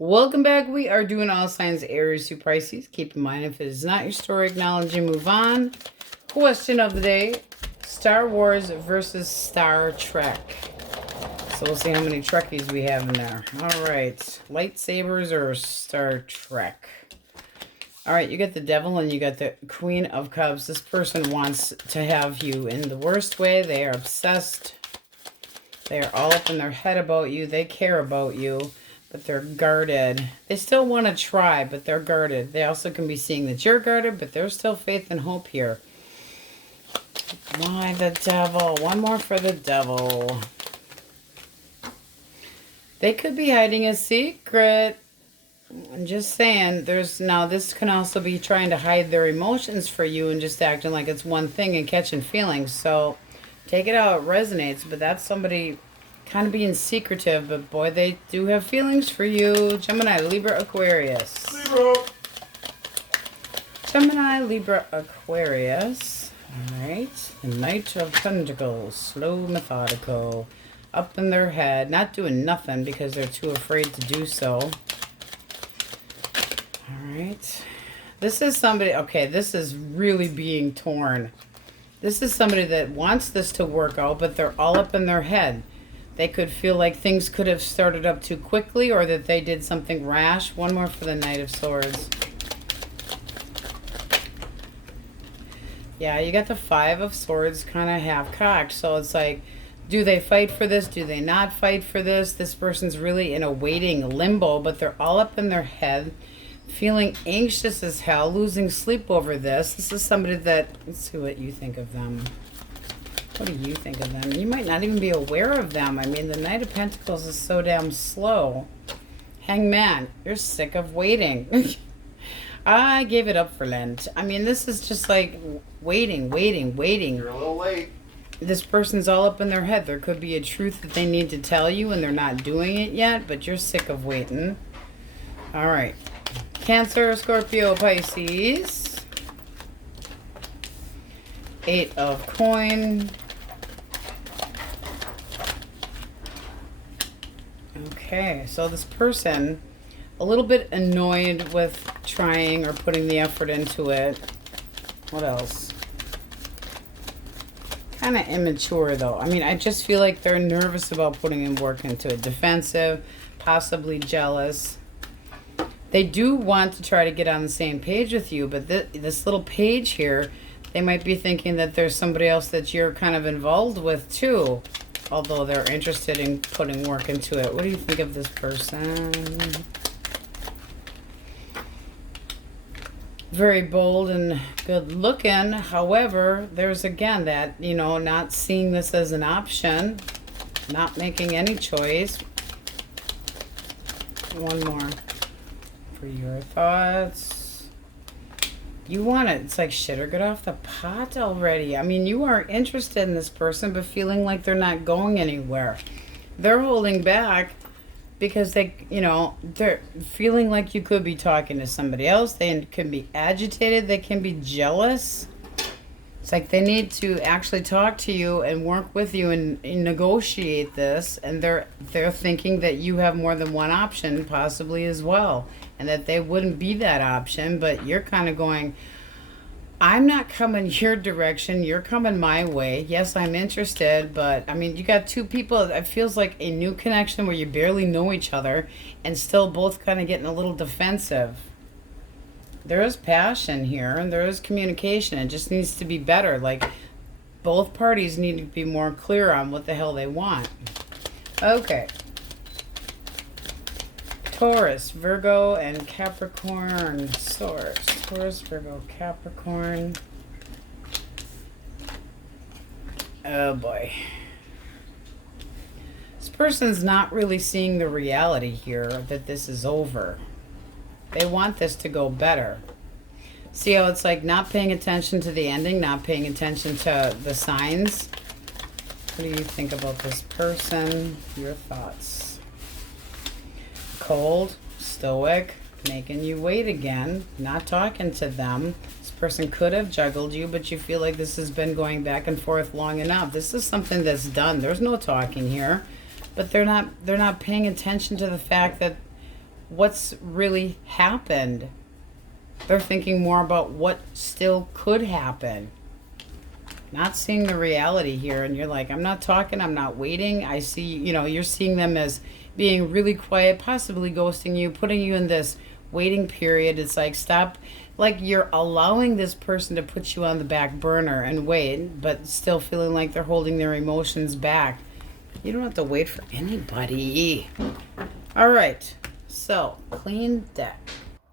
Welcome back. We are doing all signs Aries to Pisces. Keep in mind, if it is not your story, acknowledge and move on. Question of the day, Star Wars versus Star Trek. So we'll see how many Trekkies we have in there. All right. Lightsabers or Star Trek? All right, you got the Devil and you got the Queen of Cups. This person wants to have you in the worst way. They are obsessed. They are all up in their head about you. They care about you, but they're guarded. They still want to try, but they're guarded. They also can be seeing that you're guarded, but there's still faith and hope here. Why the Devil? One more for the Devil. They could be hiding a secret. I'm just saying, now this can also be trying to hide their emotions for you and just acting like it's one thing and catching feelings. So take it how it resonates, but that's somebody kind of being secretive, but boy, they do have feelings for you. Gemini, Libra, Aquarius. Libra. Gemini, Libra, Aquarius. All right. The Knight of Pentacles. Slow, methodical. Up in their head. Not doing nothing because they're too afraid to do so. All right. This is somebody, okay, this is really being torn. This is somebody that wants this to work out, but they're all up in their head. They could feel like things could have started up too quickly or that they did something rash. One more for the Knight of Swords. Yeah, you got the Five of Swords kind of half-cocked. So it's like, do they fight for this? Do they not fight for this? This person's really in a waiting limbo, but they're all up in their head, feeling anxious as hell, losing sleep over this. This is somebody that, let's see what you think of them. What do you think of them? You might not even be aware of them. I mean, the Knight of Pentacles is so damn slow. Hangman, you're sick of waiting. I gave it up for Lent. I mean, this is just like waiting. You're a little late. This person's all up in their head. There could be a truth that they need to tell you and they're not doing it yet, but you're sick of waiting. All right. Cancer, Scorpio, Pisces. Eight of Coin. Okay, so this person, a little bit annoyed with trying or putting the effort into it. What else? Kind of immature, though. I mean, I just feel like they're nervous about putting in work into it. Defensive, possibly jealous. They do want to try to get on the same page with you, but this little page here, they might be thinking that there's somebody else that you're kind of involved with, too. Although they're interested in putting work into it. What do you think of this person? Very bold and good looking. However, there's again that, you know, not seeing this as an option. Not making any choice. One more for your thoughts. You want it. It's like shit or get off the pot already. I mean, you are interested in this person, but feeling like they're not going anywhere. They're holding back because they, you know, they're feeling like you could be talking to somebody else. They can be agitated. They can be jealous. It's like they need to actually talk to you and work with you and negotiate this. And they're thinking that you have more than one option possibly as well. And that they wouldn't be that option, but you're kind of going, I'm not coming your direction, you're coming my way. Yes, I'm interested, but I mean, you got two people, it feels like a new connection where you barely know each other and still both kind of getting a little defensive. There is passion here and there is communication. It just needs to be better. Like, both parties need to be more clear on what the hell they want. Okay. Taurus, Virgo, and Capricorn source. Taurus, Virgo, Capricorn. Oh boy. This person's not really seeing the reality here that this is over. They want this to go better. See how it's like not paying attention to the ending, not paying attention to the signs? What do you think about this person? Your thoughts? Cold, stoic, making you wait again, not talking to them. This person could have juggled you, but you feel like this has been going back and forth long enough. This is something that's done. There's no talking here, but they're not paying attention to the fact that what's really happened. They're thinking more about what still could happen. Not seeing the reality here. And you're like, I'm not talking, I'm not waiting. I see, you're seeing them as being really quiet, possibly ghosting you, putting you in this waiting period. It's like, stop. Like you're allowing this person to put you on the back burner and wait, but still feeling like they're holding their emotions back. You don't have to wait for anybody. All right. So, clean deck.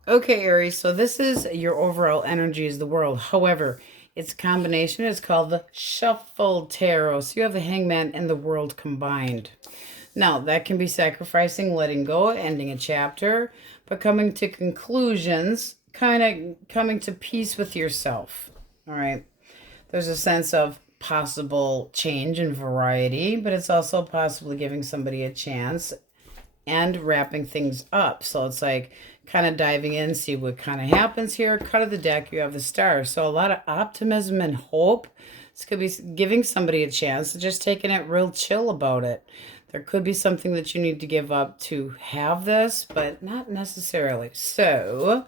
Okay, Aries. So this is your overall energy is the world. However, its combination is called the Shuffle Tarot. So you have the Hangman and the World combined. Now, that can be sacrificing, letting go, ending a chapter, but coming to conclusions, kind of coming to peace with yourself. All right. There's a sense of possible change and variety, but it's also possibly giving somebody a chance and wrapping things up. So it's like kind of diving in, see what kind of happens here. Cut of the deck, you have the stars. So a lot of optimism and hope. This could be giving somebody a chance, just taking it real chill about it. There could be something that you need to give up to have this, but not necessarily. So,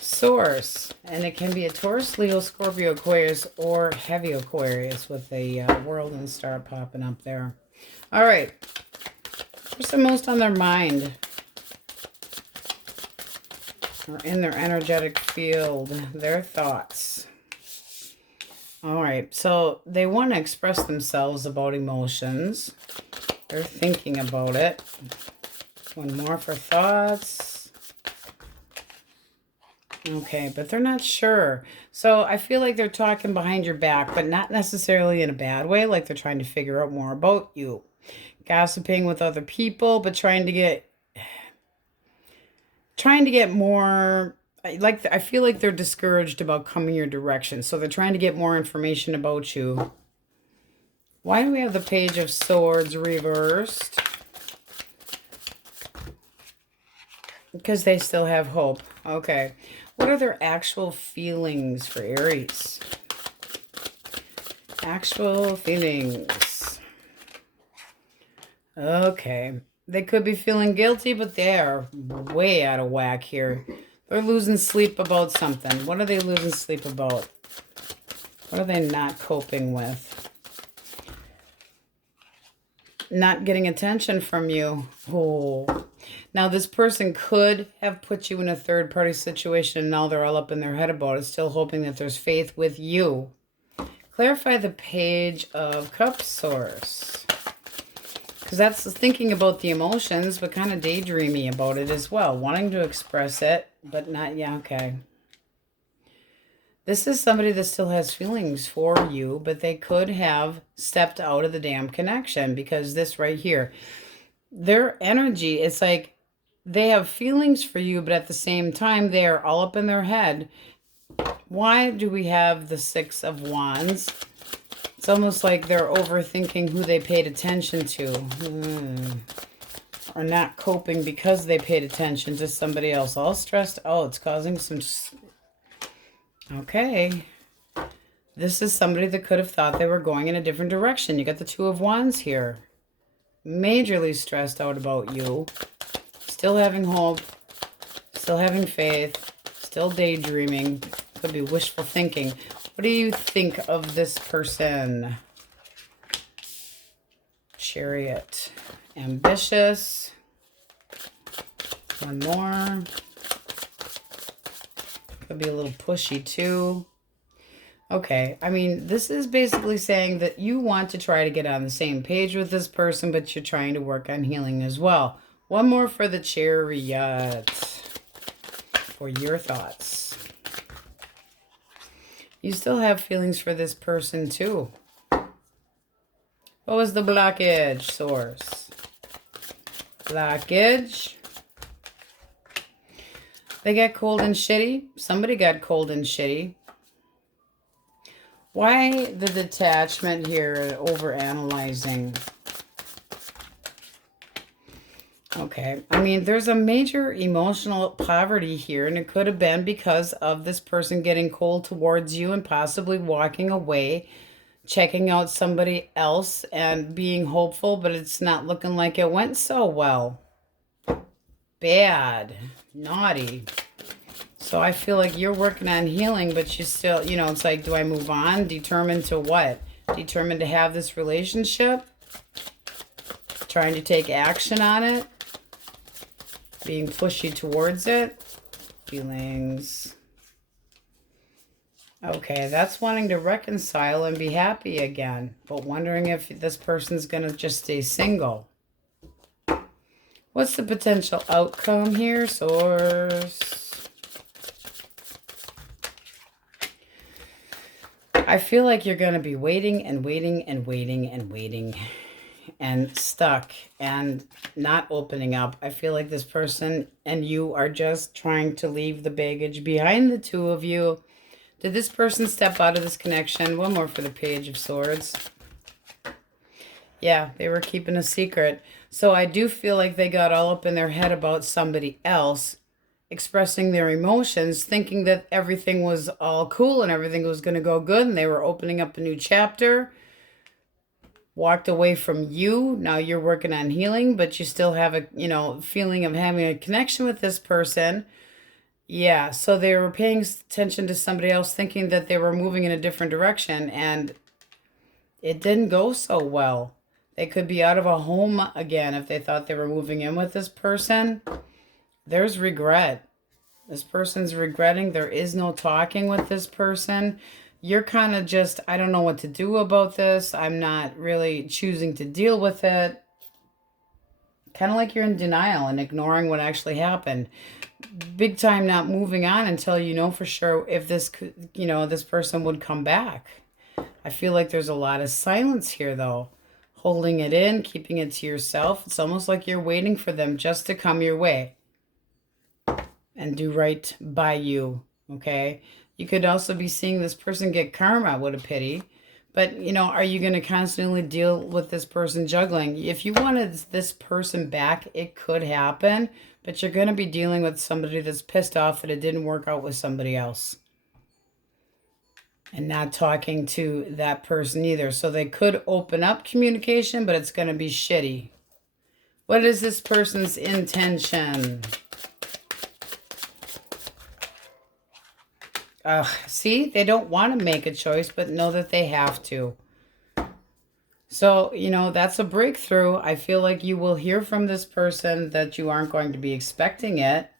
source. And it can be a Taurus, Leo, Scorpio, Aquarius, or heavy Aquarius with the world and star popping up there. All right. What's the most on their mind? Or in their energetic field, their thoughts. All right, so they want to express themselves about emotions. They're thinking about it. One more for thoughts. Okay, but they're not sure. So I feel like they're talking behind your back, but not necessarily in a bad way, like they're trying to figure out more about you. Gossiping with other people, but trying to get more, like, I feel like they're discouraged about coming your direction. So they're trying to get more information about you. Why do we have the Page of Swords reversed? Because they still have hope. Okay. What are their actual feelings for Aries? Actual feelings. Okay. They could be feeling guilty, but they are way out of whack here. They're losing sleep about something. What are they losing sleep about? What are they not coping with? Not getting attention from you. Oh. Now, this person could have put you in a third-party situation, and now they're all up in their head about it, still hoping that there's faith with you. Clarify the Page of Cups source. Because that's thinking about the emotions, but kind of daydreamy about it as well. Wanting to express it, but not, yeah, okay. This is somebody that still has feelings for you, but they could have stepped out of the damn connection because this right here, their energy, it's like they have feelings for you, but at the same time, they are all up in their head. Why do we have the Six of Wands? It's almost like they're overthinking who they paid attention to. Or not coping because they paid attention to somebody else. All stressed out. It's causing some... Okay. This is somebody that could have thought they were going in a different direction. You got the Two of Wands here. Majorly stressed out about you. Still having hope. Still having faith. Still daydreaming. Could be wishful thinking. What do you think of this person? Chariot. Ambitious. One more. Could be a little pushy too. Okay, I mean, this is basically saying that you want to try to get on the same page with this person, but you're trying to work on healing as well. One more for the Chariot. For your thoughts. You still have feelings for this person too. What was the blockage source? Blockage. They got cold and shitty. Somebody got cold and shitty. Why the detachment here, over-analyzing? Okay, I mean, there's a major emotional poverty here, and it could have been because of this person getting cold towards you and possibly walking away, checking out somebody else and being hopeful, but it's not looking like it went so well. bad, naughty. So I feel like you're working on healing, but you still, you know, it's like, do I move on? Determined to what? Determined to have this relationship? Trying to take action on it? Being pushy towards it? Feelings. Okay, that's wanting to reconcile and be happy again, but wondering if this person's going to just stay single. What's the potential outcome here, Source? I feel like you're going to be waiting and waiting and waiting and waiting and stuck and not opening up. I feel like this person and you are just trying to leave the baggage behind, the two of you. Did this person step out of this connection? One more for the Page of Swords. Yeah, they were keeping a secret. So I do feel like they got all up in their head about somebody else, expressing their emotions, thinking that everything was all cool and everything was going to go good, and they were opening up a new chapter. Walked away from you. Now you're working on healing, but you still have a, you know, feeling of having a connection with this person. Yeah, so they were paying attention to somebody else, thinking that they were moving in a different direction, and it didn't go so well. They could be out of a home again if they thought they were moving in with this person. There's regret. This person's regretting. There is no talking with this person. You're kind of just, I don't know what to do about this. I'm not really choosing to deal with it. Kind of like you're in denial and ignoring what actually happened. Big time not moving on until you know for sure if this, you know, this person would come back. I feel like there's a lot of silence here though. Holding it in, keeping it to yourself. It's almost like you're waiting for them just to come your way and do right by you, okay? You could also be seeing this person get karma. What a pity. But, you know, are you going to constantly deal with this person juggling? If you wanted this person back, it could happen. But you're going to be dealing with somebody that's pissed off that it didn't work out with somebody else. And not talking to that person either. So they could open up communication, but it's going to be shitty. What is this person's intention? See, they don't want to make a choice, but know that they have to. So, you know, that's a breakthrough. I feel like you will hear from this person that you aren't going to be expecting it.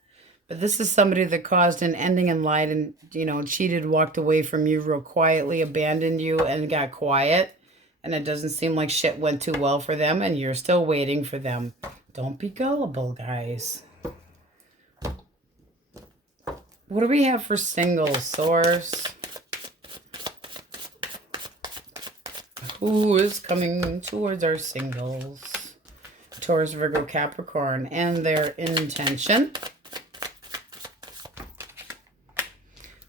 But this is somebody that caused an ending and lied and, you know, cheated, walked away from you real quietly, abandoned you, and got quiet. And it doesn't seem like shit went too well for them, and you're still waiting for them. Don't be gullible, guys. What do we have for singles, Source? Who is coming towards our singles? Taurus, Virgo, Capricorn, and their intention.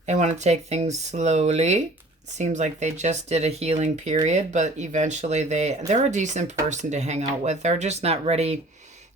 They want to take things slowly. It seems like they just did a healing period, but eventually they're a decent person to hang out with. They're just not ready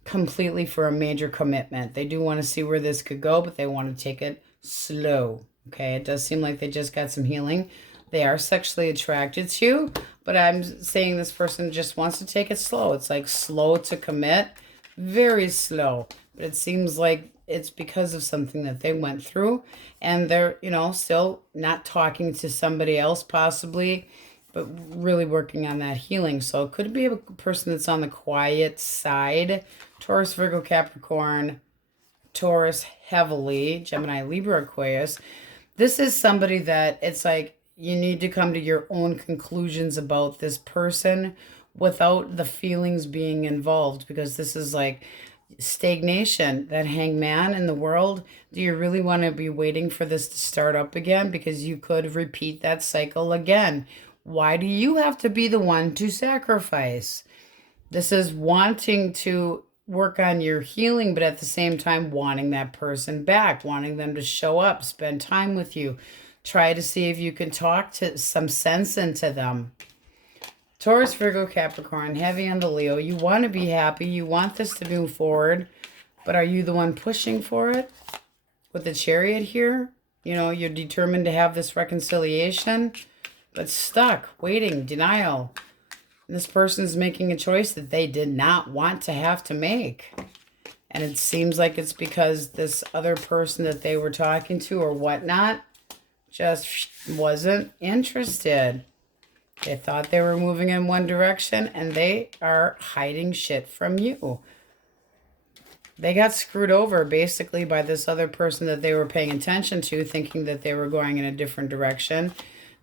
completely for a major commitment. They do want to see where this could go, but they want to take it slow. Okay, it does seem like they just got some healing. They are sexually attracted to you, but I'm saying this person just wants to take it slow. It's like slow to commit, very slow. But it seems like it's because of something that they went through, and they're, you know, still not talking to somebody else possibly, but really working on that healing. So it could be a person that's on the quiet side. Taurus, Virgo, Capricorn, Taurus heavily, Gemini, Libra, Aquarius. This is somebody that it's like you need to come to your own conclusions about this person without the feelings being involved, because this is like stagnation, that hangman in the world. Do you really want to be waiting for this to start up again? Because you could repeat that cycle again. Why do you have to be the one to sacrifice? This is wanting to work on your healing, but at the same time wanting that person back, wanting them to show up, spend time with you. Try to see if you can talk to some sense into them. Taurus, Virgo, Capricorn, heavy on the Leo. You want to be happy. You want this to move forward, but are you the one pushing for it? With the Chariot here, you know, you're determined to have this reconciliation, but stuck, waiting, denial. And this person's making a choice that they did not want to have to make. And it seems like it's because this other person that they were talking to or whatnot just wasn't interested. They thought they were moving in one direction, and they are hiding shit from you. They got screwed over basically by this other person that they were paying attention to, thinking that they were going in a different direction.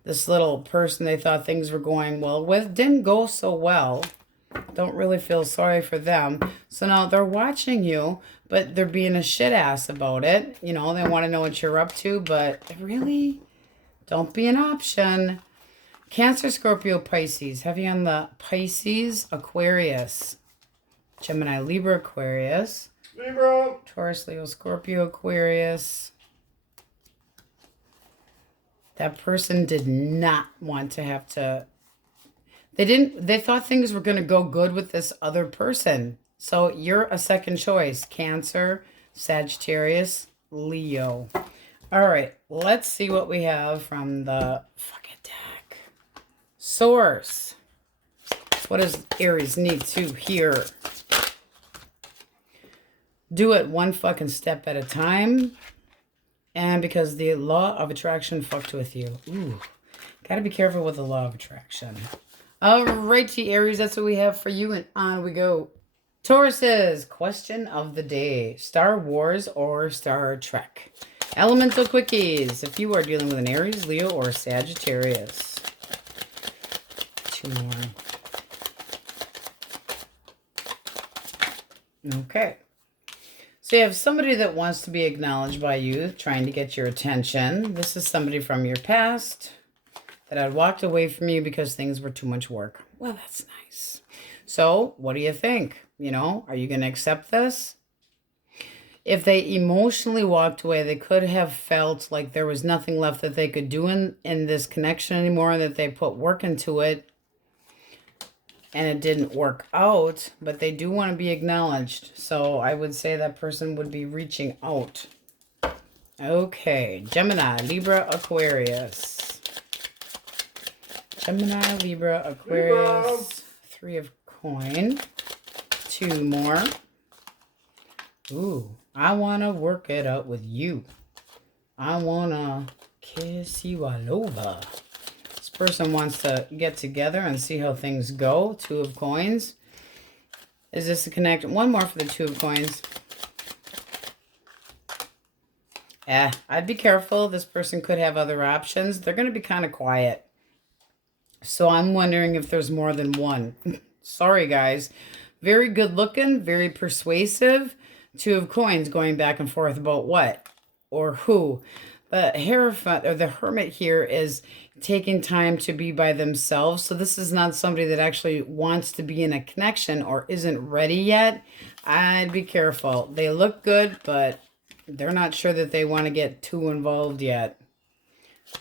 This little person they thought things were going well with didn't go so well. Don't really feel sorry for them. So now they're watching you, but they're being a shit ass about it. You know, they want to know what you're up to, but really, don't be an option. Cancer, Scorpio, Pisces. Heavy on the Pisces, Aquarius. Gemini, Libra, Aquarius. Libra. Taurus, Leo, Scorpio, Aquarius. That person did not want to have to... They thought things were going to go good with this other person. So you're a second choice. Cancer, Sagittarius, Leo. All right, let's see what we have from the fucking deck. Source. What does Aries need to hear? Do it one fucking step at a time. And because the law of attraction fucked with you. Ooh, gotta be careful with the law of attraction. All righty, Aries, that's what we have for you, and on we go. Taurus's question of the day: Star Wars or Star Trek? Elemental quickies. If you are dealing with an Aries, Leo, or Sagittarius. 2 more. Okay. So you have somebody that wants to be acknowledged by you, trying to get your attention. This is somebody from your past that had walked away from you because things were too much work. Well, that's nice. So what do you think? You know, are you going to accept this? If they emotionally walked away, they could have felt like there was nothing left that they could do in this connection anymore, that they put work into it and it didn't work out, but they do want to be acknowledged. So I would say that person would be reaching out. Okay, Gemini, Libra, Aquarius. Gemini, Libra, Aquarius. Libra. 3 of coin. 2 more. Ooh, I want to work it out with you. I want to kiss you all over. This person wants to get together and see how things go. 2 of coins. Is this a connection? 1 more for the 2 of coins. I'd be careful. This person could have other options. They're going to be kind of quiet. So I'm wondering if there's more than one. Sorry, guys. Very good looking, very persuasive. 2 of coins going back and forth about what or who. The Hierophant or the Hermit here is taking time to be by themselves. So this is not somebody that actually wants to be in a connection or isn't ready yet. I'd be careful. They look good, but they're not sure that they want to get too involved yet.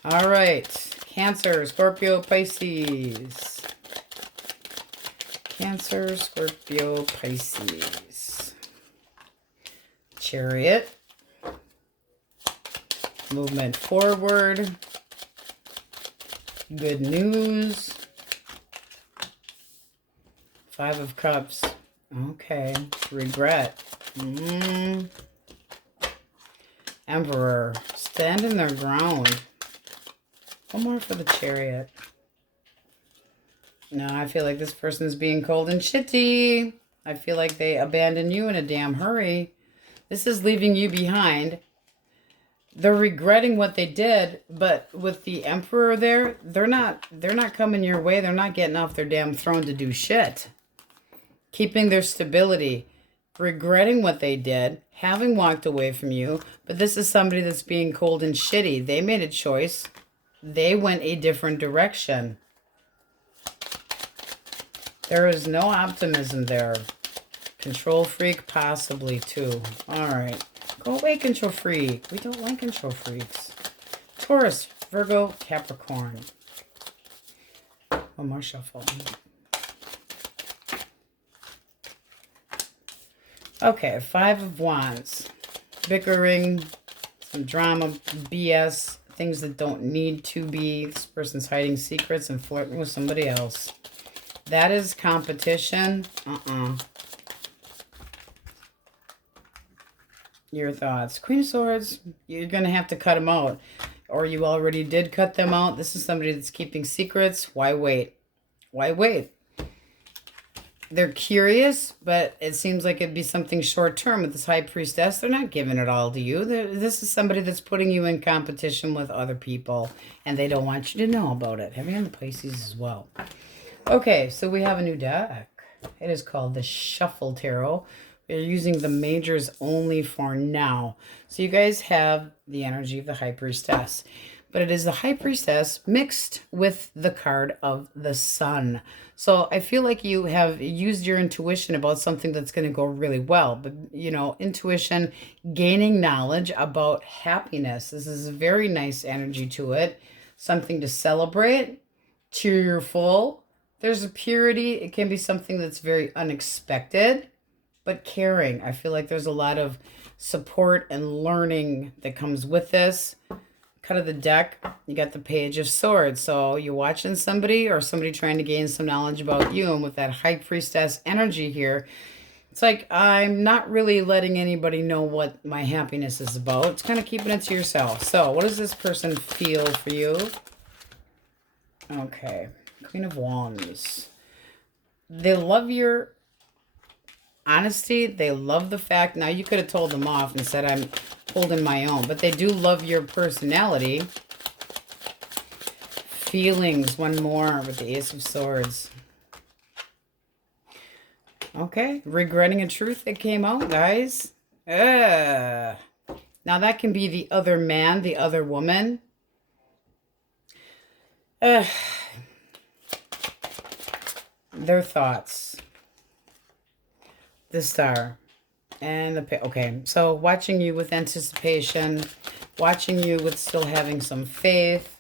All right. Cancer, Scorpio, Pisces. Cancer, Scorpio, Pisces. Chariot. Movement forward. Good news. 5 of Cups. Okay. Regret. Emperor. Standing their ground. 1 more for the Chariot. No, I feel like this person is being cold and shitty. I feel like they abandoned you in a damn hurry. This is leaving you behind. They're regretting what they did, but with the Emperor there, they're not coming your way. They're not getting off their damn throne to do shit. Keeping their stability. Regretting what they did, having walked away from you, but this is somebody that's being cold and shitty. They made a choice. They went a different direction. There is no optimism there. Control freak, possibly, too. All right. Go away, control freak. We don't like control freaks. Taurus, Virgo, Capricorn. 1 more shuffle. Okay, 5 of Wands. Bickering, some drama, BS, things that don't need to be. This person's hiding secrets and flirting with somebody else. That is competition. Your thoughts. Queen of Swords, you're going to have to cut them out. Or you already did cut them out. This is somebody that's keeping secrets. Why wait? Why wait? They're curious, but it seems like it'd be something short term with this High Priestess. They're not giving it all to you. This is somebody that's putting you in competition with other people, and they don't want you to know about it. Heavy on the Pisces as well. Okay, so we have a new deck. It is called the Shuffle Tarot. We're using the majors only for now. So you guys have the energy of the High Priestess. But it is the High Priestess mixed with the card of the Sun. So I feel like you have used your intuition about something that's going to go really well. But, you know, intuition, gaining knowledge about happiness. This is a very nice energy to it. Something to celebrate, cheerful. There's a purity. It can be something that's very unexpected, but caring. I feel like there's a lot of support and learning that comes with this. Cut of the deck, you got the Page of Swords. So you're watching somebody or somebody trying to gain some knowledge about you. And with that High Priestess energy here, it's like I'm not really letting anybody know what my happiness is about. It's kind of keeping it to yourself. So what does this person feel for you? Okay. Queen of Wands. They love your honesty. They love the fact. Now, you could have told them off and said, I'm holding my own. But they do love your personality. Feelings. One more with the Ace of Swords. Okay. Regretting a truth that came out, guys. Now, that can be the other man, the other woman. Their thoughts. The Star. And the... Okay, so watching you with anticipation. Watching you with still having some faith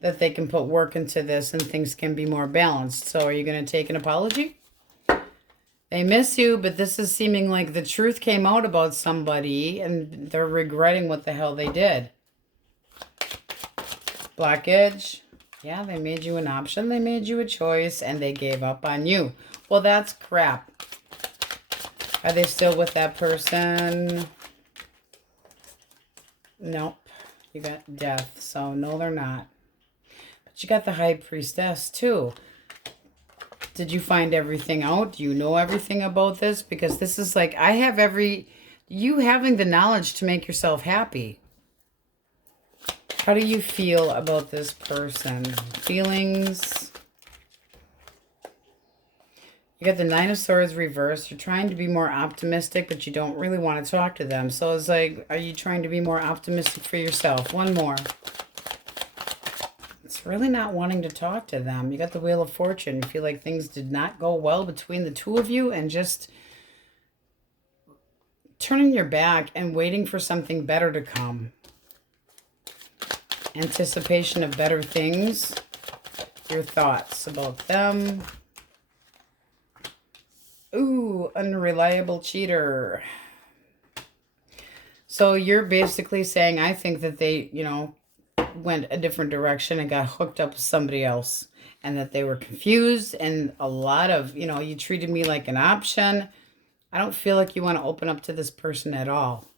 that they can put work into this and things can be more balanced. So are you going to take an apology? They miss you, but this is seeming like the truth came out about somebody and they're regretting what the hell they did. Blockage. Yeah, they made you an option. They made you a choice and they gave up on you. Well, that's crap. Are they still with that person? Nope. You got Death. So, no, they're not. But you got the High Priestess, too. Did you find everything out? Do you know everything about this? Because this is like, I have you having the knowledge to make yourself happy. How do you feel about this person? Feelings. You got the Nine of Swords reversed. You're trying to be more optimistic, but you don't really want to talk to them. So it's like, are you trying to be more optimistic for yourself? One more. It's really not wanting to talk to them. You got the Wheel of Fortune. You feel like things did not go well between the two of you and just turning your back and waiting for something better to come. Anticipation of better things. Your thoughts about them. Ooh, unreliable cheater. So you're basically saying, I think that they, you know, went a different direction and got hooked up with somebody else. And that they were confused and a lot of, you know, you treated me like an option. I don't feel like you want to open up to this person at all.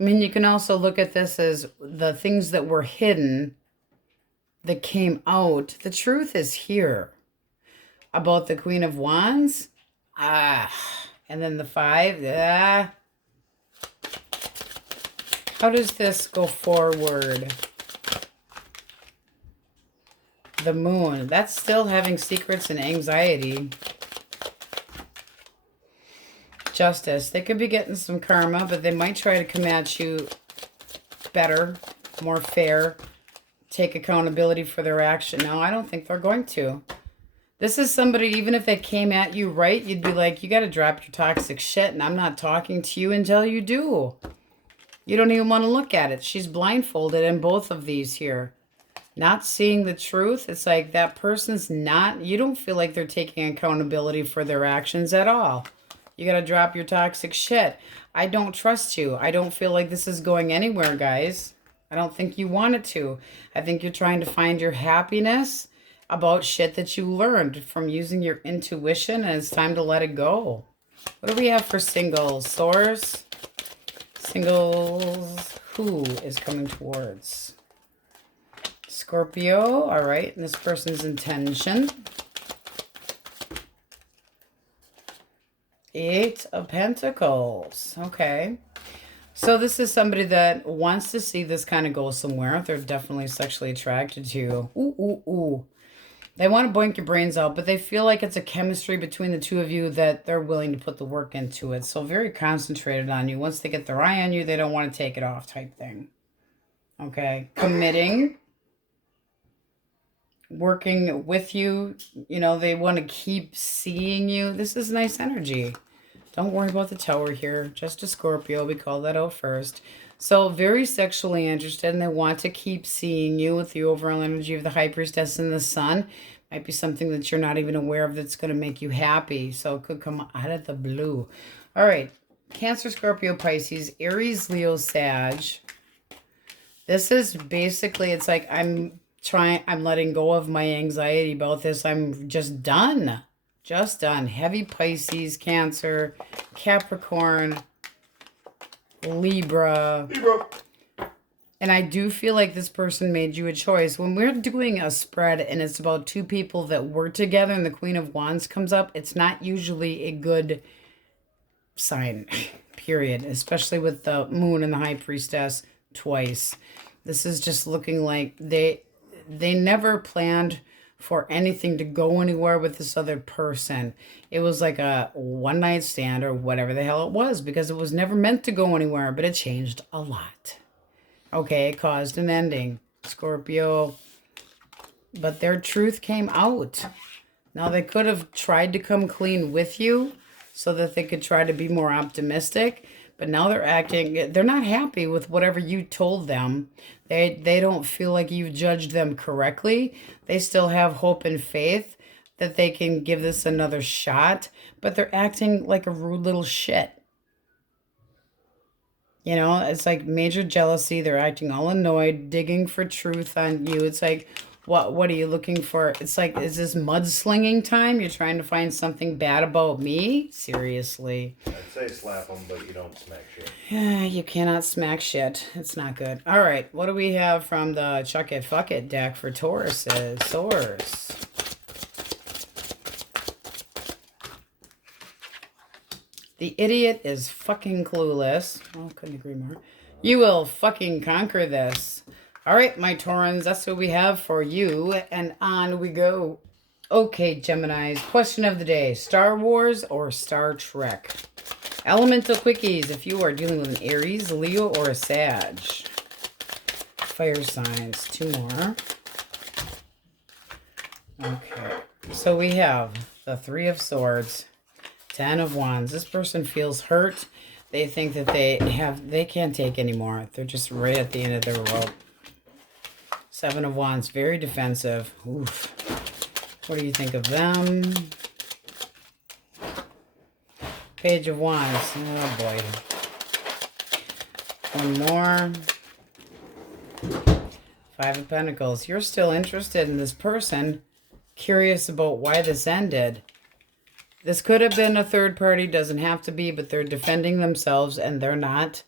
I mean, you can also look at this as the things that were hidden that came out. The truth is here. About the Queen of Wands. And then the 5. How does this go forward? The Moon. That's still having secrets and anxiety. Justice. They could be getting some karma, but they might try to come at you better, more fair, take accountability for their action. No, I don't think they're going to. This is somebody, even if they came at you right, you'd be like, you got to drop your toxic shit, and I'm not talking to you until you do. You don't even want to look at it. She's blindfolded in both of these here. Not seeing the truth. It's like that person's not, you don't feel like they're taking accountability for their actions at all. You got to drop your toxic shit. I don't trust you. I don't feel like this is going anywhere, guys. I don't think you want it to. I think you're trying to find your happiness about shit that you learned from using your intuition, and it's time to let it go. What do we have for singles? Source? Singles. Who is coming towards? Scorpio. All right. And this person's intention. 8 of Pentacles. Okay. So this is somebody that wants to see this kind of go somewhere. They're definitely sexually attracted to you. Ooh, ooh, ooh. They want to boink your brains out, but they feel like it's a chemistry between the two of you that they're willing to put the work into it. So very concentrated on you. Once they get their eye on you, they don't want to take it off type thing. Okay. Committing. Working with you. You know, they want to keep seeing you. This is nice energy. Don't worry about the tower here. Just a Scorpio. We call that out first. So very sexually interested, and they want to keep seeing you with the overall energy of the High Priestess and the Sun. Might be something that you're not even aware of that's going to make you happy. So it could come out of the blue. All right. Cancer, Scorpio, Pisces, Aries, Leo, Sag. This is basically, it's like I'm letting go of my anxiety about this. I'm just done. Just done. Heavy Pisces, Cancer, Capricorn, Libra. And I do feel like this person made you a choice. When we're doing a spread and it's about two people that work together and the Queen of Wands comes up, it's not usually a good sign, period. Especially with the Moon and the High Priestess twice. This is just looking like they never planned for anything to go anywhere with this other person. It was like a one-night stand or whatever the hell it was, because it was never meant to go anywhere, but it changed a lot. Okay, it caused an ending. Scorpio. But their truth came out. Now, they could have tried to come clean with you so that they could try to be more optimistic, but now they're not happy with whatever you told them. They don't feel like you've judged them correctly. They still have hope and faith that they can give this another shot, but they're acting like a rude little shit. You know, it's like major jealousy. They're acting all annoyed, digging for truth on you. It's like, what are you looking for? It's like, is this mudslinging time? You're trying to find something bad about me? Seriously. I'd say slap them, but you don't smack shit. Yeah, you cannot smack shit. It's not good. All right, what do we have from the Chuck It Fuck It deck for Tauruses? Source. The idiot is fucking clueless. Oh, couldn't agree more. You will fucking conquer this. All right, my Taurans, that's what we have for you. And on we go. Okay, Geminis. Question of the day. Star Wars or Star Trek? Elemental Quickies, if you are dealing with an Aries, Leo, or a Sag. Fire signs. 2 more. Okay. So we have the 3 of Swords. 10 of Wands. This person feels hurt. They think that they can't take anymore. They're just right at the end of their rope. 7 of Wands, very defensive. Oof. What do you think of them? Page of Wands. Oh boy. One more. 5 of Pentacles. You're still interested in this person. Curious about why this ended. This could have been a third party, doesn't have to be, but they're defending themselves and they're not.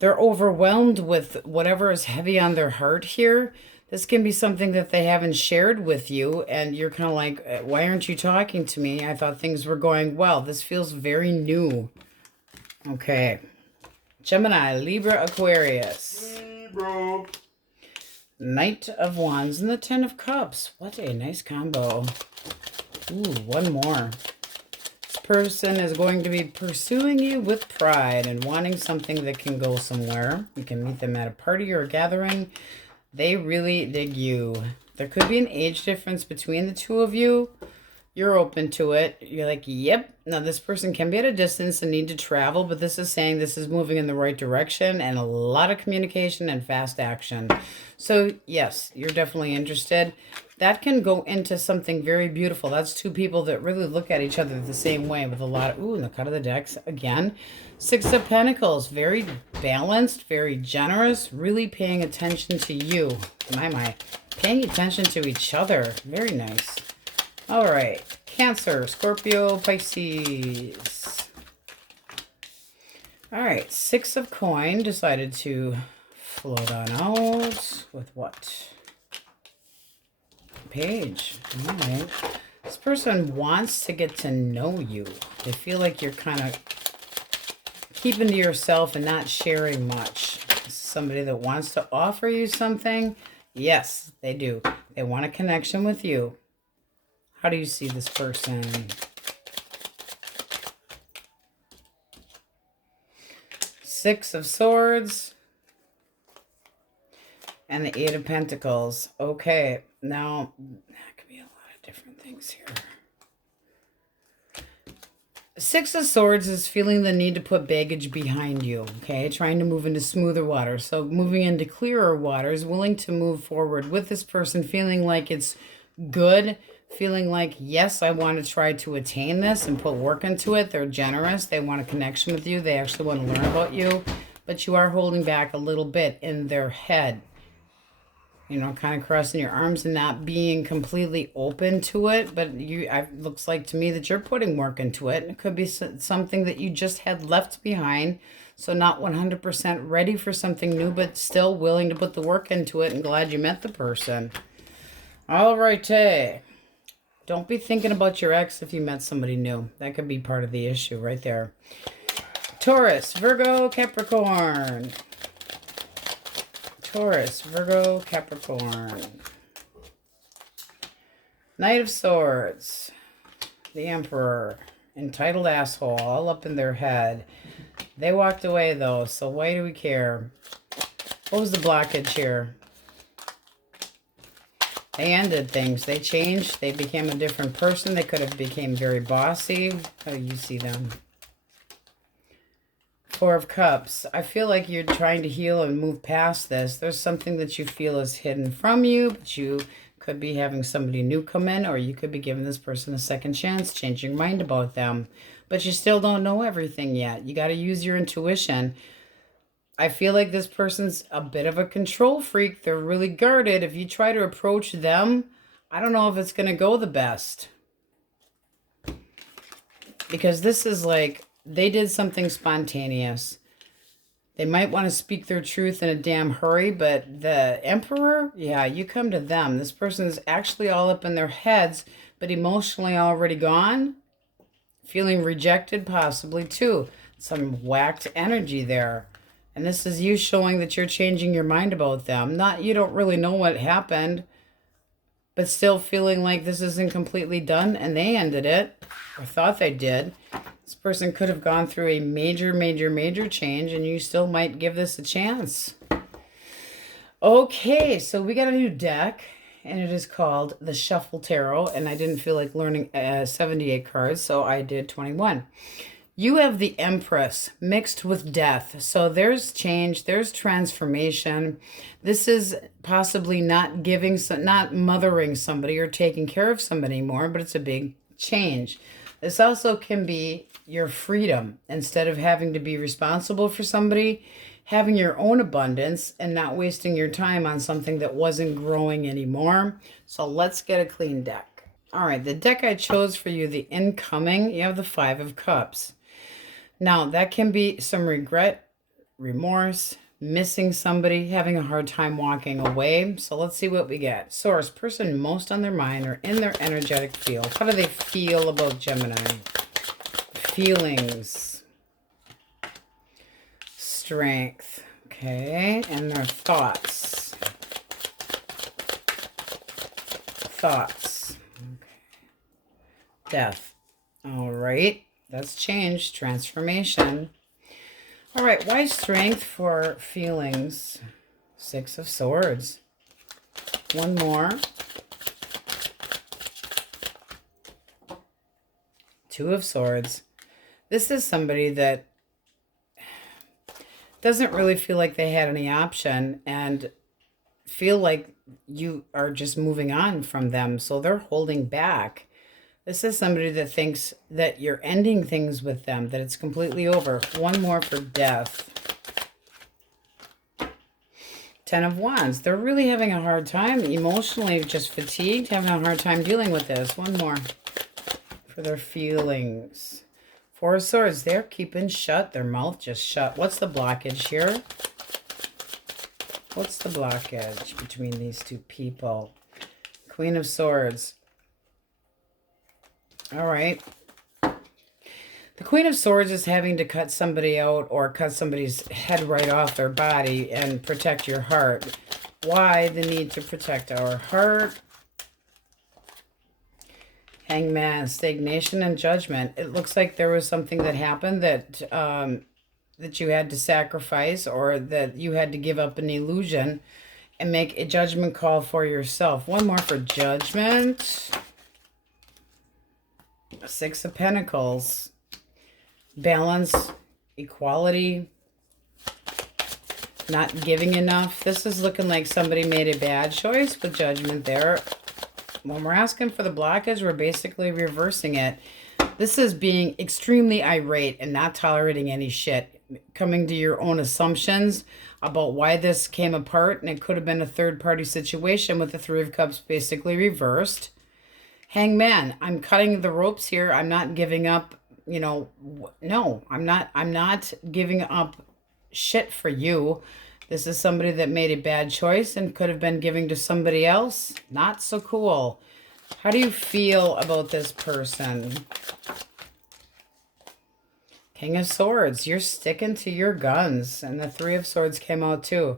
They're overwhelmed with whatever is heavy on their heart here. This can be something that they haven't shared with you, and you're kind of like, why aren't you talking to me? I thought things were going well. This feels very new. Okay. Gemini, Libra, Aquarius. Libra. Knight of Wands and the 10 of Cups. What a nice combo. Ooh, one more. This person is going to be pursuing you with pride and wanting something that can go somewhere. You can meet them at a party or a gathering. They really dig you. There could be an age difference between the two of you. You're open to it. You're like, yep. Now, this person can be at a distance and need to travel, but this is saying this is moving in the right direction and a lot of communication and fast action. So, yes, you're definitely interested. That can go into something very beautiful. That's 2 people that really look at each other the same way with a lot of, ooh, and the cut of the decks again. 6 of Pentacles, very balanced, very generous, really paying attention to you. My, paying attention to each other. Very nice. All right, Cancer, Scorpio, Pisces. All right, 6 of coin decided to float on out with what? Page. All right. This person wants to get to know you. They feel like you're kind of keeping to yourself and not sharing much. This is somebody that wants to offer you something. Yes, they do. They want a connection with you. How do you see this person? Six of Swords. And the 8 of Pentacles. Okay, now that could be a lot of different things here. 6 of Swords is feeling the need to put baggage behind you, okay? Trying to move into smoother water. So moving into clearer waters, willing to move forward with this person, feeling like it's good, feeling like, yes, I want to try to attain this and put work into it. They're generous. They want a connection with you. They actually want to learn about you. But you are holding back a little bit in their head. You know, kind of crossing your arms and not being completely open to it. But it looks like to me that you're putting work into it. It could be something that you just had left behind. So not 100% ready for something new, but still willing to put the work into it and glad you met the person. All righty. Don't be thinking about your ex if you met somebody new. That could be part of the issue right there. Taurus, Virgo, Capricorn. Taurus, Virgo, Capricorn. Knight of Swords. The Emperor. Entitled asshole. All up in their head. They walked away though, so why do we care? What was the blockage here? They ended things. They changed. They became a different person. They could have became very bossy. How do you see them? 4 of Cups. I feel like you're trying to heal and move past this. There's something that you feel is hidden from you, but you could be having somebody new come in, or you could be giving this person a second chance, change your mind about them. But you still don't know everything yet. You got to use your intuition. I feel like this person's a bit of a control freak. They're really guarded. If you try to approach them, I don't know if it's going to go the best. Because this is like, they did something spontaneous. They might want to speak their truth in a damn hurry, but the Emperor, yeah, you come to them. This person is actually all up in their heads, but emotionally already gone. Feeling rejected possibly too. Some whacked energy there. And this is you showing that you're changing your mind about them. Not, you don't really know what happened, but still feeling like this isn't completely done and they ended it, or thought they did. This person could have gone through a major change and you still might give this a chance. Okay, so we got a new deck and it is called the Shuffle Tarot, and I didn't feel like learning 78 cards, so I did 21. You have the Empress mixed with Death. So there's change, there's transformation. This is possibly not mothering somebody or taking care of somebody anymore, but it's a big change. This also can be your freedom. Instead of having to be responsible for somebody, having your own abundance and not wasting your time on something that wasn't growing anymore. So let's get a clean deck. All right, the deck I chose for you, the incoming, you have the 5 of Cups. Now, that can be some regret, remorse, missing somebody, having a hard time walking away. So let's see what we get. Source, person most on their mind or in their energetic field. How do they feel about Gemini? Feelings. Strength. Okay. And their thoughts. Thoughts. Okay. Death. All right. That's change. Transformation. All right. Why strength for feelings? 6 of Swords. One more. 2 of Swords. This is somebody that doesn't really feel like they had any option and feel like you are just moving on from them. So they're holding back. This is somebody that thinks that you're ending things with them, that it's completely over. One more for Death. 10 of Wands. They're really having a hard time, emotionally just fatigued, having a hard time dealing with this. One more. for their feelings. Four of Swords, they're keeping shut. Their mouth just shut. What's the blockage here? What's the blockage between these two people? Queen of Swords. All right. The Queen of Swords is having to cut somebody out or cut somebody's head right off their body and protect your heart. Why the need to protect our heart? Hangman, stagnation, and judgment. It looks like there was something that happened that that you had to sacrifice, or that you had to give up an illusion and make a judgment call for yourself. One more for judgment. Six of Pentacles. Balance, equality, not giving enough. This is looking like somebody made a bad choice with judgment there. When we're asking for the blockage, we're basically reversing it. This is being extremely irate and not tolerating any shit. Coming to your own assumptions about why this came apart, and it could have been a third-party situation with the Three of Cups basically reversed. Hangman, I'm cutting the ropes here. I'm not giving up. You know, no, I'm not giving up shit for you. This is somebody that made a bad choice and could have been giving to somebody else. Not so cool. How do you feel about this person? King of Swords, you're sticking to your guns. And the Three of Swords came out too.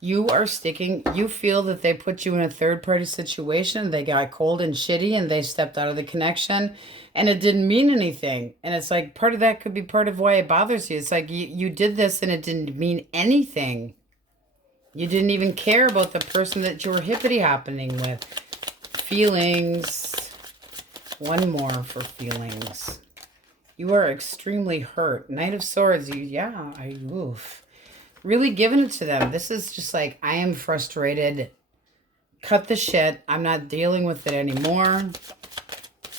You are sticking. You feel that they put you in a third-party situation. They got cold and shitty and they stepped out of the connection. And it didn't mean anything. And it's like part of that could be part of why it bothers you. It's like you did this and it didn't mean anything. You didn't even care about the person that you were hippity-happening with. Feelings. One more for feelings. You are extremely hurt. Knight of Swords. Oof. Really giving it to them. This is just like, I am frustrated. Cut the shit. I'm not dealing with it anymore.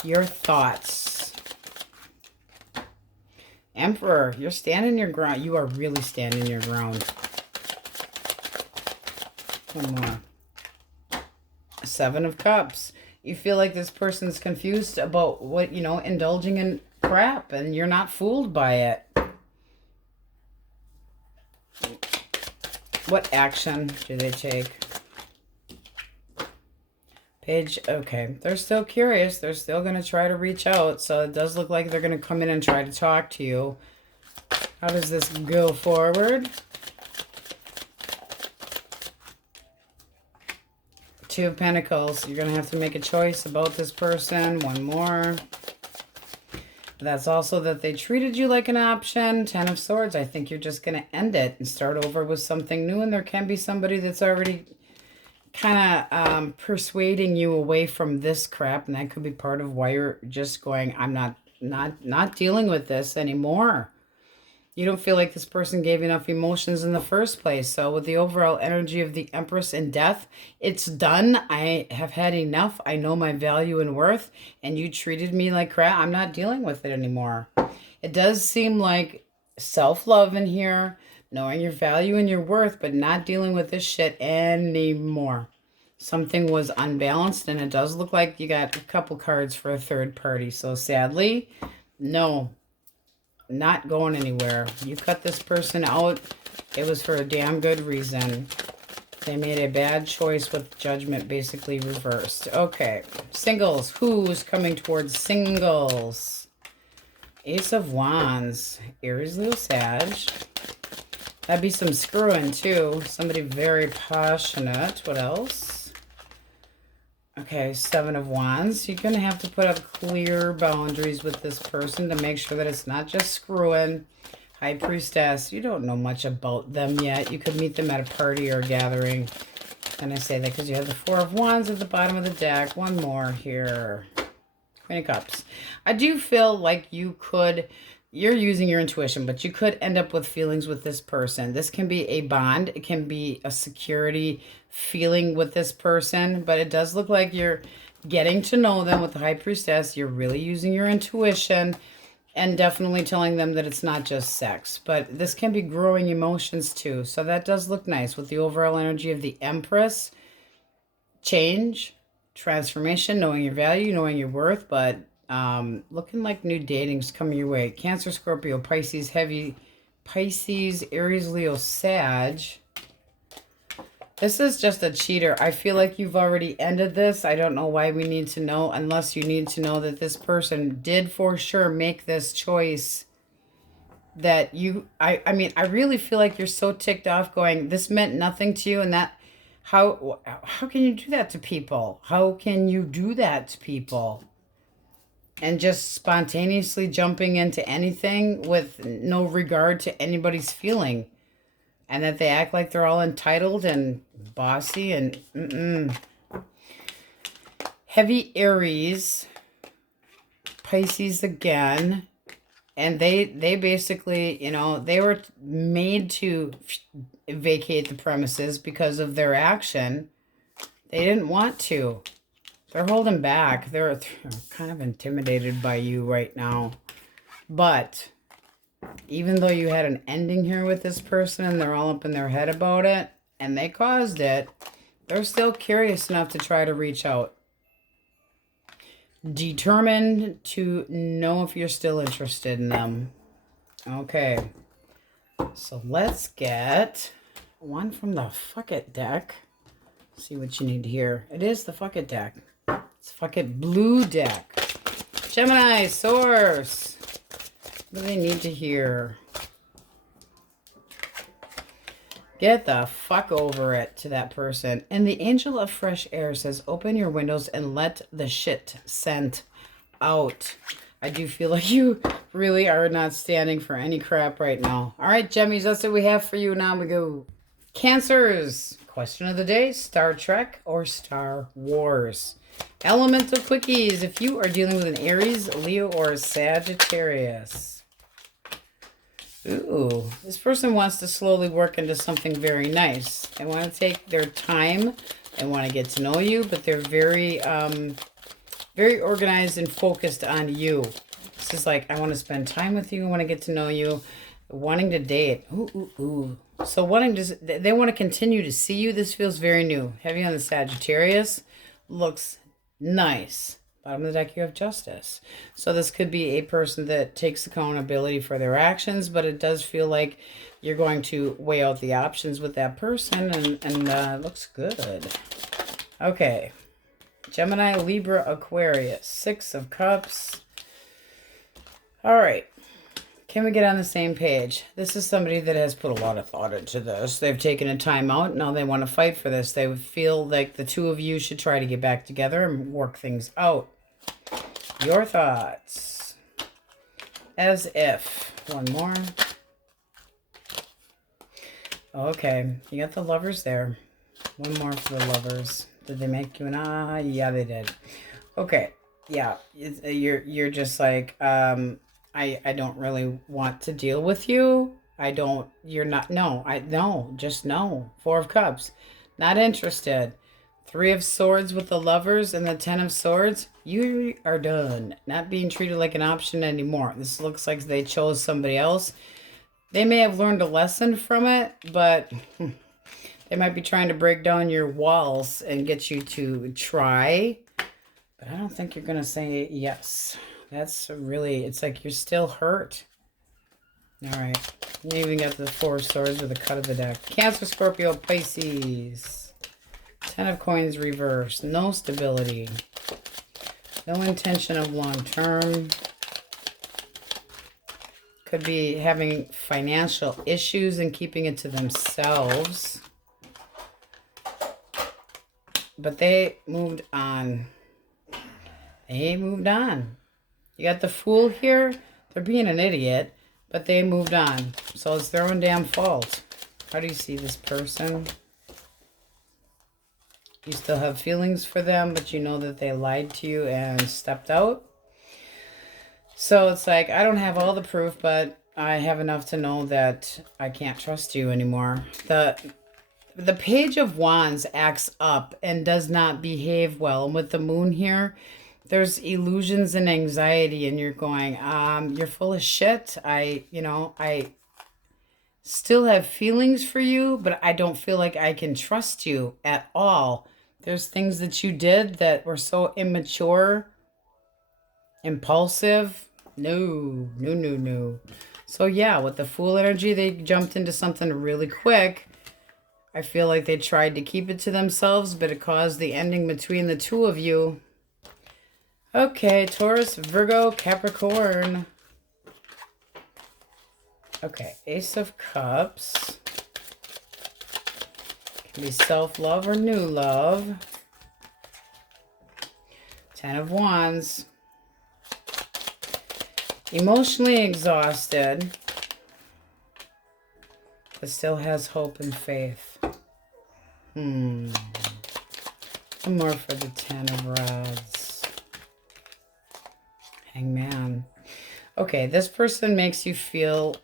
Your thoughts. Emperor, you're standing your ground. You are really standing your ground. One more. Seven of Cups. You feel like this person's confused about what, you know, indulging in crap, and you're not fooled by it. What action do they take? Page, okay. They're still curious. They're still going to try to reach out. So it does look like they're going to come in and try to talk to you. How does this go forward? Two of Pentacles. You're going to have to make a choice about this person. One more. That's also that they treated you like an option. Ten of Swords. I think you're just going to end it and start over with something new. And there can be somebody that's already kind of persuading you away from this crap. And that could be part of why you're just going, I'm not dealing with this anymore. You don't feel like this person gave enough emotions in the first place. So with the overall energy of the Empress in Death, it's done. I have had enough. I know my value and worth, and you treated me like crap. I'm not dealing with it anymore. It does seem like self-love in here, knowing your value and your worth, but not dealing with this shit anymore. Something was unbalanced, and it does look like you got a couple cards for a third party. So sadly, no. Not going anywhere. You cut this person out. It was for a damn good reason. They made a bad choice with judgment basically reversed. Okay. Singles. Who's coming towards singles? Ace of Wands. Aries, Leo, Sag. That'd be some screwing too. Somebody very passionate. What else? Okay, Seven of Wands. You're going to have to put up clear boundaries with this person to make sure that it's not just screwing. High Priestess. You don't know much about them yet. You could meet them at a party or a gathering. And I say that because you have the Four of Wands at the bottom of the deck. One more here. Queen of Cups. I do feel like you could... You're using your intuition, but you could end up with feelings with this person. This can be a bond. It can be a security feeling with this person, but it does look like you're getting to know them with the High Priestess. You're really using your intuition and definitely telling them that it's not just sex, but this can be growing emotions too. So that does look nice with the overall energy of the Empress. Change, transformation, knowing your value, knowing your worth, but Looking like new dating's coming your way. Cancer, Scorpio, Pisces, heavy Pisces, Aries, Leo, Sag. This is just a cheater. I feel like you've already ended this. I don't know why we need to know, unless you need to know that this person did for sure make this choice. That you, I mean, I really feel like you're so ticked off going, this meant nothing to you, and that, how can you do that to people? How can you do that to people? And just spontaneously jumping into anything with no regard to anybody's feeling. And that they act like they're all entitled and bossy and Heavy Aries, Pisces again. And they basically, you know, they were made to vacate the premises because of their action. They didn't want to. They're holding back. They're kind of intimidated by you right now. But even though you had an ending here with this person and they're all up in their head about it and they caused it, they're still curious enough to try to reach out. Determined to know if you're still interested in them. Okay. So let's get one from the Fuck It deck. See what you need to hear. It is the Fuck It deck. It's Fuck It Blue deck. Gemini, source. What do they need to hear? Get the fuck over it to that person. And the Angel of Fresh Air says, open your windows and let the shit scent out. I do feel like you really are not standing for any crap right now. All right, Gemmies, that's what we have for you. Now we go. Cancers. Question of the day, Star Trek or Star Wars? Elemental Quickies. If you are dealing with an Aries, Leo, or a Sagittarius. Ooh, this person wants to slowly work into something very nice. They want to take their time. They want to get to know you, but they're very, very organized and focused on you. This is like, I want to spend time with you. I want to get to know you. Wanting to date. Ooh. So they want to continue to see you. This feels very new. Heavy on the Sagittarius. Looks nice. Bottom of the deck, you have Justice. So this could be a person that takes accountability for their actions, but it does feel like you're going to weigh out the options with that person, and it looks good. Okay. Gemini, Libra, Aquarius. 6 of Cups. All right. Can we get on the same page? This is somebody that has put a lot of thought into this. They've taken a time out. Now they want to fight for this. They feel like the two of you should try to get back together and work things out. Your thoughts. As if. One more. Okay. You got the Lovers there. One more for the Lovers. Did they make you an ah? Yeah, they did. Okay. Yeah. You're just like, I don't really want to deal with you. Just no. 4 of Cups. Not interested. 3 of Swords with the Lovers and the 10 of Swords. You are done. Not being treated like an option anymore. This looks like they chose somebody else. They may have learned a lesson from it, but they might be trying to break down your walls and get you to try. But I don't think you're going to say yes. That's really, it's like you're still hurt. All right. You even got the 4 of Swords with a cut of the deck. Cancer, Scorpio, Pisces. 10 of Coins reversed. No stability. No intention of long term. Could be having financial issues and keeping it to themselves. But they moved on. They moved on. You got the Fool here. They're being an idiot, but they moved on. So it's their own damn fault. How do you see this person? You still have feelings for them, but you know that they lied to you and stepped out. So it's like, I don't have all the proof, but I have enough to know that I can't trust you anymore. The Page of Wands acts up and does not behave well. And with the Moon here, there's illusions and anxiety, and you're going, you're full of shit. I still have feelings for you, but I don't feel like I can trust you at all. There's things that you did that were so immature Impulsive? No, no, no, no. So yeah, with the Fool energy, they jumped into something really quick. I feel like they tried to keep it to themselves, but it caused the ending between the two of you. Okay, Taurus, Virgo, Capricorn. Okay, Ace of Cups. Can be self-love or new love. Ten of Wands. Emotionally exhausted, but still has hope and faith. One more for the Ten of Rods. Hangman. Okay, this person makes you feel...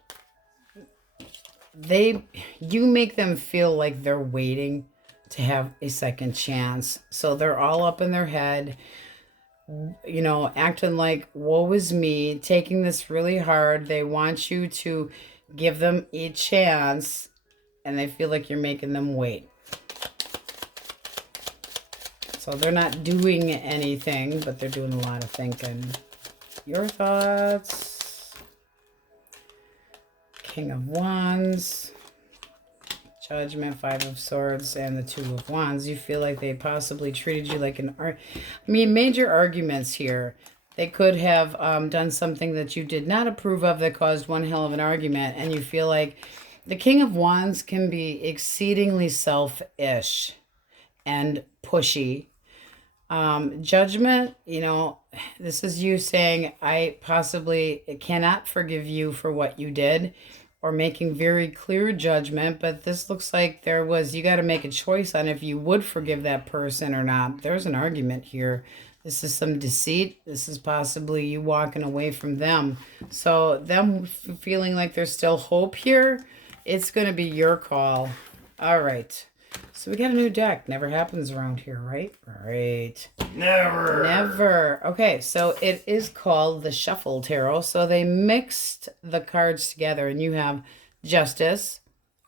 You make them feel like they're waiting to have a second chance. So they're all up in their head, you know, acting like, woe is me, taking this really hard. They want you to give them a chance, and they feel like you're making them wait. So they're not doing anything, but they're doing a lot of thinking. Your thoughts? King of Wands. Judgment, Five of Swords, and the Two of Wands. You feel like they possibly treated you like an major arguments here. They could have done something that you did not approve of that caused one hell of an argument, and you feel like the King of Wands can be exceedingly selfish and pushy. Judgment, you know, this is you saying, I possibly cannot forgive you for what you did, or making very clear judgment, but this looks like you got to make a choice on if you would forgive that person or not. There's an argument here. This is some deceit. This is possibly you walking away from them. So them feeling like there's still hope here, it's going to be your call. All right. So we got a new deck. Never happens around here, right? Right. Never. Never. Okay, so it is called the Shuffle Tarot. So they mixed the cards together, and you have Justice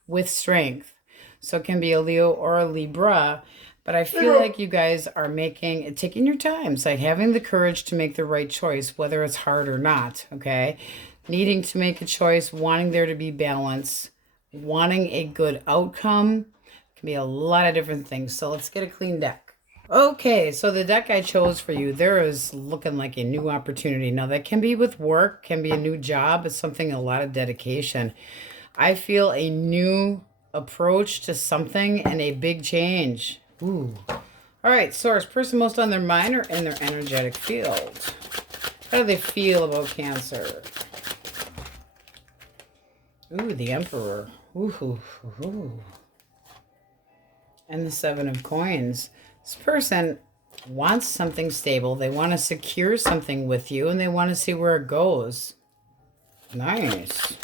with Strength. So it can be a Leo or a Libra. But I feel like you guys are taking your time. It's like having the courage to make the right choice, whether it's hard or not, okay? Needing to make a choice, wanting there to be balance, wanting a good outcome. Can be a lot of different things. So let's get a clean deck. Okay, so the deck I chose for you, there is looking like a new opportunity. Now that can be with work, can be a new job. It's something, a lot of dedication. I feel a new approach to something and a big change. Ooh. All right, Source, person most on their mind or in their energetic field. How do they feel about Cancer? Ooh, the Emperor. Ooh. And the Seven of Coins. This person wants something stable. They want to secure something with you, and they want to see where it goes. Nice.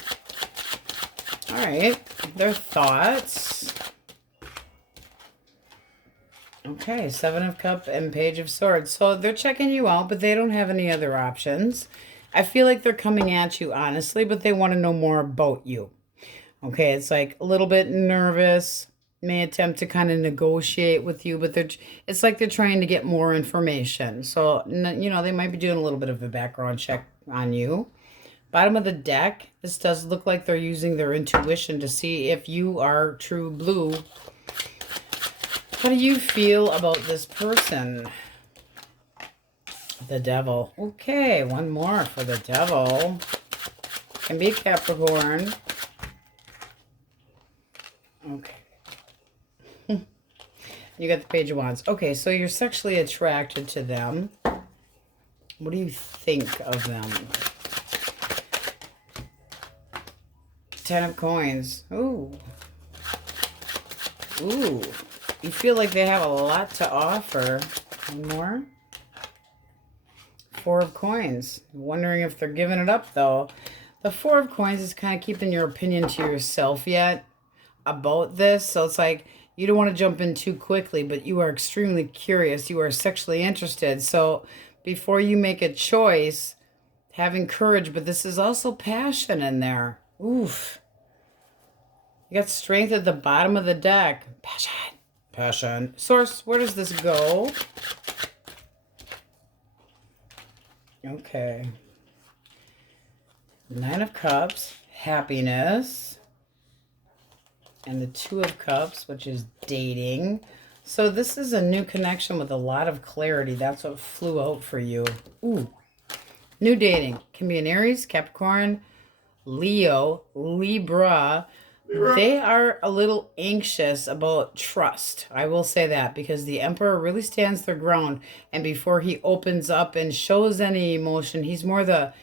All right. Their thoughts. Okay. Seven of Cups and Page of Swords. So they're checking you out, but they don't have any other options. I feel like they're coming at you honestly, but they want to know more about you. Okay. It's like a little bit nervous. May attempt to kind of negotiate with you, but it's like they're trying to get more information. So, you know, they might be doing a little bit of a background check on you. Bottom of the deck, this does look like they're using their intuition to see if you are true blue. How do you feel about this person? The Devil. Okay, one more for the Devil. Can be Capricorn. Okay. You got the Page of Wands. Okay, so you're sexually attracted to them. What do you think of them? Ten of Coins. Ooh. Ooh. You feel like they have a lot to offer. One more. Four of Coins. Wondering if they're giving it up, though. The Four of Coins is kind of keeping your opinion to yourself yet about this. So it's like, you don't want to jump in too quickly, but you are extremely curious. You are sexually interested. So before you make a choice, having courage, but this is also passion in there. Oof. You got Strength at the bottom of the deck. Passion. Passion. Source, where does this go? Okay. Nine of Cups, happiness. And the Two of Cups, which is dating. So this is a new connection with a lot of clarity. That's what flew out for you. Ooh. New dating. Can be an Aries, Capricorn, Leo, Libra. They are a little anxious about trust. I will say that because the Emperor really stands their ground. And before he opens up and shows any emotion, he's more the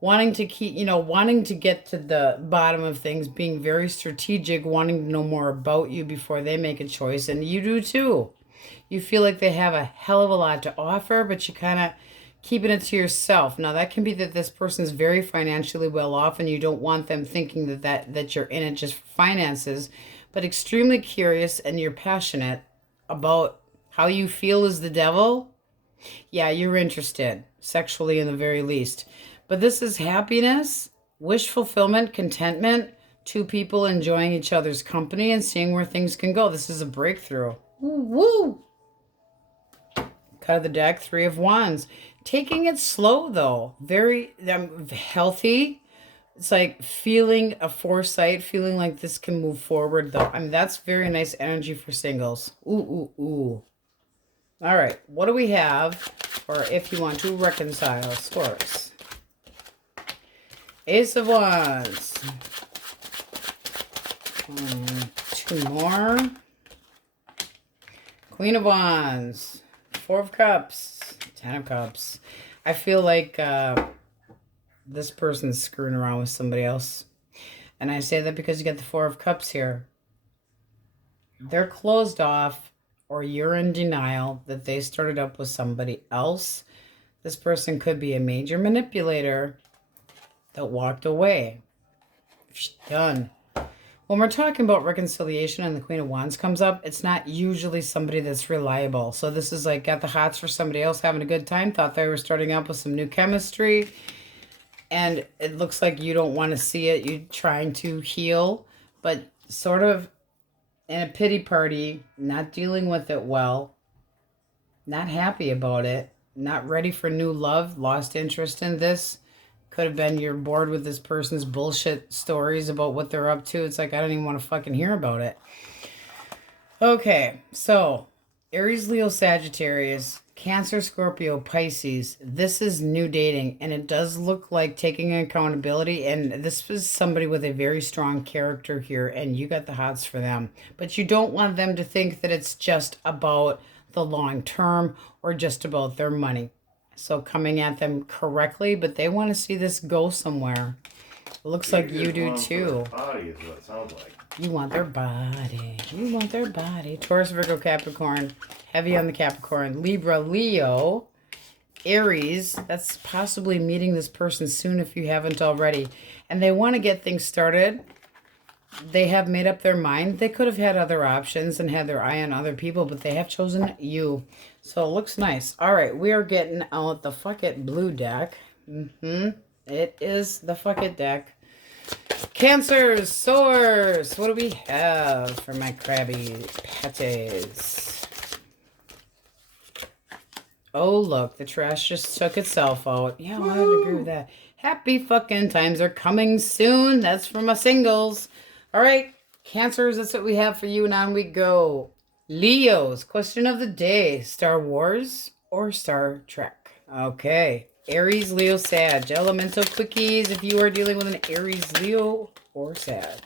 wanting to keep, wanting to get to the bottom of things, being very strategic, wanting to know more about you before they make a choice. And you do too. You feel like they have a hell of a lot to offer, but you kind of keeping it to yourself. Now, that can be that this person's very financially well off and you don't want them thinking that you're in it just for finances, but extremely curious and you're passionate about how you feel as the devil. Yeah, you're interested, sexually in the very least. But this is happiness, wish fulfillment, contentment, two people enjoying each other's company and seeing where things can go. This is a breakthrough. Woo, woo. Cut of the deck, Three of Wands. Taking it slow, though. Very healthy. It's like feeling a foresight, feeling like this can move forward, though. I mean, that's very nice energy for singles. Ooh, ooh, ooh. All right, what do we have? Or if you want to reconcile, Taurus. Ace of Wands. Two more. Queen of Wands. Four of Cups. Ten of Cups. I feel like this person's screwing around with somebody else. And I say that because you got the Four of Cups here. They're closed off, or you're in denial that they started up with somebody else. This person could be a major manipulator that walked away. Done. When we're talking about reconciliation and the Queen of Wands comes up, it's not usually somebody that's reliable. So this is like got the hots for somebody else having a good time, thought they were starting up with some new chemistry, and it looks like you don't want to see it. You're trying to heal, but sort of in a pity party, not dealing with it well, not happy about it, not ready for new love, lost interest in this. Could have been you're bored with this person's bullshit stories about what they're up to. It's like, I don't even want to fucking hear about it. Okay, so Aries, Leo, Sagittarius, Cancer, Scorpio, Pisces. This is new dating, and it does look like taking accountability. And this was somebody with a very strong character here, and you got the hots for them. But you don't want them to think that it's just about the long term or just about their money. So coming at them correctly, but they want to see this go somewhere. It looks like you do too. Body is what it sounds like. You want their body. You want their body. Taurus, Virgo, Capricorn. Heavy on the Capricorn. Libra, Leo, Aries. That's possibly meeting this person soon if you haven't already. And they want to get things started. They have made up their mind. They could have had other options and had their eye on other people, but they have chosen you. So it looks nice. All right, we are getting out the Fuck It Blue deck. It is the Fuck It deck. Cancers, Source. What do we have for my Krabby Patties? Oh, look, the trash just took itself out. Yeah, I would agree with that. Happy fucking times are coming soon. That's for my singles. All right, Cancers, that's what we have for you, and on we go. Leos, question of the day, Star Wars or Star Trek? Okay, Aries, Leo, Sag. Elemental Quickies if you are dealing with an Aries, Leo, or Sag.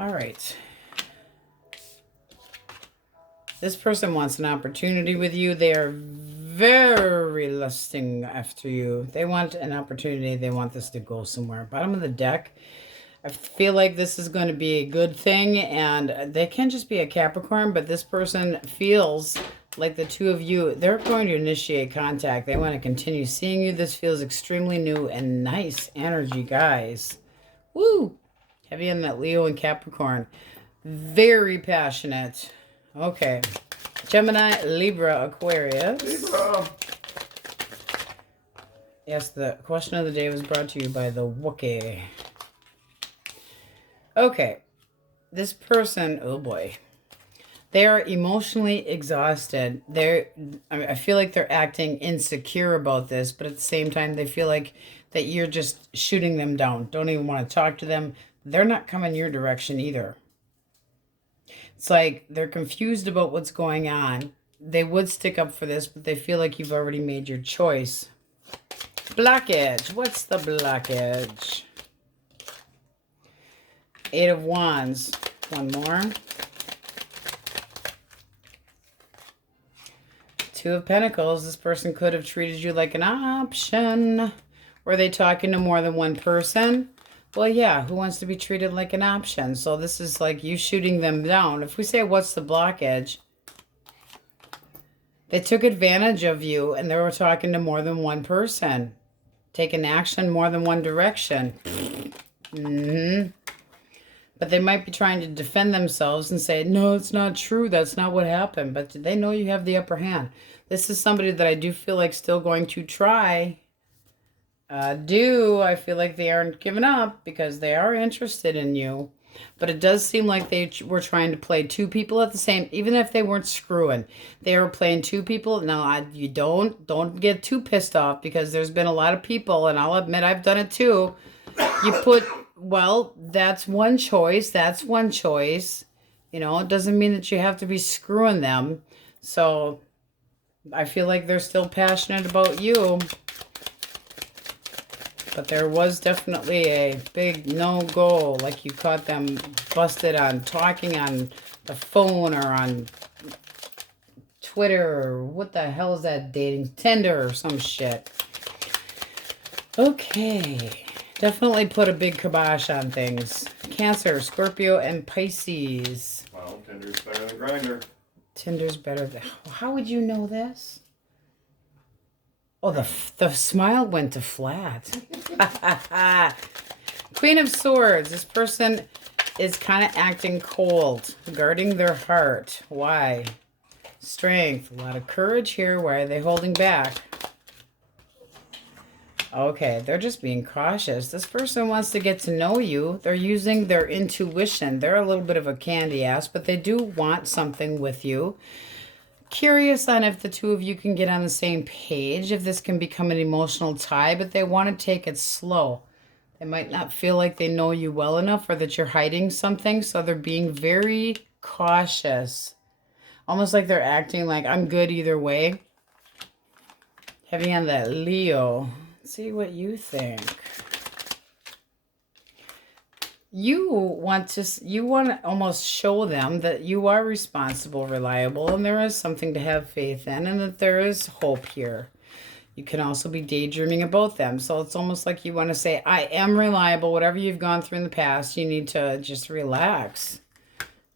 All right. This person wants an opportunity with you. They are very lusting after you. They want an opportunity. They want this to go somewhere. Bottom of the deck. I feel like this is going to be a good thing, and they can just be a Capricorn, but this person feels like the two of you, they're going to initiate contact. They want to continue seeing you. This feels extremely new and nice energy, guys. Woo! Heavy on that Leo and Capricorn. Very passionate. Okay. Gemini, Libra, Aquarius. Libra. Yes, the question of the day was brought to you by the Wookiee. Okay, this person, oh boy. They are emotionally exhausted. I feel like they're acting insecure about this, but at the same time, they feel like that you're just shooting them down. Don't even want to talk to them. They're not coming your direction either. It's like they're confused about what's going on. They would stick up for this, but they feel like you've already made your choice. Blockage. What's the blockage? 8 of Wands. One more. 2 of Pentacles. This person could have treated you like an option. Were they talking to more than one person? Well, yeah, who wants to be treated like an option? So this is like you shooting them down. If we say, what's the blockage? They took advantage of you and they were talking to more than one person. Taking action more than one direction. But they might be trying to defend themselves and say, no, it's not true. That's not what happened. But they know you have the upper hand. This is somebody that I do feel like still going to try. I feel like they aren't giving up because they are interested in you. But it does seem like they were trying to play 2 people at the same, even if they weren't screwing. They were playing 2 people. Now, you don't get too pissed off because there's been a lot of people, and I'll admit I've done it too. You put, well, that's one choice. That's one choice. You know, it doesn't mean that you have to be screwing them. So I feel like they're still passionate about you. But there was definitely a big no-go, like you caught them busted on talking on the phone or on Twitter or what the hell is that dating? Tinder or some shit. Okay. Definitely put a big kibosh on things. Cancer, Scorpio, and Pisces. Well, Tinder's better than Grindr. Tinder's better than... How would you know this? Oh, the smile went to flat. Queen of Swords. This person is kind of acting cold, guarding their heart. Why? Strength. A lot of courage here. Why are they holding back? Okay, they're just being cautious. This person wants to get to know you. They're using their intuition. They're a little bit of a candy ass, but they do want something with you. Curious on if the 2 of you can get on the same page, if this can become an emotional tie, but they want to take it slow. They might not feel like they know you well enough or that you're hiding something, so they're being very cautious. Almost like they're acting like, I'm good either way. Heavy on that Leo. Let's see what you think. You want to almost show them that you are responsible, reliable, and there is something to have faith in, and that there is hope here. You can also be daydreaming about them. So it's almost like you want to say, I am reliable. Whatever you've gone through in the past, you need to just relax.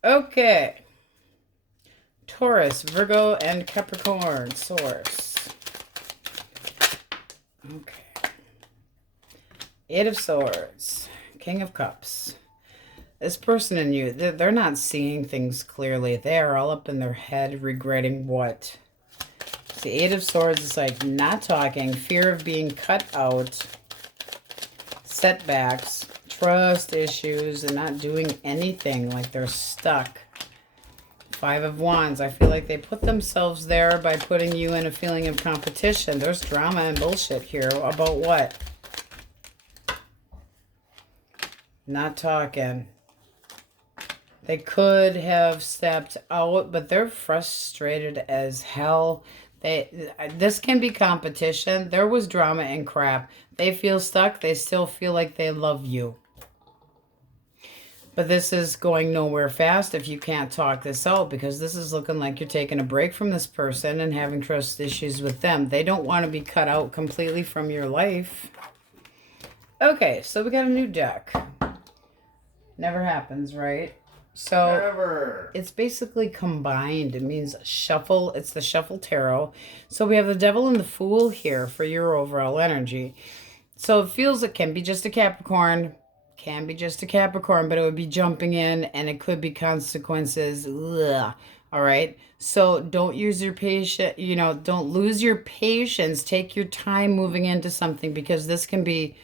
Okay. Taurus, Virgo, and Capricorn source. Okay. 8 of Swords. King of Cups. This person in you, they're not seeing things clearly. They are all up in their head regretting what? The 8 of Swords is like not talking, fear of being cut out, setbacks, trust issues, and not doing anything, like they're stuck. 5 of Wands. I feel like they put themselves there by putting you in a feeling of competition. There's drama and bullshit here. About what? Not talking. They could have stepped out, but they're frustrated as hell. This can be competition. There was drama and crap. They feel stuck. They still feel like they love you. But this is going nowhere fast if you can't talk this out, because this is looking like you're taking a break from this person and having trust issues with them. They don't want to be cut out completely from your life. Okay, so we got a new deck. Never happens, right? So Never. It's basically combined. It means shuffle. It's the Shuffle Tarot. So we have the Devil and the Fool here for your overall energy. So it feels it can be just a Capricorn. Can be just a Capricorn, but it would be jumping in and it could be consequences. Ugh. All right. So don't use your patience, don't lose your patience. Take your time moving into something, because this can be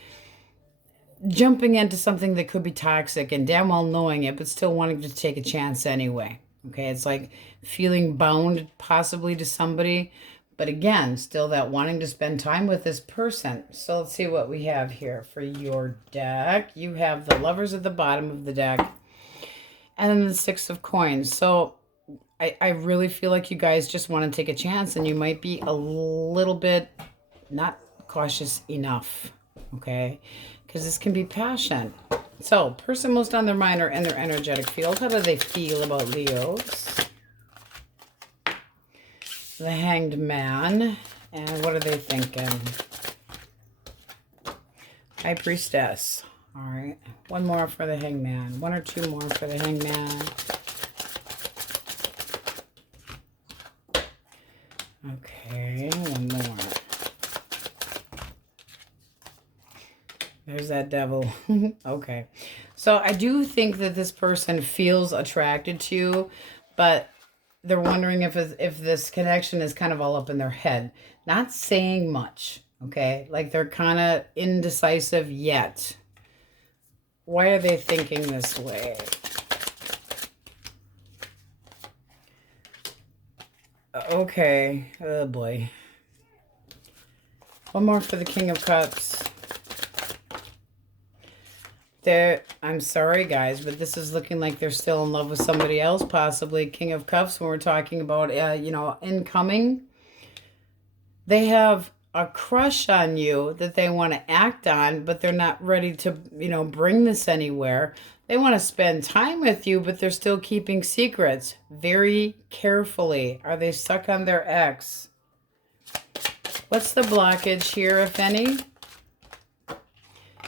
jumping into something that could be toxic and damn well knowing it, but still wanting to take a chance anyway. Okay, it's like feeling bound possibly to somebody, but again, still that wanting to spend time with this person. So let's see what we have here for your deck. You have the Lovers at the bottom of the deck, and then the Six of Coins. So I really feel like you guys just want to take a chance, and you might be a little bit not cautious enough, okay? Because this can be passion. So, person most on their mind or in their energetic field. How do they feel about Leos? The Hanged Man. And what are they thinking? High Priestess. All right. One more for the Hanged Man. One or two more for the Hanged Man. Okay, one more. There's that devil. Okay. So I do think that this person feels attracted to you, but they're wondering if this connection is kind of all up in their head. Not saying much, okay? Like they're kind of indecisive yet. Why are they thinking this way? Okay. Oh, boy. One more for the King of Cups. I'm sorry, guys, but this is looking like they're still in love with somebody else, possibly King of Cups, when we're talking about, you know, incoming. They have a crush on you that they want to act on, but they're not ready to, you know, bring this anywhere. They want to spend time with you, but they're still keeping secrets very carefully. Are they stuck on their ex? What's the blockage here, if any?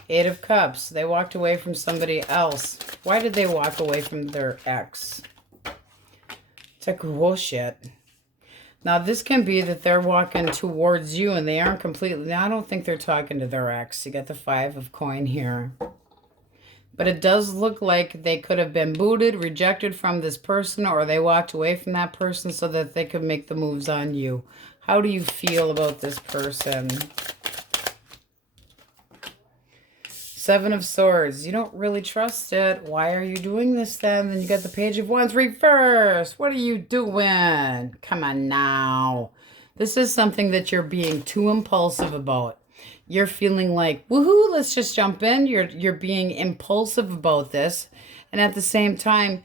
Eight of Cups. They walked away from somebody else. Why did they walk away from their ex? It's like bullshit. Now, this can be that they're walking towards you and they aren't completely... Now, I don't think they're talking to their ex. You got the Five of Coin here. But it does look like they could have been booted, rejected from this person, or they walked away from that person so that they could make the moves on you. How do you feel about this person? Seven of Swords. You don't really trust it. Why are you doing this then? Then you got the Page of Wands reversed. What are you doing? Come on now. This is something that you're being too impulsive about. You're feeling like, woohoo, let's just jump in. You're being impulsive about this. And at the same time,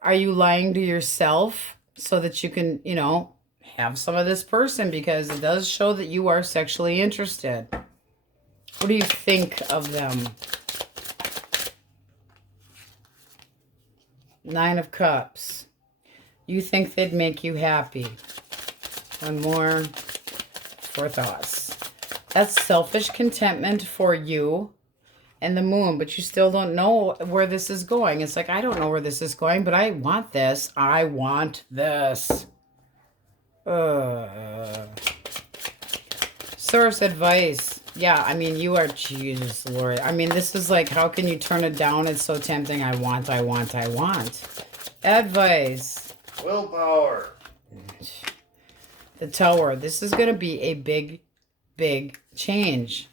are you lying to yourself so that you can, you know, have some of this person? Because it does show that you are sexually interested. What do you think of them? Nine of Cups. You think they'd make you happy. One more for thoughts. That's selfish contentment for you and the Moon, but you still don't know where this is going. It's like, I don't know where this is going, but I want this. I want this. Source advice. Yeah, I mean, you are, Jesus Lord. I mean, this is like, how can you turn it down? It's so tempting. I want. Advice. Willpower. The Tower. This is going to be a big, big change.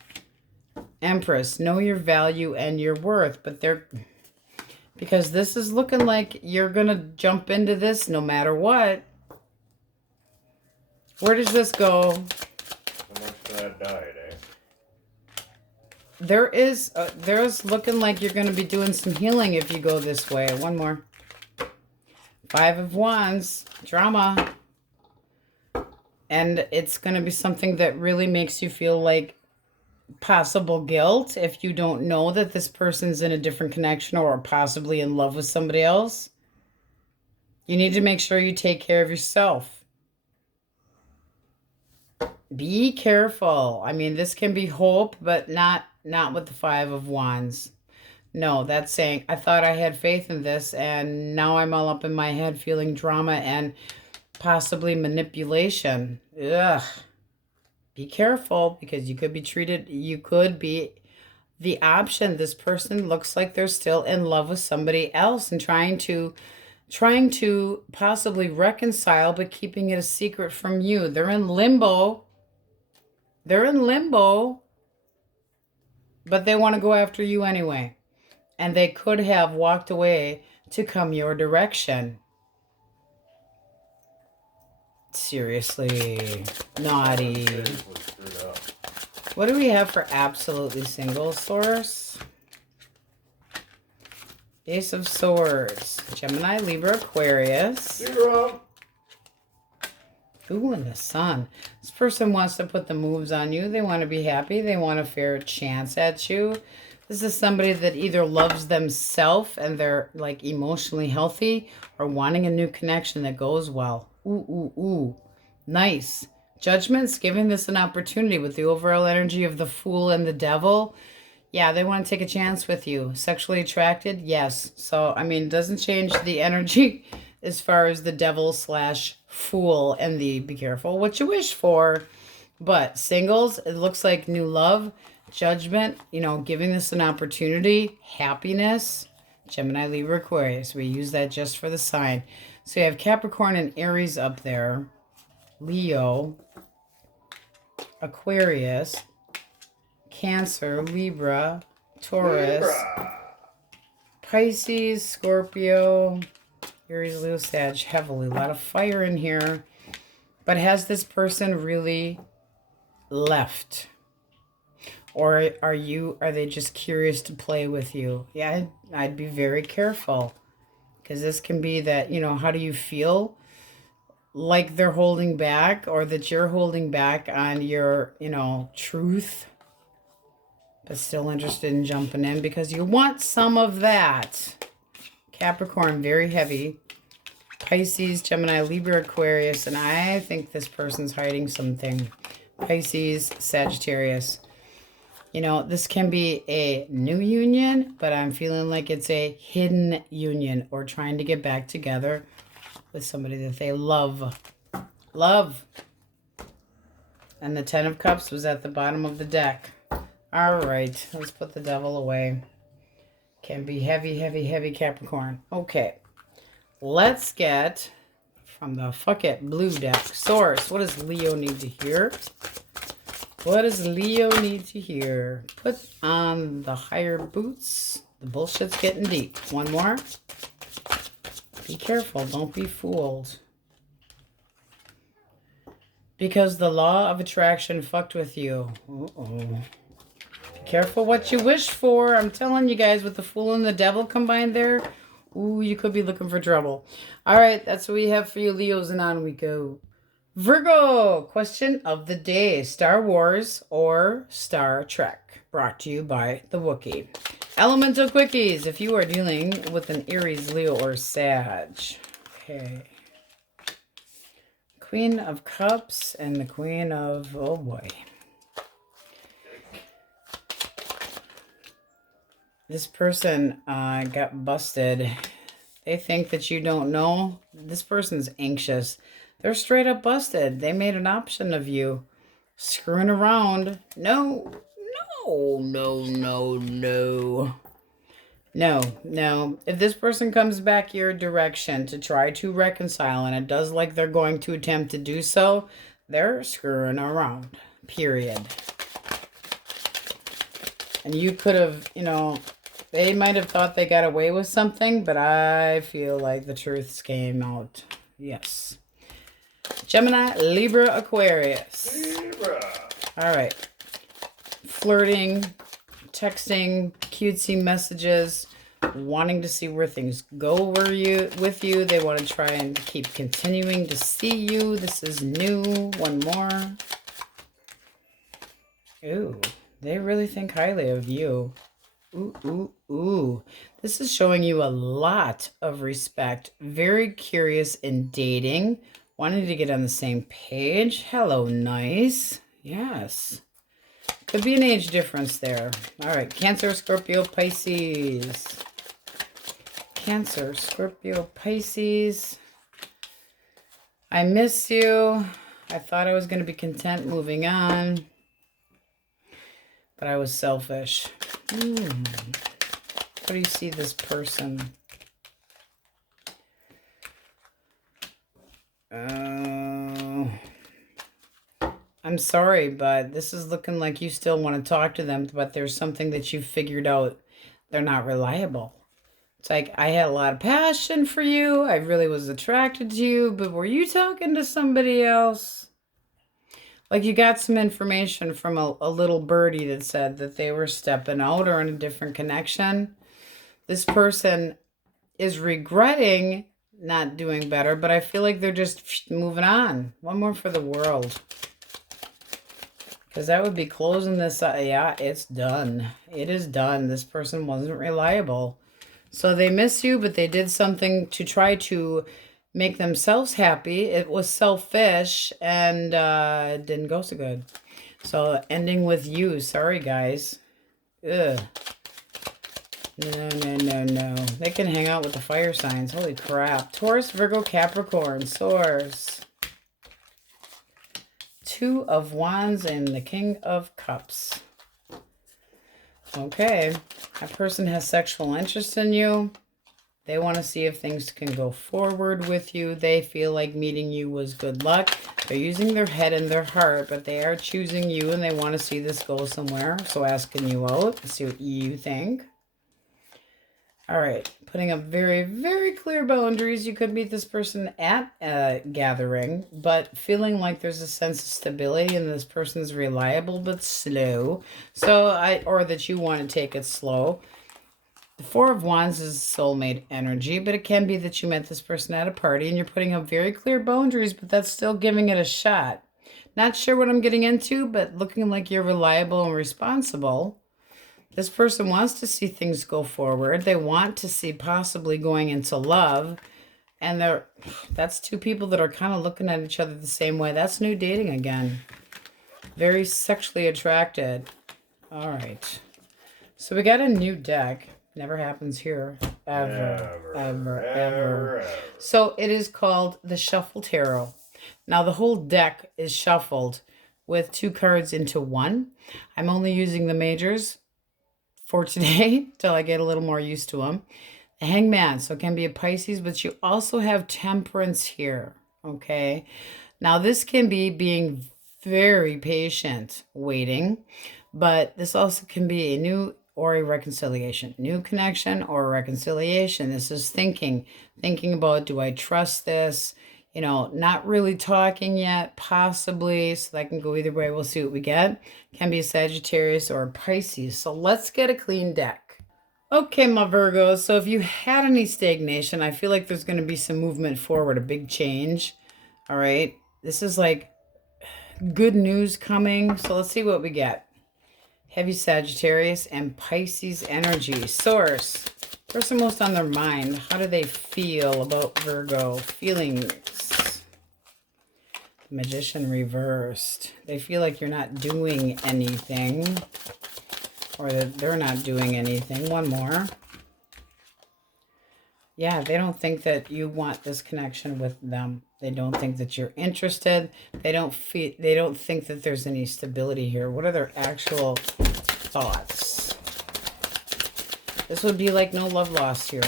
Empress. Know your value and your worth. But because this is looking like you're going to jump into this no matter what. Where does this go? How much that died, eh? There's looking like you're going to be doing some healing if you go this way. One more. Five of Wands. Drama. And it's going to be something that really makes you feel like possible guilt if you don't know that this person's in a different connection or possibly in love with somebody else. You need to make sure you take care of yourself. Be careful. I mean, this can be hope, but not with the Five of Wands. No, that's saying, I thought I had faith in this, and now I'm all up in my head feeling drama and possibly manipulation. Ugh. Be careful, because you could be treated, you could be the option. This person looks like they're still in love with somebody else and trying to possibly reconcile, but keeping it a secret from you. They're in limbo. But they want to go after you anyway. And they could have walked away to come your direction. Seriously. Naughty. Seriously screwed up. What do we have for absolutely single source? Ace of Swords. Gemini, Libra, Aquarius. Zero. Ooh, and the Sun. This person wants to put the moves on you. They want to be happy. They want a fair chance at you. This is somebody that either loves themselves and they're like emotionally healthy, or wanting a new connection that goes well. Ooh, ooh, ooh. Nice. Judgment's giving this an opportunity with the overall energy of the Fool and the Devil. Yeah, they want to take a chance with you. Sexually attracted? Yes. So, I mean, it doesn't change the energy as far as the Devil / Fool and the be careful what you wish for. But singles, it looks like new love, judgment, you know, giving this an opportunity, happiness. Gemini, Libra, Aquarius. We use that just for the sign. So you have Capricorn and Aries up there. Leo, Aquarius, Cancer, Libra, Taurus, Libra. Pisces, Scorpio, Aries, Leo, Sag, heavily. A lot of fire in here. But has this person really left? Or are they just curious to play with you? Yeah, I'd be very careful. Because this can be that, you know, how do you feel? Like they're holding back, or that you're holding back on your, you know, truth. But still interested in jumping in because you want some of that. Capricorn, very heavy. Pisces, Gemini, Libra, Aquarius. And I think this person's hiding something. Pisces, Sagittarius. You know, this can be a new union, but I'm feeling like it's a hidden union, or trying to get back together with somebody that they love. Love. And the Ten of Cups was at the bottom of the deck. All right, let's put the Devil away. Can be heavy, heavy, heavy Capricorn. Okay, let's get from the Fuck It Blue deck. Source, what does Leo need to hear? What does Leo need to hear? Put on the higher boots. The bullshit's getting deep. One more. Be careful. Don't be fooled. Because the law of attraction fucked with you. Uh-oh. Be careful what you wish for. I'm telling you guys, with the Fool and the Devil combined there, ooh, you could be looking for trouble. All right, that's what we have for you, Leos, and on we go. Virgo, question of the day. Star Wars or Star Trek? Brought to you by the Wookiee. Elemental Quickies, if you are dealing with an Aries, Leo, or Sag. Okay. Queen of Cups and the Queen of... Oh, boy. This person got busted. They think that you don't know. This person's anxious. They're straight up busted. They made an option of you. Screwing around. No. No, no, no, no. No, no. If this person comes back your direction to try to reconcile, and it does like they're going to attempt to do so, they're screwing around. Period. And you could have, you know, they might have thought they got away with something, but I feel like the truth came out. Yes. Gemini, Libra, Aquarius. Libra. All right. Flirting, texting, cutesy messages, wanting to see where things go with you. They want to try and keep continuing to see you. This is new. One more. Ooh, they really think highly of you. Ooh, ooh, ooh. This is showing you a lot of respect. Very curious in dating. Wanting to get on the same page. Hello, nice. Yes. Could be an age difference there. All right. Cancer, Scorpio, Pisces. Cancer, Scorpio, Pisces. I miss you. I thought I was going to be content moving on. But I was selfish. How do you see this person? I'm sorry, but this is looking like you still want to talk to them, but there's something that you figured out. They're not reliable. It's like, I had a lot of passion for you. I really was attracted to you, but were you talking to somebody else? Like you got some information from a little birdie that said that they were stepping out or in a different connection. This person is regretting not doing better, but I feel like they're just moving on. One more for the world. Because that would be closing this. Yeah, it's done. It is done. This person wasn't reliable. So they miss you, but they did something to try to make themselves happy. It was selfish and it didn't go so good. So ending with you. Sorry, guys. Ugh. No, no, no, no. They can hang out with the fire signs. Holy crap. Taurus, Virgo, Capricorn, Source. Two of Wands and the King of Cups. Okay. That person has sexual interest in you. They want to see if things can go forward with you. They feel like meeting you was good luck. They're using their head and their heart, but they are choosing you and they want to see this go somewhere. So asking you out to see what you think. All right. Putting up very, very clear boundaries. You could meet this person at a gathering, but feeling like there's a sense of stability and this person's reliable but slow. Or that you want to take it slow. The Four of Wands is soulmate energy, but it can be that you met this person at a party and you're putting up very clear boundaries, but that's still giving it a shot. Not sure what I'm getting into, but looking like you're reliable and responsible. This person wants to see things go forward. They want to see possibly going into love. And that's two people that are kind of looking at each other the same way. That's new dating again. Very sexually attracted. All right. So we got a new deck. Never happens here. Ever. So it is called the Shuffle Tarot. Now the whole deck is shuffled with 2 cards into 1. I'm only using the majors for today till I get a little more used to them. The Hangman, so it can be a Pisces, but you also have Temperance here, okay? Now this can be being very patient, waiting, but this also can be a new or a reconciliation, new connection or reconciliation. This is thinking about, do I trust this? You know, not really talking yet, possibly, so that can go either way. We'll see what we get. Can be a Sagittarius or a Pisces. So let's get a clean deck. Okay, my Virgos, so if you had any stagnation, I feel like there's going to be some movement forward, a big change. All right, this is like good news coming. So let's see what we get. Heavy Sagittarius and Pisces energy. Source. Person most on their mind. How do they feel about Virgo? Feelings. Magician reversed. They feel like you're not doing anything. Or that they're not doing anything. One more. Yeah, they don't think that you want this connection with them. They don't think that you're interested. They don't think that there's any stability here. What are their actual thoughts? This would be like no love lost here.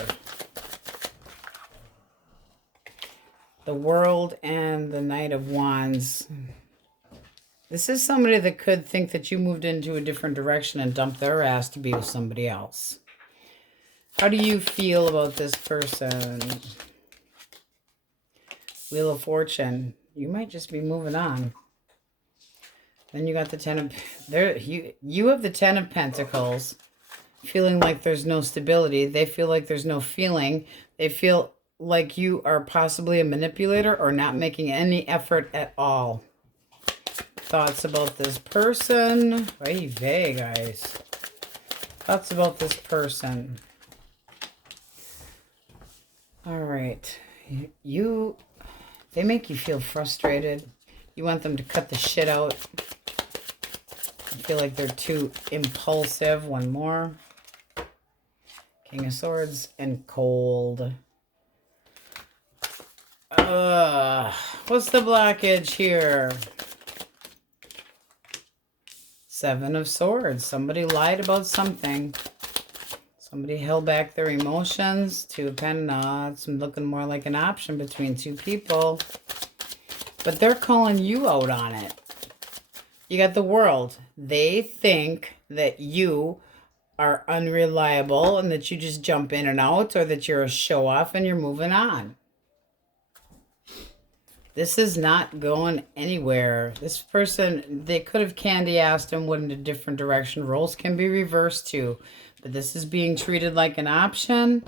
The World and the Knight of Wands. This is somebody that could think that you moved into a different direction and dumped their ass to be with somebody else. How do you feel about this person? Wheel of Fortune. You might just be moving on. Then you got the Ten of... You have the Ten of Pentacles. Feeling like there's no stability. They feel like there's no feeling. They feel like you are possibly a manipulator or not making any effort at all. Thoughts about this person. Ay vey, guys. Thoughts about this person. All right. They make you feel frustrated. You want them to cut the shit out. I feel like they're too impulsive. One more. King of Swords and Cold. What's the blockage here? Seven of Swords. Somebody lied about something. Somebody held back their emotions. Two of Pentacles. It's looking more like an option between two people. But they're calling you out on it. You got the World. They think that you are unreliable and that you just jump in and out, or that you're a show off and you're moving on. This is not going anywhere. This person, they could have candy-assed and went in a different direction. Roles can be reversed too. But this is being treated like an option.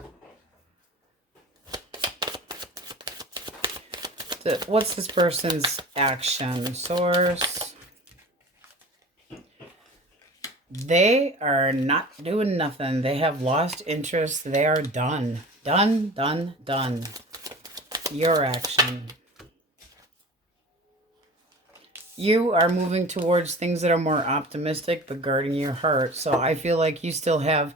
What's this person's action? Source. They are not doing nothing. They have lost interest. They are done. Done, done, done. Your action. You are moving towards things that are more optimistic, but guarding your heart. So I feel like you still have,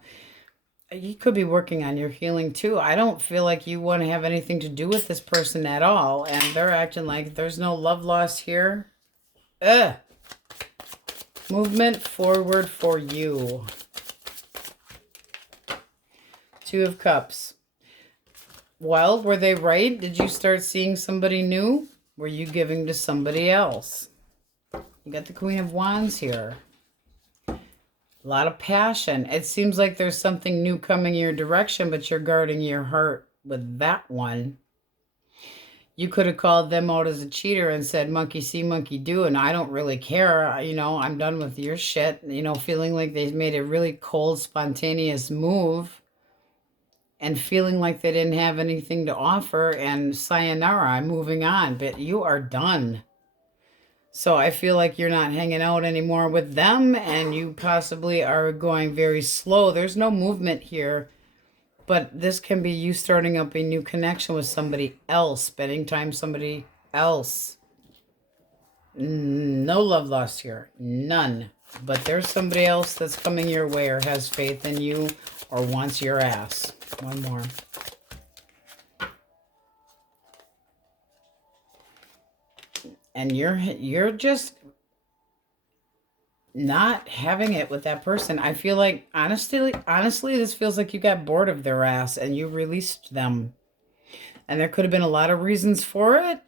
you could be working on your healing too. I don't feel like you want to have anything to do with this person at all. And they're acting like there's no love lost here. Ugh. Movement forward for you. Two of Cups. Well, were they right? Did you start seeing somebody new? Were you giving to somebody else? You got the Queen of Wands here. A lot of passion. It seems like there's something new coming your direction, but you're guarding your heart with that one. You could have called them out as a cheater and said, monkey see, monkey do, and I don't really care. You know, I'm done with your shit. You know, feeling like they made a really cold, spontaneous move and feeling like they didn't have anything to offer, and sayonara, I'm moving on. But you are done. So I feel like you're not hanging out anymore with them, and you possibly are going very slow. There's no movement here, but this can be you starting up a new connection with somebody else, spending time with somebody else. No love lost here. None. But there's somebody else that's coming your way or has faith in you or wants your ass. One more. And you're just not having it with that person. I feel like, honestly, this feels like you got bored of their ass and you released them. And there could have been a lot of reasons for it.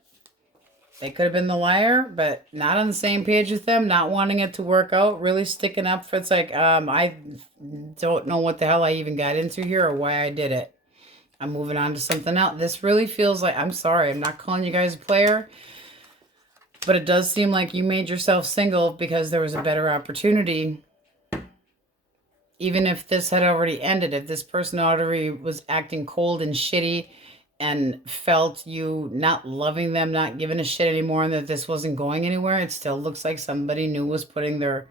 They could have been the liar, but not on the same page with them, not wanting it to work out, really sticking up for, it's like, I don't know what the hell I even got into here or why I did it. I'm moving on to something else. This really feels like, I'm sorry, I'm not calling you guys a player, but it does seem like you made yourself single because there was a better opportunity. Even if this had already ended, if this person already was acting cold and shitty and felt you not loving them, not giving a shit anymore, and that this wasn't going anywhere, it still looks like somebody new was putting their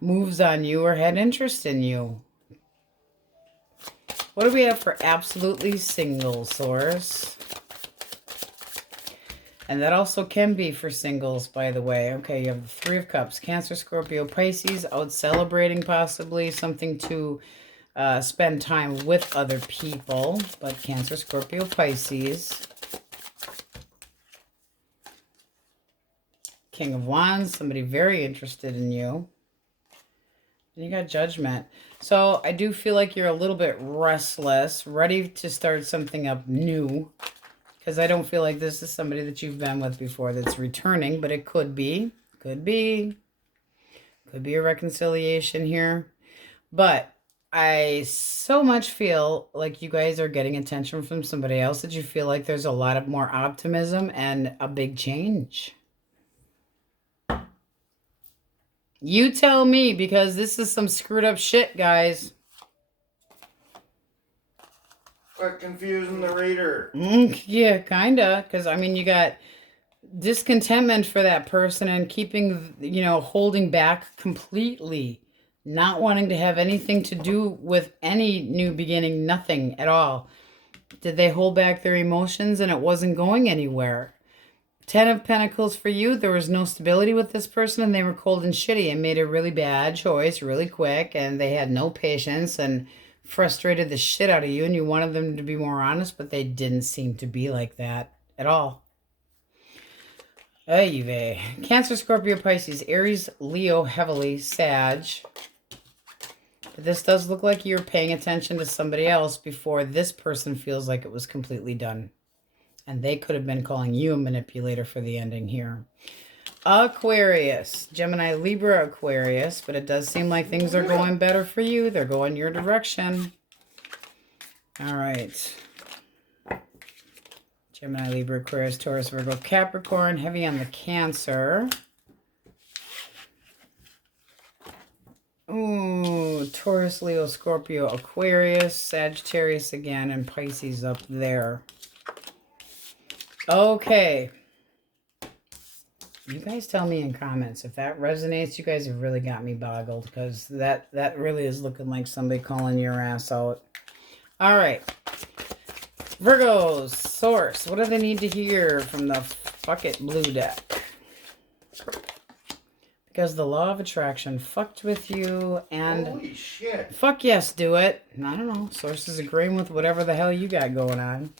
moves on you or had interest in you. What do we have for absolutely single, Source? And that also can be for singles, by the way. Okay, you have the Three of Cups. Cancer, Scorpio, Pisces. Out celebrating, possibly. Something to spend time with other people. But Cancer, Scorpio, Pisces. King of Wands. Somebody very interested in you. And you got Judgment. So I do feel like you're a little bit restless. Ready to start something up new. Because I don't feel like this is somebody that you've been with before that's returning, but it could be. Could be. Could be a reconciliation here. But I so much feel like you guys are getting attention from somebody else that you feel like there's a lot of more optimism and a big change. You tell me, because this is some screwed up shit, guys. Quit confusing the reader. Yeah, kind of. Because, I mean, you got discontentment for that person and keeping, you know, holding back completely. Not wanting to have anything to do with any new beginning. Nothing at all. Did they hold back their emotions and it wasn't going anywhere? 10 of Pentacles for you. There was no stability with this person and they were cold and shitty and made a really bad choice really quick. And they had no patience and frustrated the shit out of you, and you wanted them to be more honest, but they didn't seem to be like that at all. Ay vey. Cancer, Scorpio, Pisces, Aries, Leo, heavily, Sag. But this does look like you're paying attention to somebody else before this person feels like it was completely done. And they could have been calling you a manipulator for the ending here. Aquarius, Gemini, Libra, Aquarius, but it does seem like things are going better for you. They're going your direction. All right. Gemini, Libra, Aquarius, Taurus, Virgo, Capricorn, heavy on the Cancer. Ooh, Taurus, Leo, Scorpio, Aquarius, Sagittarius again, and Pisces up there. Okay. You guys tell me in comments if that resonates. You guys have really got me boggled because that really is looking like somebody calling your ass out. All right. Virgos, source. What do they need to hear from the fuck it blue deck? Because the law of attraction fucked with you and... Holy shit. Fuck yes, do it. I don't know. Source is agreeing with whatever the hell you got going on.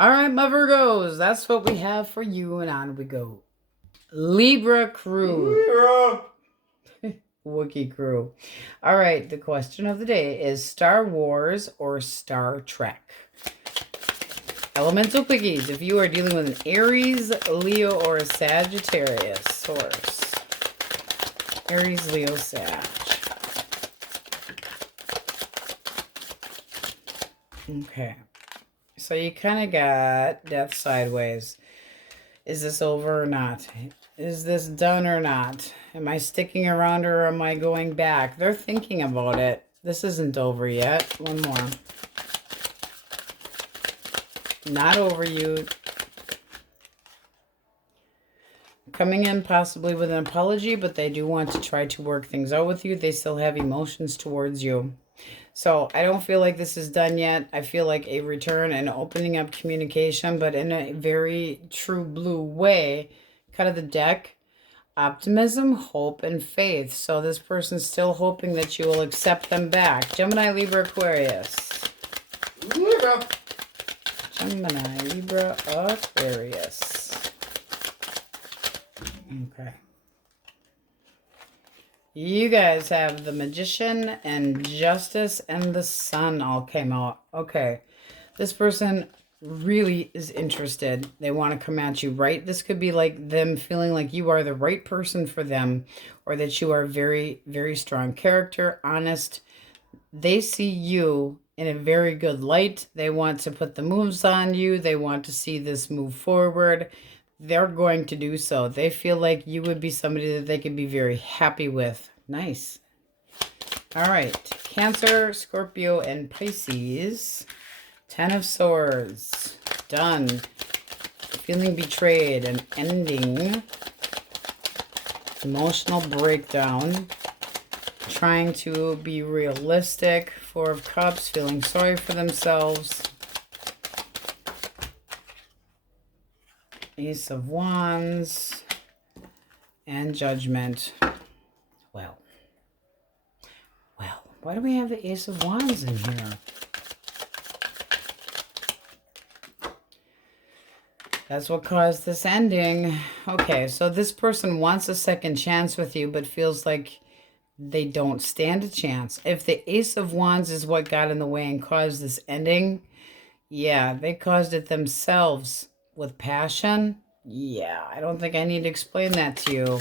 All right, my Virgos. That's what we have for you, and on we go. Libra crew. Libra. Wookiee crew. All right, the question of the day is Star Wars or Star Trek? Elemental Quickies. If you are dealing with an Aries, Leo, or a Sagittarius source. Aries, Leo, Sag. Okay. So you kind of got death sideways. Is this over or not? Is this done or not? Am I sticking around or am I going back? They're thinking about it. This isn't over yet. One more. Not over you. Coming in possibly with an apology, but they do want to try to work things out with you. They still have emotions towards you. So I don't feel like this is done yet. I feel like a return and opening up communication, but in a very true blue way. Cut of the deck, optimism, hope, and faith. So this person's still hoping that you will accept them back. Gemini, Libra, Aquarius. Libra. Gemini, Libra, Aquarius. Okay. You guys have the Magician and Justice and the Sun all came out. Okay. This person really is interested. They want to come at you, right? This could be like them feeling like you are the right person for them, or that you are very, very strong character, honest. They see you in a very good light. They want to put the moves on you. They want to see this move forward. They're going to do so. They feel like you would be somebody that they could be very happy with. Nice. All right. Cancer, Scorpio, and Pisces. 10 of Swords. Done. Feeling betrayed. An ending. Emotional breakdown. Trying to be realistic. 4 of Cups. Feeling sorry for themselves. Ace of Wands and Judgment. Well, why do we have the Ace of Wands in here? That's what caused this ending. Okay, so this person wants a second chance with you, but feels like they don't stand a chance. If the Ace of Wands is what got in the way and caused this ending, yeah, they caused it themselves. With passion? Yeah, I don't think I need to explain that to you.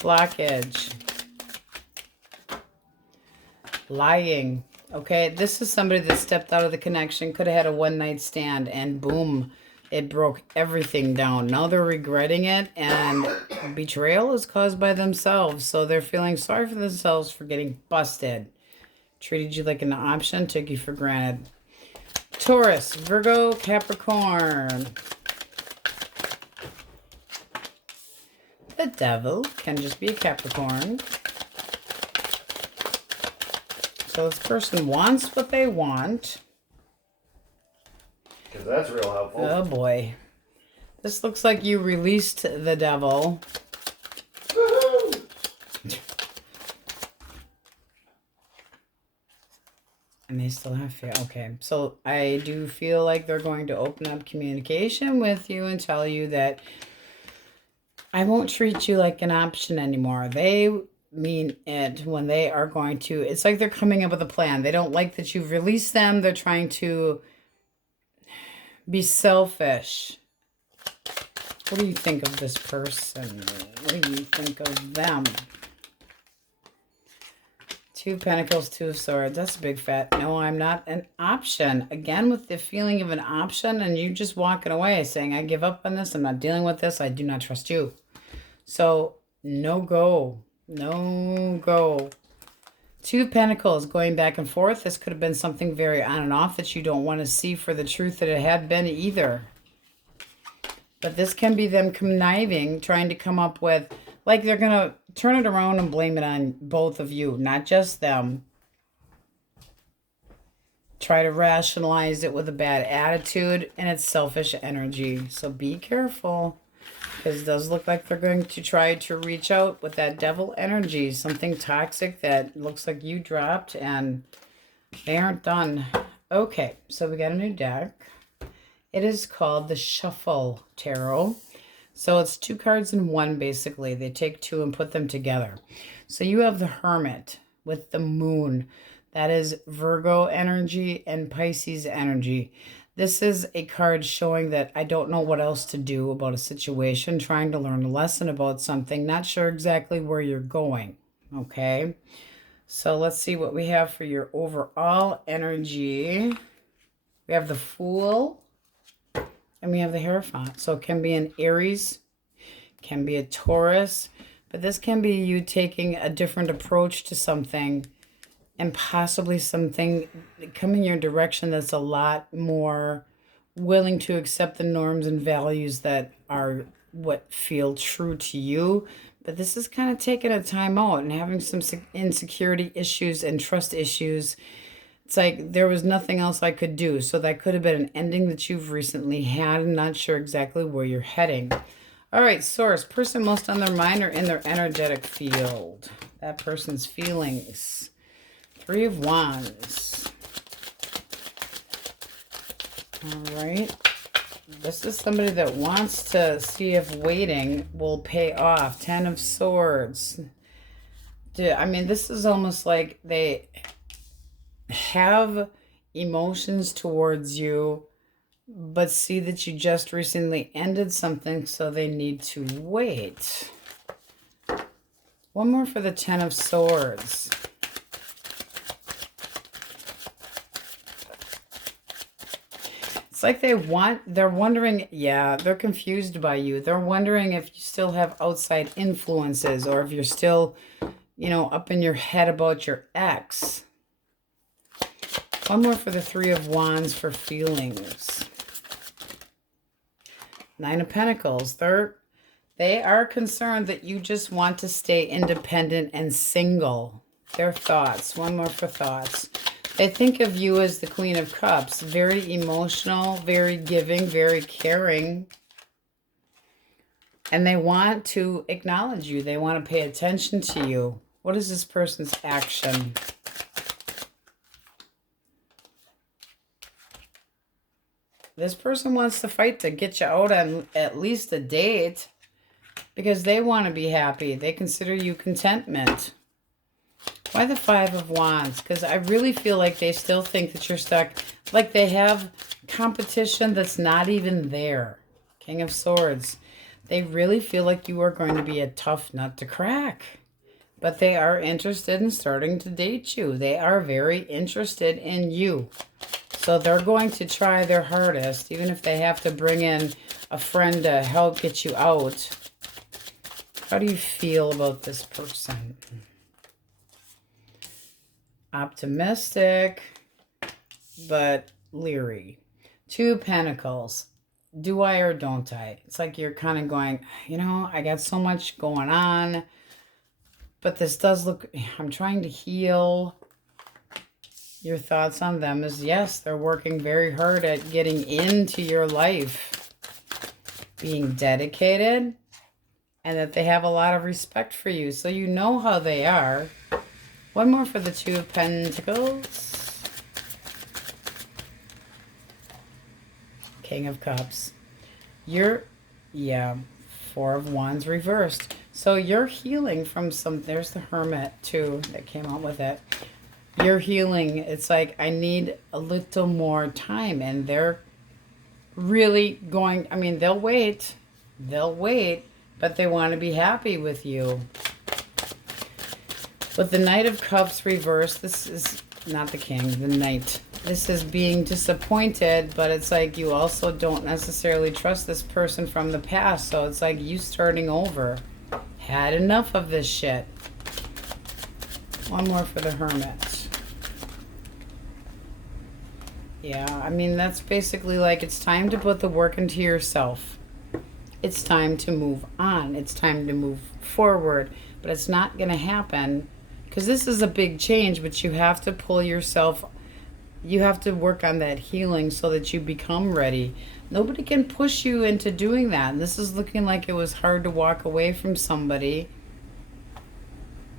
Blockage. Lying. Okay, this is somebody that stepped out of the connection, could have had a one-night stand, and boom, it broke everything down. Now they're regretting it, and betrayal is caused by themselves, so they're feeling sorry for themselves for getting busted. Treated you like an option, took you for granted. Taurus, Virgo, Capricorn. The Devil can just be a Capricorn. So this person wants what they want. Because that's real helpful. Oh boy. This looks like you released the Devil. Woohoo! And they still have fear. Okay. So I do feel like they're going to open up communication with you and tell you that I won't treat you like an option anymore. They mean it when they are going to. It's like they're coming up with a plan. They don't like that you've released them. They're trying to be selfish. What do you think of this person? What do you think of them? Two of Pentacles, Two of Swords. That's a big fat no, I'm not an option. Again, with the feeling of an option and you just walking away saying, I give up on this. I'm not dealing with this. I do not trust you. So no go. No go. Two of Pentacles going back and forth. This could have been something very on and off that you don't want to see for the truth that it had been either. But this can be them conniving, trying to come up with, like they're going to turn it around and blame it on both of you, not just them. Try to rationalize it with a bad attitude, and it's selfish energy. So be careful, because it does look like they're going to try to reach out with that devil energy, something toxic that looks like you dropped, and they aren't done. Okay, so we got a new deck. It is called the Shuffle Tarot. So it's two cards in one, basically. They take two and put them together. So you have the Hermit with the Moon. That is Virgo energy and Pisces energy. This is a card showing that I don't know what else to do about a situation, trying to learn a lesson about something, not sure exactly where you're going. Okay? So let's see what we have for your overall energy. We have the Fool. And we have the Hierophant. So it can be an Aries, can be a Taurus, but this can be you taking a different approach to something and possibly something coming your direction that's a lot more willing to accept the norms and values that are what feel true to you. But this is kind of taking a time out and having some insecurity issues and trust issues. It's like there was nothing else I could do. So that could have been an ending that you've recently had. I'm not sure exactly where you're heading. All right, source. Person most on their mind or in their energetic field. That person's feelings. Three of Wands. All right. This is somebody that wants to see if waiting will pay off. Ten of Swords. I mean, this is almost like they have emotions towards you, but see that you just recently ended something, so they need to wait. One more for the Ten of Swords. It's like they're wondering, yeah, they're confused by you. They're wondering if you still have outside influences or if you're still, you know, up in your head about your ex. One more for the Three of Wands for feelings. Nine of Pentacles. They are concerned that you just want to stay independent and single. Their thoughts. One more for thoughts. They think of you as the Queen of Cups. Very emotional, very giving, very caring. And they want to acknowledge you. They want to pay attention to you. What is this person's action? This person wants to fight to get you out on at least a date because they want to be happy. They consider you contentment. Why the Five of Wands? Because I really feel like they still think that you're stuck. Like they have competition that's not even there. King of Swords. They really feel like you are going to be a tough nut to crack. But they are interested in starting to date you. They are very interested in you. So they're going to try their hardest, even if they have to bring in a friend to help get you out. How do you feel about this person? Optimistic, but leery. Two of Pentacles. Do I or don't I? It's like you're kind of going, you know, I got so much going on, but this does look, I'm trying to heal. Your thoughts on them is, yes, they're working very hard at getting into your life, being dedicated, and that they have a lot of respect for you. So you know how they are. One more for the Two of Pentacles. King of Cups. Four of Wands reversed. So you're healing from there's the Hermit too that came out with it. You're healing. It's like, I need a little more time. And they're really going, I mean, they'll wait. They'll wait, but they want to be happy with you. With the Knight of Cups reversed, this is not the King, the Knight. This is being disappointed, but it's like you also don't necessarily trust this person from the past. So it's like you starting over. Had enough of this shit. One more for the Hermit. Yeah, I mean, that's basically like it's time to put the work into yourself. It's time to move on. It's time to move forward. But it's not going to happen because this is a big change, but you have to pull yourself. You have to work on that healing so that you become ready. Nobody can push you into doing that. And this is looking like it was hard to walk away from somebody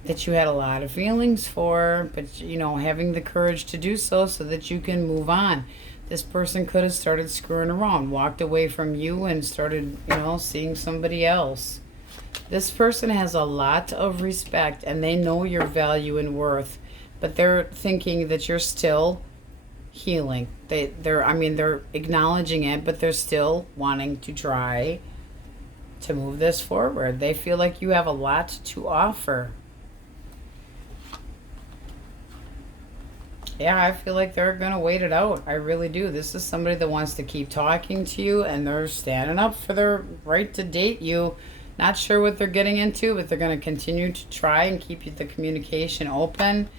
that you had a lot of feelings for, but, you know, having the courage to do so that you can move on. This person could have started screwing around, walked away from you and started, you know, seeing somebody else. This person has a lot of respect and they know your value and worth, but they're thinking that you're still healing. They're acknowledging it, but they're still wanting to try to move this forward. They feel like you have a lot to offer. Yeah, I feel like they're going to wait it out. I really do. This is somebody that wants to keep talking to you, and they're standing up for their right to date you. Not sure what they're getting into, but they're going to continue to try and keep the communication open.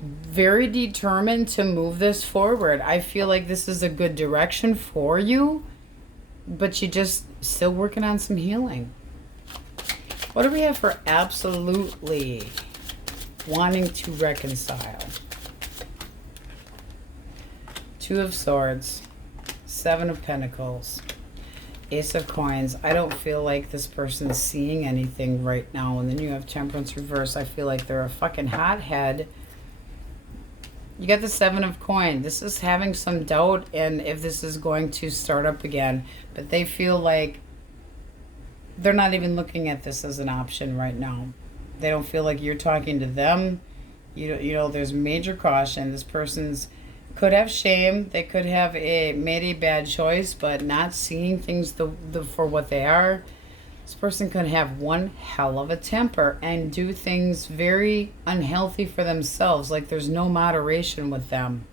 Very determined to move this forward. I feel like this is a good direction for you, but you just still working on some healing. What do we have for absolutely wanting to reconcile? Two of Swords, Seven of Pentacles, Ace of Coins. I don't feel like this person's seeing anything right now. And then you have Temperance reverse. I feel like they're a fucking hothead. You got the Seven of Coins. This is having some doubt in if this is going to start up again. But they feel like they're not even looking at this as an option right now. They don't feel like you're talking to them. You know, there's major caution. This person's could have shame. They could have made a bad choice, but not seeing things for what they are. This person could have one hell of a temper and do things very unhealthy for themselves. Like there's no moderation with them.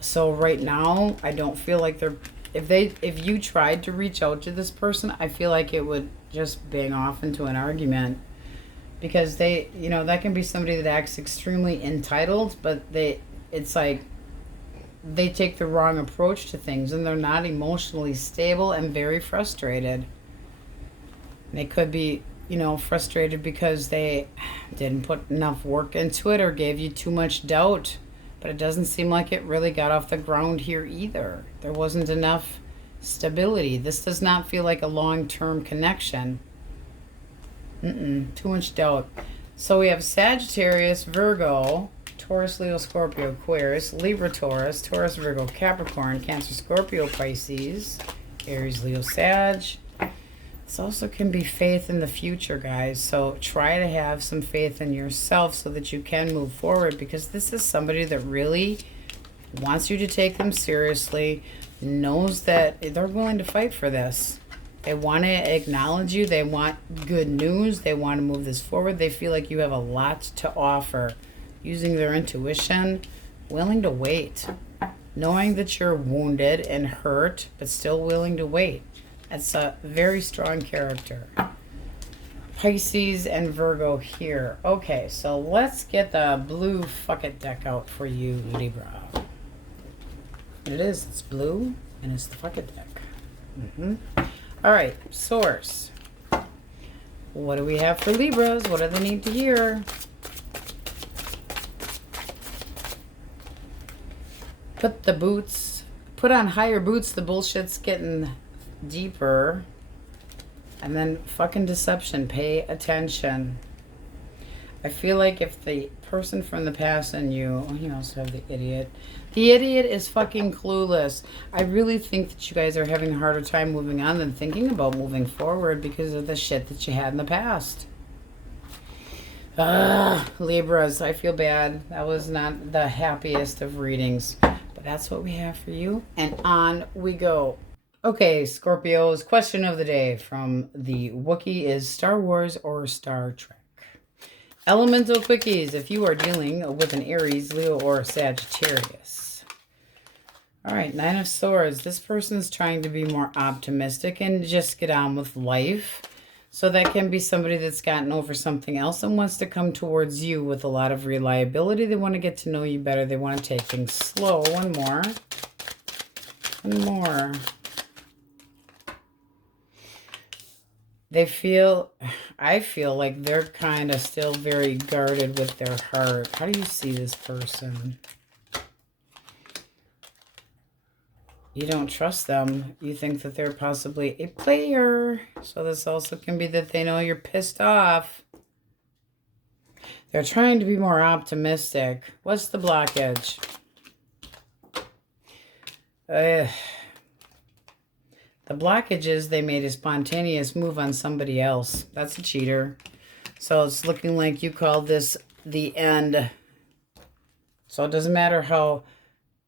So right now, I don't feel like they're... If you tried to reach out to this person, I feel like it would just bang off into an argument. Because they, you know, that can be somebody that acts extremely entitled, but it's like they take the wrong approach to things and they're not emotionally stable and very frustrated. They could be, you know, frustrated because they didn't put enough work into it or gave you too much doubt. But it doesn't seem like it really got off the ground here either. There wasn't enough stability. This does not feel like a long-term connection. Too much doubt. So we have Sagittarius, Virgo, Taurus, Leo, Scorpio, Aquarius, Libra, Taurus, Taurus, Virgo, Capricorn, Cancer, Scorpio, Pisces, Aries, Leo, Sag. This also can be faith in the future, guys. So try to have some faith in yourself so that you can move forward, because this is somebody that really wants you to take them seriously, knows that they're willing to fight for this. They want to acknowledge you. They want good news. They want to move this forward. They feel like you have a lot to offer. Using their intuition, willing to wait. Knowing that you're wounded and hurt, but still willing to wait. That's a very strong character. Pisces and Virgo here. Okay, so let's get the blue fuck it deck out for you, Libra. It is. It's blue, and it's the fuck it deck. All right, source. What do we have for Libras? What do they need to hear? Put on higher boots. The bullshit's getting deeper. And then fucking deception. Pay attention. I feel like if the person from the past and you also have the idiot. The idiot is fucking clueless. I really think that you guys are having a harder time moving on than thinking about moving forward because of the shit that you had in the past. Libras, I feel bad. That was not the happiest of readings. But that's what we have for you. And on we go. Okay, Scorpios, question of the day from the Wookiee is Star Wars or Star Trek? Elemental Quickies, if you are dealing with an Aries, Leo, or Sagittarius. All right, Nine of Swords. This person's trying to be more optimistic and just get on with life. So that can be somebody that's gotten over something else and wants to come towards you with a lot of reliability. They want to get to know you better. They want to take things slow. One more. One more. I feel like they're kind of still very guarded with their heart. How do you see this person? You don't trust them. You think that they're possibly a player. So this also can be that they know you're pissed off. They're trying to be more optimistic. What's the blockage? The blockage is they made a spontaneous move on somebody else. That's a cheater. So it's looking like you called this the end. So it doesn't matter how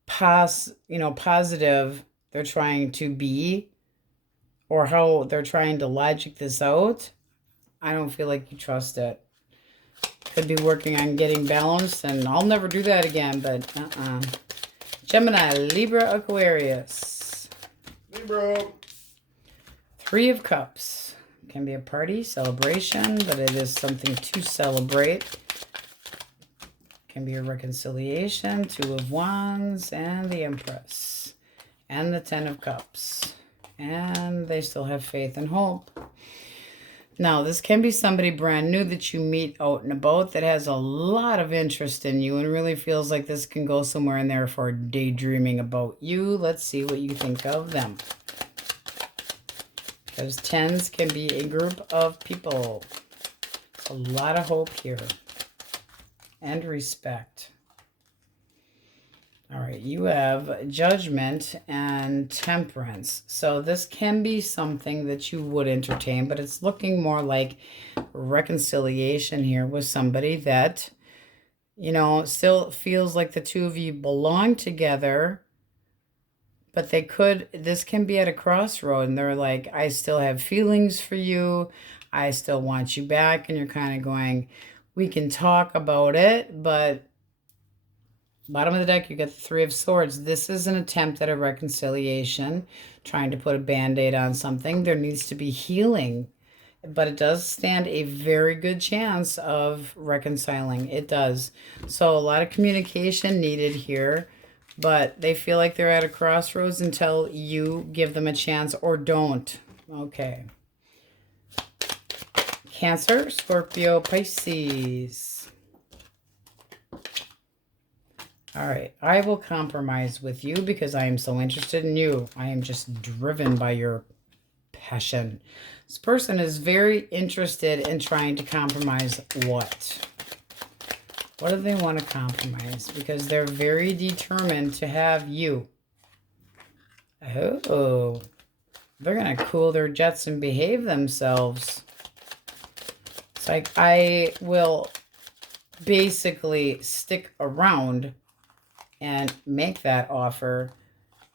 positive they're trying to be or how they're trying to logic this out. I don't feel like you trust it. Could be working on getting balanced, and I'll never do that again, but Gemini, Libra, Aquarius. Libra. Three of Cups. Can be a party, celebration, but it is something to celebrate. Can be a reconciliation. Two of Wands and the Empress. And the Ten of Cups. And they still have faith and hope. Now, this can be somebody brand new that you meet out and about that has a lot of interest in you and really feels like this can go somewhere in there for daydreaming about you. Let's see what you think of them. Because tens can be a group of people. A lot of hope here. And respect. All right, you have Judgment and Temperance. So this can be something that you would entertain, but it's looking more like reconciliation here with somebody that, still feels like the two of you belong together. But this can be at a crossroad, and they're like, I still have feelings for you. I still want you back. And you're kind of going, we can talk about it, but bottom of the deck, you get the Three of Swords. This is an attempt at a reconciliation, trying to put a Band-Aid on something. There needs to be healing, but it does stand a very good chance of reconciling. It does. So a lot of communication needed here. But they feel like they're at a crossroads until you give them a chance or don't. Okay. Cancer, Scorpio, Pisces. All right. I will compromise with you because I am so interested in you. I am just driven by your passion. This person is very interested in trying to compromise what? What do they want to compromise? Because they're very determined to have you. Oh, they're going to cool their jets and behave themselves. It's like, I will basically stick around and make that offer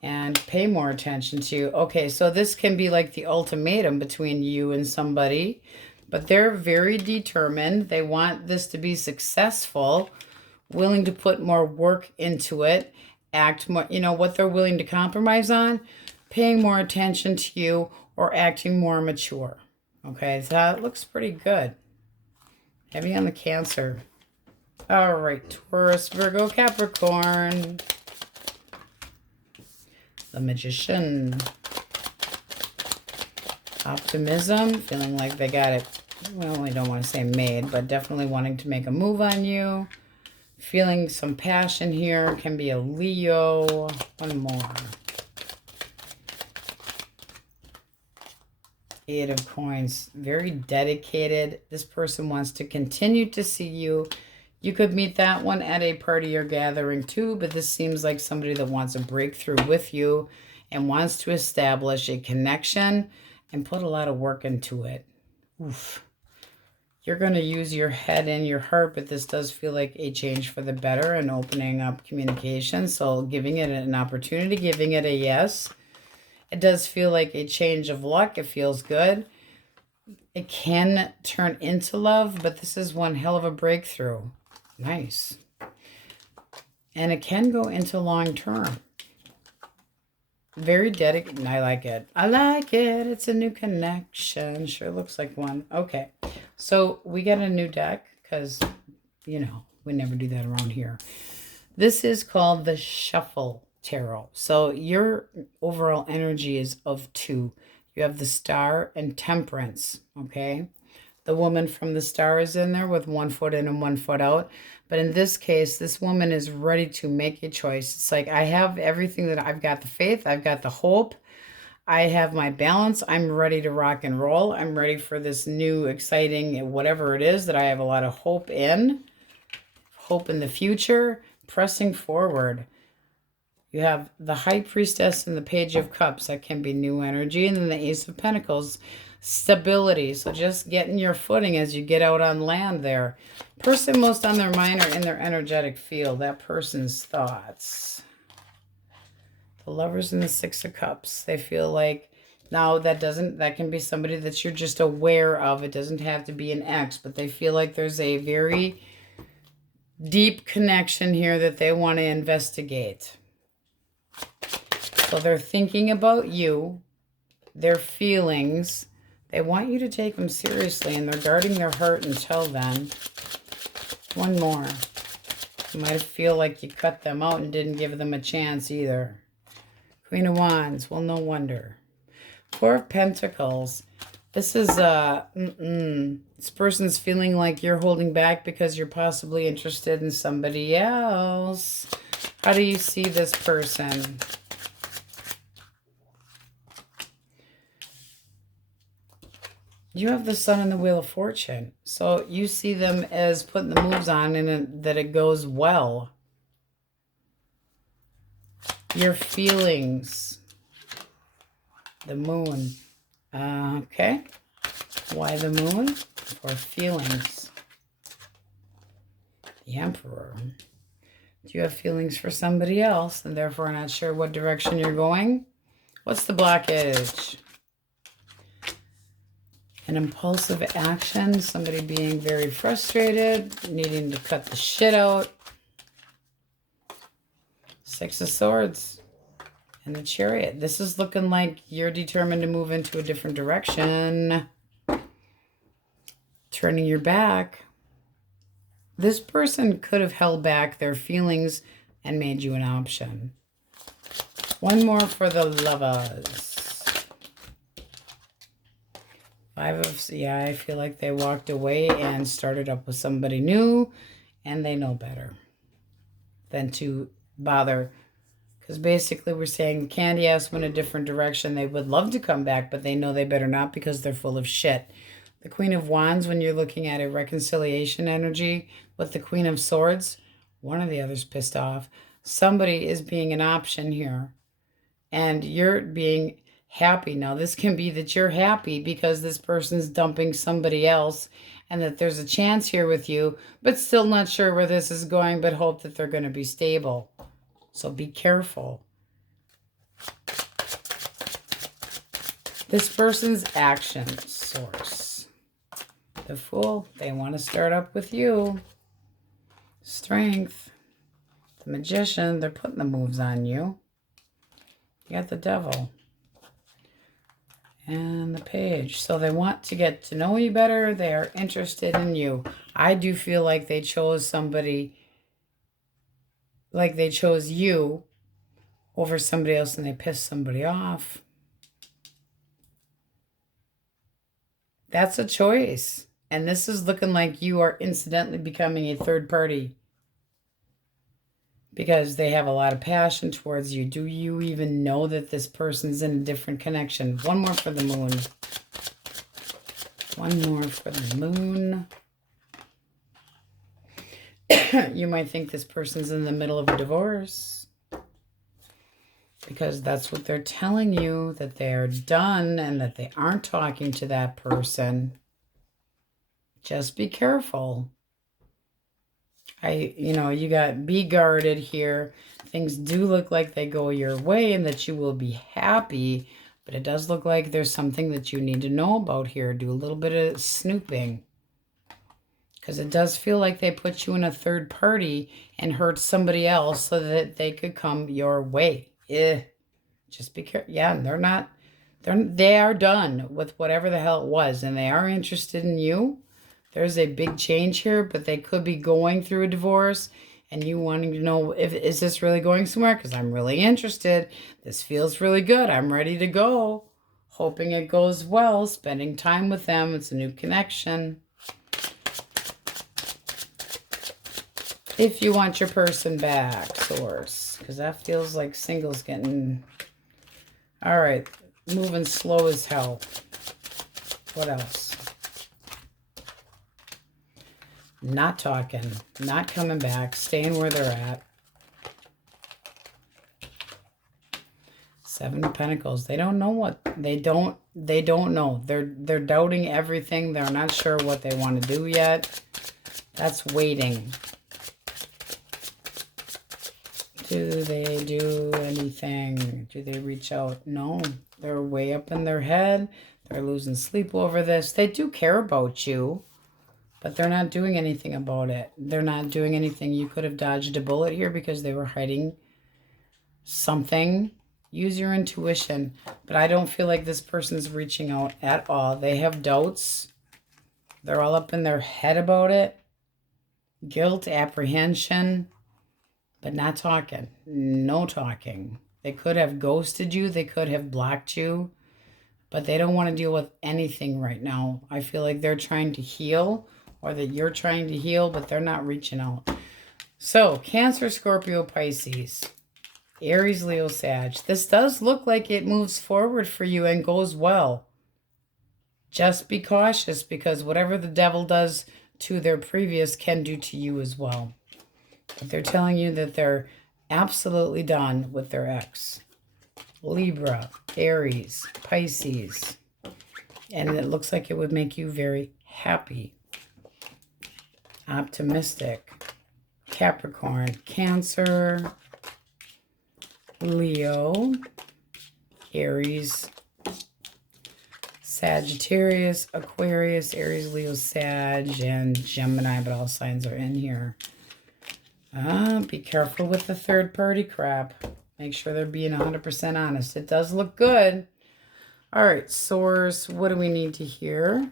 and pay more attention to. Okay, so this can be like the ultimatum between you and somebody. But they're very determined. They want this to be successful, willing to put more work into it, act more, what they're willing to compromise on, paying more attention to you or acting more mature. Okay, so that looks pretty good. Heavy on the Cancer. All right, Taurus, Virgo, Capricorn. The Magician. Optimism, feeling like they got it, well, I don't want to say made, but definitely wanting to make a move on you. Feeling some passion here, can be a Leo. One more. Eight of Coins, very dedicated. This person wants to continue to see you. You could meet that one at a party or gathering too, but this seems like somebody that wants a breakthrough with you and wants to establish a connection and put a lot of work into it. Oof. You're going to use your head and your heart, but this does feel like a change for the better and opening up communication. So giving it an opportunity, giving it a yes. It does feel like a change of luck. It feels good. It can turn into love, but this is one hell of a breakthrough. Nice. And it can go into long term. Very dedicated. I like it. I like it. It's a new connection. Sure looks like one. Okay. So we got a new deck because, you know, we never do that around here. This is called the Shuffle Tarot. So your overall energy is of 2. You have the Star and Temperance. Okay. The woman from the Star is in there with 1 foot in and 1 foot out. But in this case, this woman is ready to make a choice. It's like, I have everything that I've got the faith. I've got the hope. I have my balance. I'm ready to rock and roll. I'm ready for this new, exciting, whatever it is that I have a lot of hope in. Hope in the future. Pressing forward. You have the High Priestess and the Page of Cups. That can be new energy. And then the Ace of Pentacles. Stability. So just getting your footing as you get out on land there. Person most on their mind or in their energetic field. That person's thoughts. The Lovers and the Six of Cups. They feel like, now that can be somebody that you're just aware of. It doesn't have to be an ex, but they feel like there's a very deep connection here that they want to investigate. So they're thinking about you, their feelings. They want you to take them seriously, and they're guarding their heart until then. One more. You might feel like you cut them out and didn't give them a chance either. Queen of Wands. Well, no wonder. 4 of Pentacles. This is, this person's feeling like you're holding back because you're possibly interested in somebody else. How do you see this person? You have the Sun and the Wheel of Fortune. So you see them as putting the moves on and that it goes well. Your feelings. The Moon. Okay. Why the Moon? For feelings. The Emperor. Do you have feelings for somebody else and therefore not sure what direction you're going? What's the blockage? An impulsive action, somebody being very frustrated, needing to cut the shit out. 6 of Swords and the Chariot. This is looking like you're determined to move into a different direction. Turning your back. This person could have held back their feelings and made you an option. One more for the Lovers. 5 of, yeah, I feel like they walked away and started up with somebody new, and they know better than to bother. Because basically we're saying candy ass went a different direction. They would love to come back, but they know they better not because they're full of shit. The Queen of Wands, when you're looking at a reconciliation energy with the Queen of Swords, one or the other's pissed off. Somebody is being an option here, and you're being happy. Now, this can be that you're happy because this person's dumping somebody else and that there's a chance here with you, but still not sure where this is going, but hope that they're going to be stable. So be careful. This person's action source. The Fool, they want to start up with you. Strength. The Magician, they're putting the moves on you. You got the Devil. And the Page. So they want to get to know you better. They are interested in you. I do feel like they chose somebody, like they chose you over somebody else and they pissed somebody off. That's a choice. And this is looking like you are incidentally becoming a third party. Because they have a lot of passion towards you. Do you even know that this person's in a different connection? One more for the Moon. One more for the Moon. You might think this person's in the middle of a divorce. Because that's what they're telling you, that they're done and that they aren't talking to that person. Just be careful. You got be guarded here. Things do look like they go your way and that you will be happy, But it does look like there's something that you need to know about here. Do a little bit of snooping. Because it does feel like they put you in a third party and hurt somebody else so that they could come your way. Just be careful. Yeah, they are done with whatever the hell it was. And they are interested in you. There's a big change here, but they could be going through a divorce. And you wanting to know, is this really going somewhere? Because I'm really interested. This feels really good. I'm ready to go. Hoping it goes well. Spending time with them. It's a new connection. If you want your person back, source. Because that feels like singles getting... All right. Moving slow as hell. What else? Not talking. Not coming back. Staying where they're at. Seven of Pentacles. They don't know what... They don't know. They're doubting everything. They're not sure what they want to do yet. That's waiting. Do they do anything? Do they reach out? No. They're way up in their head. They're losing sleep over this. They do care about you, but they're not doing anything about it. They're not doing anything. You could have dodged a bullet here because they were hiding something. Use your intuition. But I don't feel like this person's reaching out at all. They have doubts. They're all up in their head about it. Guilt, apprehension. But not talking. No talking. They could have ghosted you. They could have blocked you. But they don't want to deal with anything right now. I feel like they're trying to heal. Or that you're trying to heal. But they're not reaching out. So, Cancer, Scorpio, Pisces. Aries, Leo, Sag. This does look like it moves forward for you and goes well. Just be cautious. Because whatever the devil does to their previous can do to you as well. But they're telling you that they're absolutely done with their ex. Libra, Aries, Pisces. And it looks like it would make you very happy. Optimistic. Capricorn, Cancer, Leo, Aries, Sagittarius, Aquarius, Aries, Leo, Sag, and Gemini. But all signs are in here. Be careful with the third party crap. Make sure they're being 100% honest. It does look good. All right, source, what do we need to hear?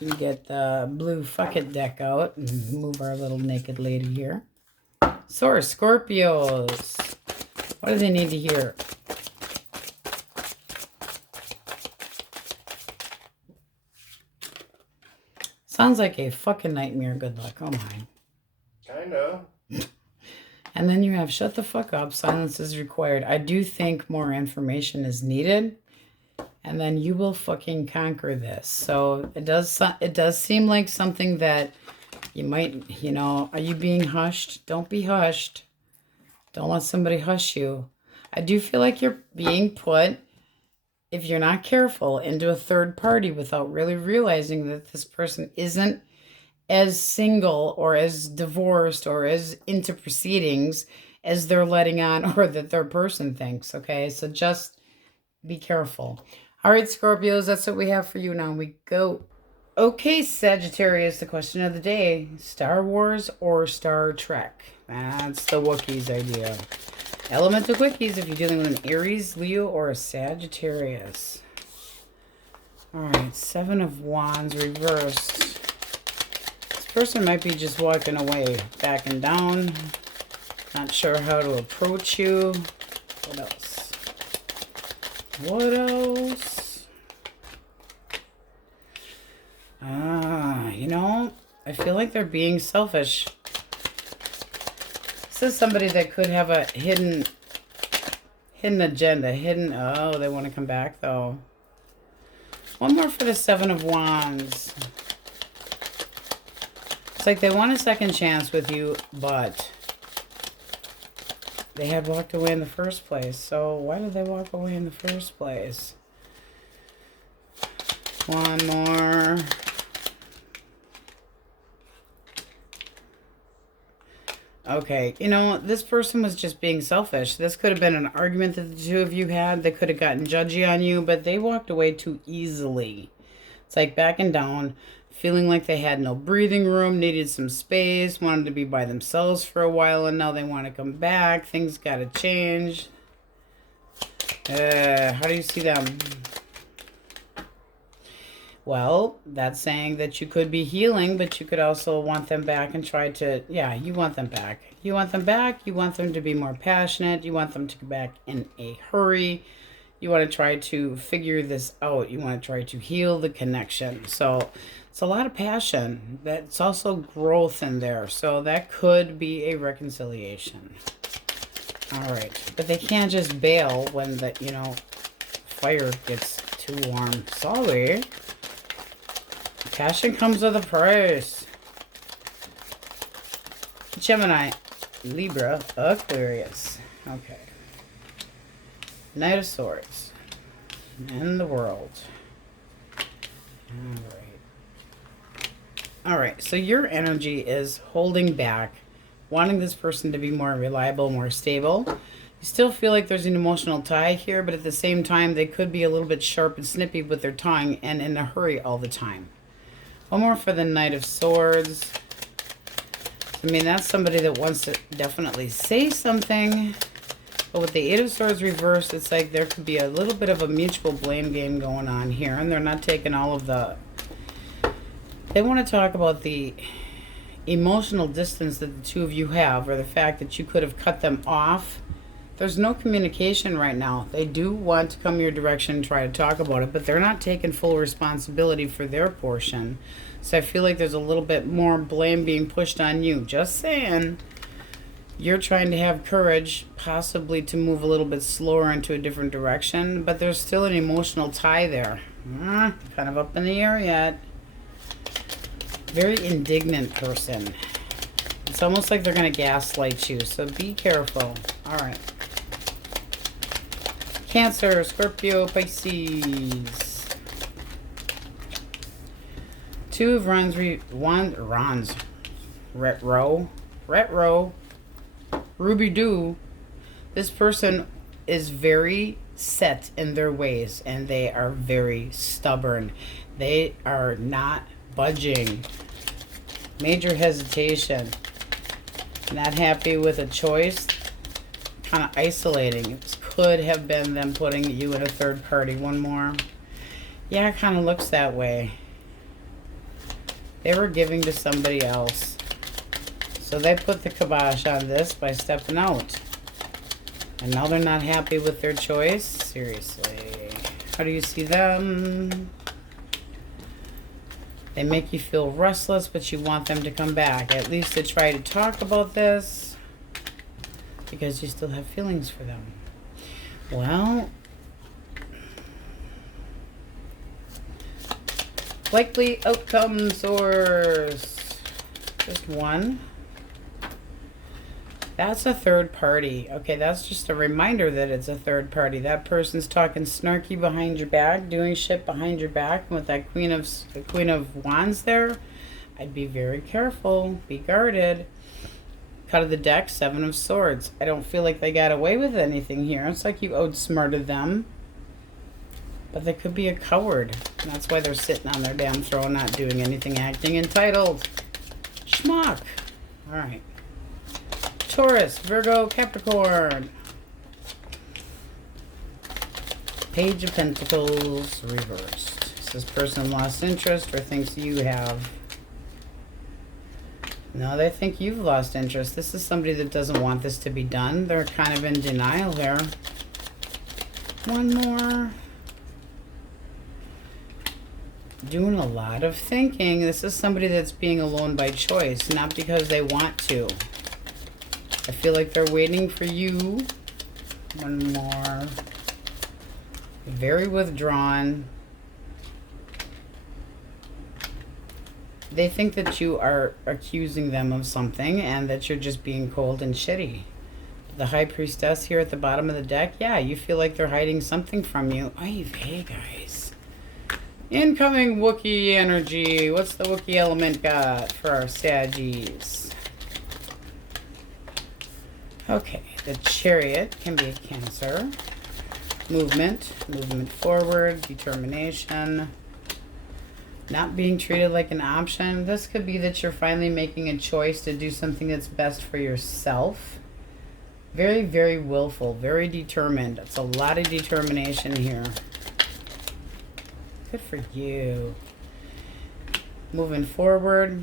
You get the blue fuck it deck out and move our little naked lady here. Source, Scorpios. What do they need to hear? Sounds like a fucking nightmare. Good luck. Oh my. Kinda. And then you have shut the fuck up. Silence is required. I do think more information is needed. And then you will fucking conquer this. So it does seem like something that you might, you know, are you being hushed? Don't be hushed. Don't let somebody hush you. I do feel like you're being put, if you're not careful, into a third party without really realizing that this person isn't as single or as divorced or as into proceedings as they're letting on or that their person thinks, okay? So just be careful. All right, Scorpios, that's what we have for you. Now we go. Okay, Sagittarius, the question of the day. Star Wars or Star Trek? That's the Wookiees idea. Elemental Quickies if you're dealing with an Aries, Leo, or a Sagittarius. All right, Seven of Wands reversed. This person might be just walking away, backing down. Not sure how to approach you. What else? What else? You know, I feel like they're being selfish. This is somebody that could have a hidden agenda. Oh, they want to come back, though. One more for the Seven of Wands. It's like they want a second chance with you, but they had walked away in the first place. So why did they walk away in the first place? One more. Okay, you know, this person was just being selfish. This could have been an argument that the two of you had. They could have gotten judgy on you, but they walked away too easily. It's like backing down, feeling like they had no breathing room, needed some space, wanted to be by themselves for a while, and now they want to come back. Things got to change. How do you see them? Well, that's saying that you could be healing, but you could also want them back and try to, yeah, you want them back. You want them back. You want them to be more passionate. You want them to come back in a hurry. You want to try to figure this out. You want to try to heal the connection. So it's a lot of passion. That's also growth in there. So that could be a reconciliation. All right. But they can't just bail when the, you know, fire gets too warm. Sorry. Passion comes with a price. Gemini, Libra, Aquarius. Okay. Knight of Swords. And the World. Alright, so your energy is holding back, wanting this person to be more reliable, more stable. You still feel like there's an emotional tie here, but at the same time, they could be a little bit sharp and snippy with their tongue and in a hurry all the time. One more for the Knight of Swords. I mean, that's somebody that wants to definitely say something. But with the Eight of Swords reversed, it's like there could be a little bit of a mutual blame game going on here. And they're not taking all of the... They want to talk about the emotional distance that the two of you have, or the fact that you could have cut them off. There's no communication right now. They do want to come your direction and try to talk about it, but they're not taking full responsibility for their portion. So I feel like there's a little bit more blame being pushed on you. Just saying. You're trying to have courage, possibly to move a little bit slower into a different direction, but there's still an emotional tie there. Kind of up in the air yet. Very indignant person. It's almost like they're going to gaslight you, so be careful. All right. Cancer, Scorpio, Pisces. Two of retro, Ruby Doo. This person is very set in their ways, and they are very stubborn. They are not budging. Major hesitation. Not happy with a choice. Kind of isolating. It could have been them putting you in a third party. One more. Yeah, it kind of looks that way. They were giving to somebody else. So they put the kibosh on this by stepping out. And now they're not happy with their choice. Seriously. How do you see them? They make you feel restless, but you want them to come back. At least to try to talk about this. Because you still have feelings for them. Well, likely outcome source. Just one. That's a third party. Okay, that's just a reminder that it's a third party. That person's talking snarky behind your back, doing shit behind your back. And with that Queen of Wands there, I'd be very careful. Be guarded. Cut of the deck, Seven of Swords. I don't feel like they got away with anything here. It's like you outsmarted them. But they could be a coward. And that's why they're sitting on their damn throne, not doing anything, acting entitled. Schmuck. Alright. Taurus, Virgo, Capricorn. Page of Pentacles reversed. Is this person lost interest or thinks you have? No, they think you've lost interest. This is somebody that doesn't want this to be done. They're kind of in denial here. One more. Doing a lot of thinking. This is somebody that's being alone by choice, not because they want to. I feel like they're waiting for you. One more. Very withdrawn. They think that you are accusing them of something and that you're just being cold and shitty. The High Priestess here at the bottom of the deck. Yeah, you feel like they're hiding something from you. Ay vey, guys. Incoming Wookiee energy. What's the Wookiee element got for our Saggies? Okay, the Chariot can be a Cancer. Movement forward, determination, not being treated like an option. This could be that you're finally making a choice to do something that's best for yourself. Very, very willful, very determined. It's a lot of determination here. Good for you. Moving forward,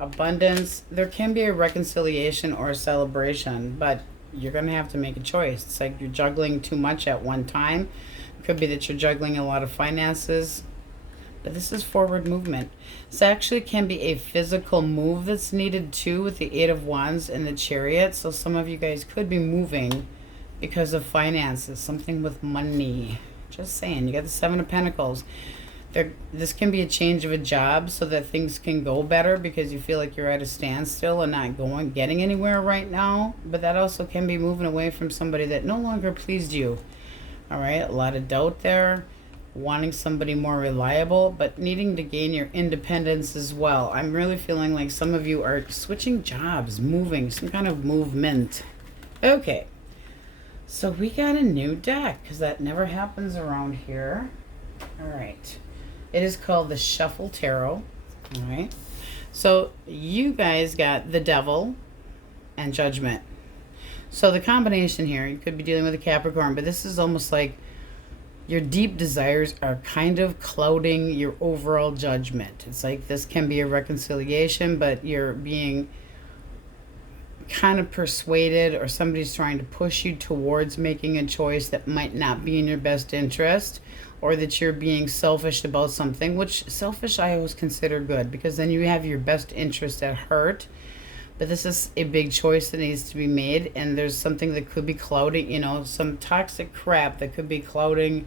abundance. There can be a reconciliation or a celebration, but you're going to have to make a choice. It's like you're juggling too much at one time. It could be that you're juggling a lot of finances, but this is forward movement. This actually can be a physical move that's needed too with the Eight of Wands and the Chariot. So some of you guys could be moving because of finances, something with money. Just saying. You got the Seven of Pentacles. This can be a change of a job so that things can go better because you feel like you're at a standstill and not getting anywhere right now. But that also can be moving away from somebody that no longer pleased you. All right, a lot of doubt there. Wanting somebody more reliable, but needing to gain your independence as well. I'm really feeling like some of you are switching jobs, moving, some kind of movement. Okay, so we got a new deck because that never happens around here. All right. It is called the Shuffle Tarot. All right. So you guys got the Devil and Judgment. So the combination here, you could be dealing with a Capricorn, but this is almost like your deep desires are kind of clouding your overall judgment. It's like this can be a reconciliation, but you're being kind of persuaded or somebody's trying to push you towards making a choice that might not be in your best interest, or that you're being selfish about something, which selfish I always consider good because then you have your best interest at heart. But this is a big choice that needs to be made, and there's something that could be clouding, you know, some toxic crap that could be clouding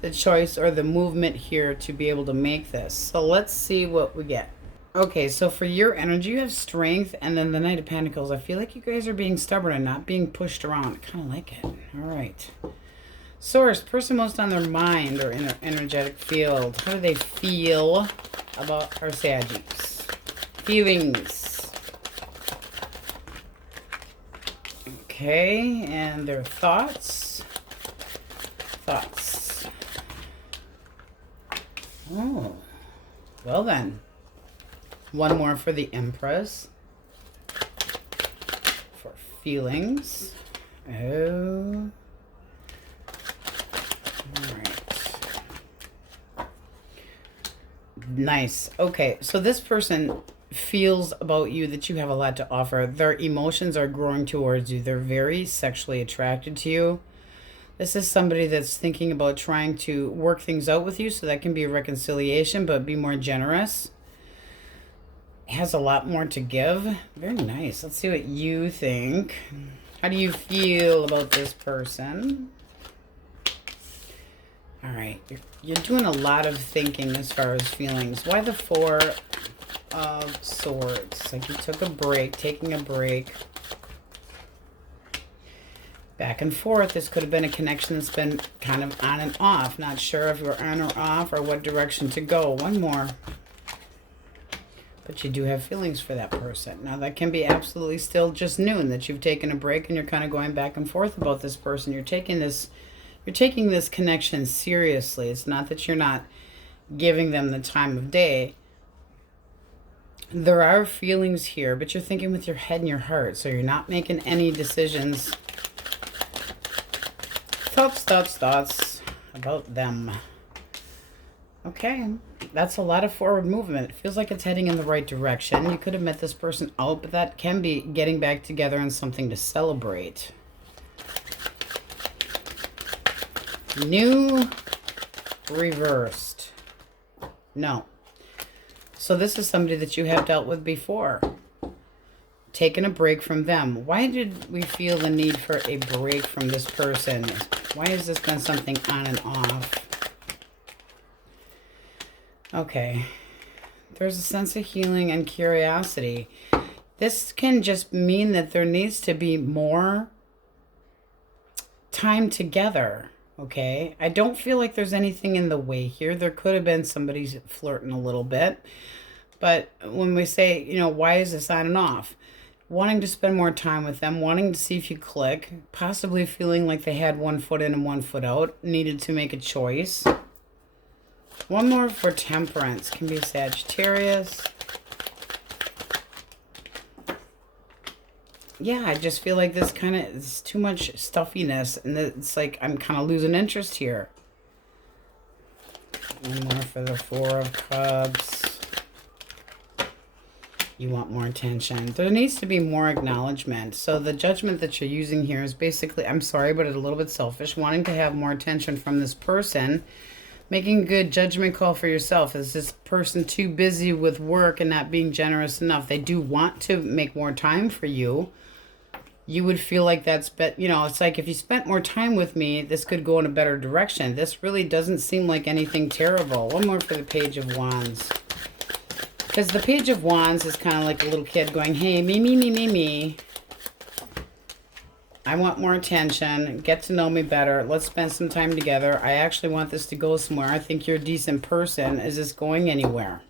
the choice or the movement here to be able to make this. So let's see what we get. Okay, so for your energy, you have Strength and then the Knight of Pentacles. I feel like you guys are being stubborn and not being pushed around. I kind of like it. All right. Source, person most on their mind or in their energetic field. How do they feel about our Saggies? Feelings. Okay, and their thoughts. Thoughts. Oh, well then. One more for the Empress. For feelings. Oh. Nice. Okay, so this person feels about you that you have a lot to offer. Their emotions are growing towards you. They're very sexually attracted to you. This is somebody that's thinking about trying to work things out with you, so that can be a reconciliation, but be more generous. Has a lot more to give. Very nice. Let's see what you think. How do you feel about this person? All right, you're doing a lot of thinking as far as feelings. Why the Four of Swords? Like you took a break, taking a break. Back and forth. This could have been a connection that's been kind of on and off. Not sure if you're on or off or what direction to go. One more. But you do have feelings for that person. Now that can be absolutely still just noon, that you've taken a break and you're kind of going back and forth about this person. You're taking this connection seriously. It's not that you're not giving them the time of day. There are feelings here, but you're thinking with your head and your heart, so you're not making any decisions. Thoughts about them. Okay, that's a lot of forward movement. It feels like it's heading in the right direction. You could have met this person out, but that can be getting back together and something to celebrate. New, reversed. No. So this is somebody that you have dealt with before. Taking a break from them. Why did we feel the need for a break from this person? Why has this been something on and off? Okay. There's a sense of healing and curiosity. This can just mean that there needs to be more time together. Okay, I don't feel like there's anything in the way here. There could have been somebody flirting a little bit. But when we say, you know, why is this on and off? wanting to spend more time with them, wanting to see if you click, possibly feeling like they had one foot in and one foot out, needed to make a choice. One more for Temperance. Can be Sagittarius. Yeah, I just feel like this kind of is too much stuffiness, and it's like I'm kind of losing interest here. One more for the Four of Cups. You want more attention. There needs to be more acknowledgement. So the judgment that you're using here is basically, I'm sorry, but it's a little bit selfish, wanting to have more attention from this person, making a good judgment call for yourself. Is this person too busy with work and not being generous enough? They do want to make more time for you. You would feel like that's, you know, it's like if you spent more time with me, this could go in a better direction. This really doesn't seem like anything terrible. One more for the Page of Wands. Because the Page of Wands is kind of like a little kid going, hey, me, me, me, me, me. I want more attention. Get to know me better. Let's spend some time together. I actually want this to go somewhere. I think you're a decent person. Is this going anywhere?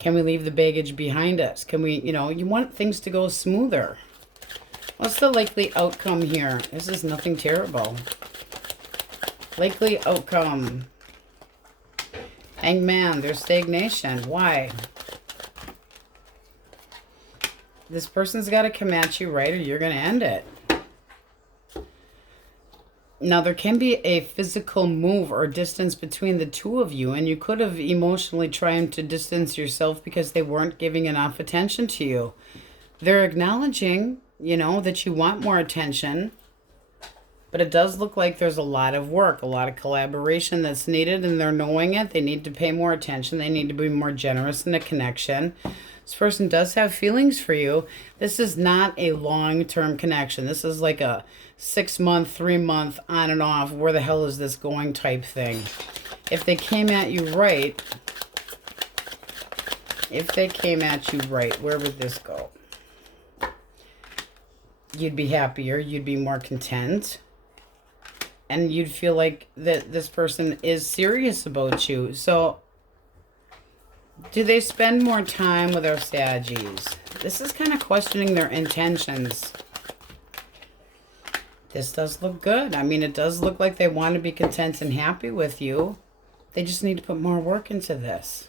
Can we leave the baggage behind us? Can we, you know, you want things to go smoother. What's the likely outcome here? This is nothing terrible. Likely outcome. Hanged Man, there's stagnation. Why? This person's got to come at you, right? Or you're going to end it. Now, there can be a physical move or distance between the two of you, and you could have emotionally tried to distance yourself because they weren't giving enough attention to you. They're acknowledging, you know, that you want more attention, but it does look like there's a lot of work, a lot of collaboration that's needed, and they're knowing it. They need to pay more attention. They need to be more generous in a connection. This person does have feelings for you. This is not a long-term connection. This is like a 6-month, 3-month, on and off, where the hell is this going type thing. If they came at you right, where would this go? You'd be happier. You'd be more content. And you'd feel like that this person is serious about you. So, do they spend more time with our Saggies? This is kind of questioning their intentions. This does look good. I mean, it does look like they want to be content and happy with you. They just need to put more work into this.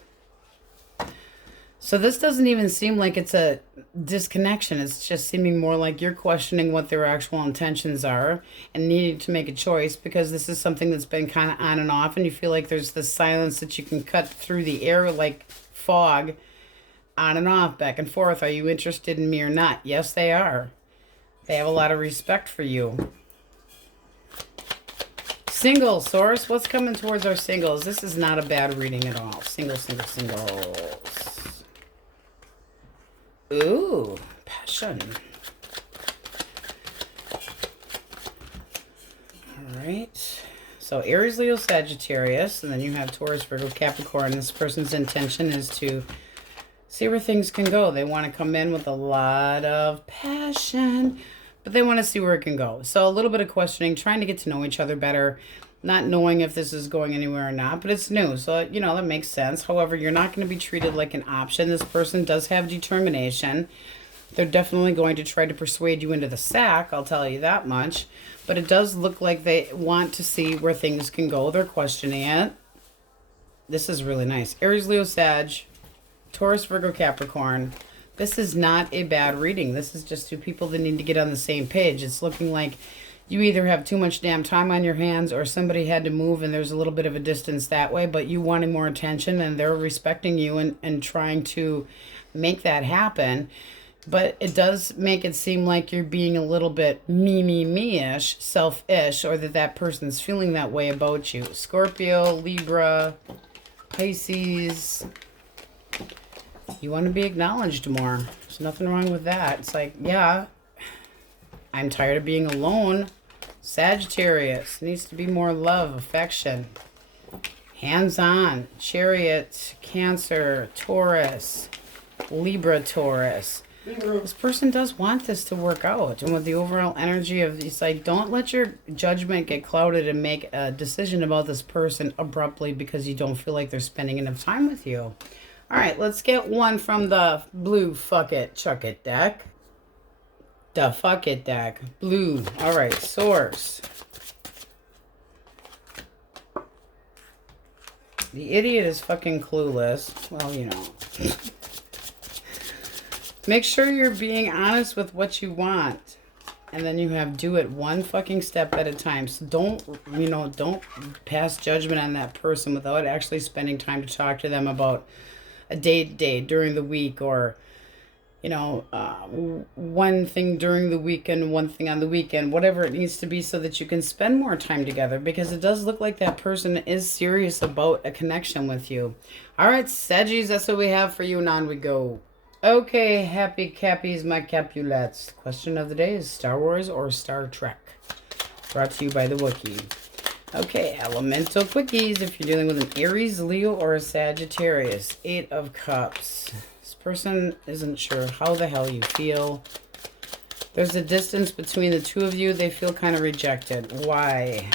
So this doesn't even seem like it's a disconnection. It's just seeming more like you're questioning what their actual intentions are and needing to make a choice, because this is something that's been kind of on and off, and you feel like there's this silence that you can cut through the air like fog, on and off, back and forth. Are you interested in me or not? Yes, they are. They have a lot of respect for you. Single, Source, what's coming towards our singles? This is not a bad reading at all. Singles. Ooh, Passion. All right. So Aries, Leo, Sagittarius, and then you have Taurus, Virgo, Capricorn. This person's intention is to see where things can go. They want to come in with a lot of passion, but they want to see where it can go. So a little bit of questioning, trying to get to know each other better, not knowing if this is going anywhere or not, but it's new. So, you know, that makes sense. However, you're not going to be treated like an option. This person does have determination. They're definitely going to try to persuade you into the sack, I'll tell you that much. But it does look like they want to see where things can go. They're questioning it. This is really nice. Aries, Leo, Sag, Taurus, Virgo, Capricorn. This is not a bad reading. This is just two people that need to get on the same page. It's looking like you either have too much damn time on your hands, or somebody had to move and there's a little bit of a distance that way, but you wanting more attention and they're respecting you and trying to make that happen. But it does make it seem like you're being a little bit me-ish, selfish, or that person's feeling that way about you. Scorpio, Libra, Pisces. You want to be acknowledged more. There's nothing wrong with that. It's like, yeah, I'm tired of being alone. Sagittarius needs to be more love, affection, hands-on. Chariot, Cancer, Taurus, Libra, Taurus. This person does want this to work out. And with the overall energy of these, like, don't let your judgment get clouded and make a decision about this person abruptly because you don't feel like they're spending enough time with you. All right, let's get one from the blue Fuck It Chuck It deck. The Fuck It deck. Blue. All right, source. The idiot is fucking clueless. Well, you know. Make sure you're being honest with what you want. And then you have do it one fucking step at a time. So don't, you know, don't pass judgment on that person without actually spending time to talk to them about a day during the week, or, you know, one thing during the weekend, one thing on the weekend, whatever it needs to be, so that you can spend more time together, because it does look like that person is serious about a connection with you. All right, Saggies, that's what we have for you, and on we go. Okay, happy Cappies, my Capulets. Question of the day is Star Wars or Star Trek? Brought to you by the Wookiee. Okay, elemental quickies. If you're dealing with an Aries, Leo, or a Sagittarius. 8 of Cups. This person isn't sure how the hell you feel. There's a distance between the two of you. They feel kind of rejected. Why?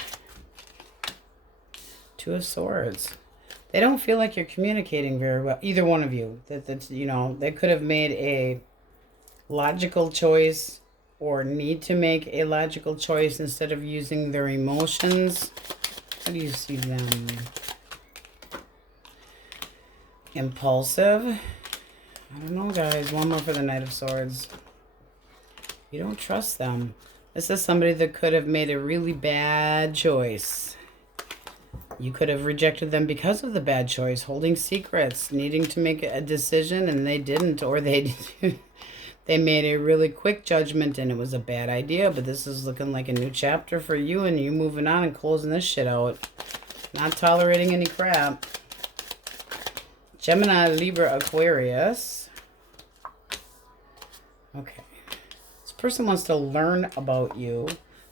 2 of Swords. They don't feel like you're communicating very well. Either one of you. That you know, they could have made a logical choice or need to make a logical choice instead of using their emotions. How do you see them? Impulsive. I don't know, guys. One more for the Knight of Swords. You don't trust them. This is somebody that could have made a really bad choice. You could have rejected them because of the bad choice, holding secrets, needing to make a decision, and they didn't, or they they made a really quick judgment and it was a bad idea. But this is looking like a new chapter for you, and you moving on and closing this shit out. Not tolerating any crap. Gemini, Libra, Aquarius. Okay. This person wants to learn about you.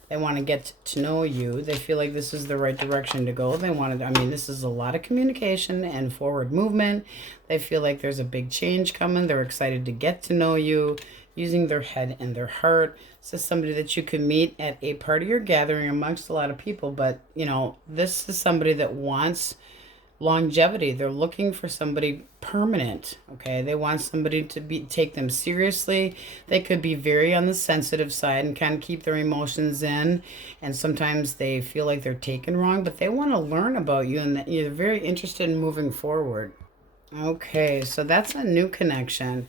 They want to get to know you. They feel like this is the right direction to go. They want to, I mean, this is a lot of communication and forward movement. They feel like there's a big change coming. They're excited to get to know you, using their head and their heart. This is somebody that you can meet at a party or gathering amongst a lot of people. But, you know, this is somebody that wants longevity. They're looking for somebody permanent. Okay, they want somebody to take them seriously. They could be very on the sensitive side and kind of keep their emotions in, and sometimes they feel like they're taken wrong, but they want to learn about you, and you're very interested in moving forward. Okay, so that's a new connection.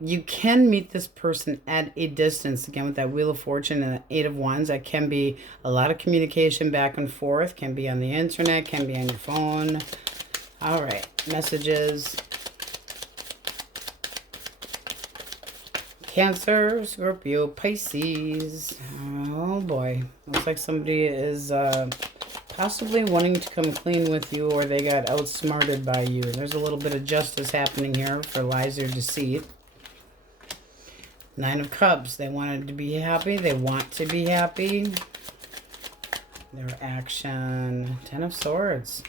You can meet this person at a distance, again with that Wheel of Fortune and the 8 of Wands. That can be a lot of communication back and forth, can be on the internet, can be on your phone. All right, messages. Cancer, Scorpio, Pisces. Oh boy, looks like somebody is possibly wanting to come clean with you, or they got outsmarted by you. There's a little bit of justice happening here for lies or deceit. 9 of Cups. They wanted to be happy. They want to be happy. Their action. 10 of Swords.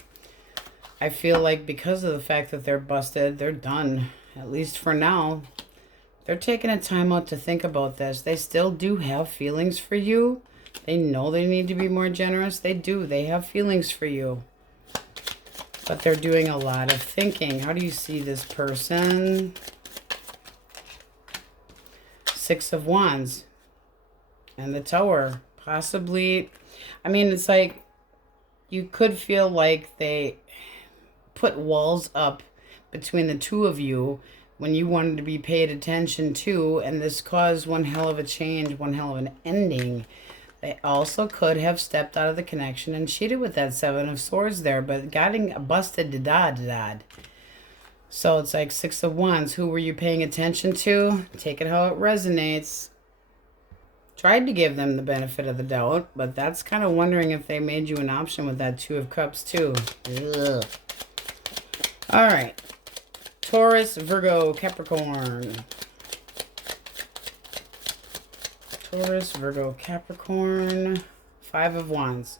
I feel like because of the fact that they're busted, they're done. At least for now. They're taking a time out to think about this. They still do have feelings for you. They know they need to be more generous. They do. They have feelings for you. But they're doing a lot of thinking. How do you see this person? 6 of Wands and the Tower. Possibly, I mean, it's like you could feel like they put walls up between the two of you when you wanted to be paid attention to, and this caused one hell of a change, one hell of an ending. They also could have stepped out of the connection and cheated with that 7 of Swords there, but getting busted da-da-da-da. So it's like 6 of Wands. Who were you paying attention to? Take it how it resonates. Tried to give them the benefit of the doubt, but that's kind of wondering if they made you an option with that 2 of Cups too. Ugh. All right. Taurus, Virgo, Capricorn. Taurus, Virgo, Capricorn. 5 of Wands.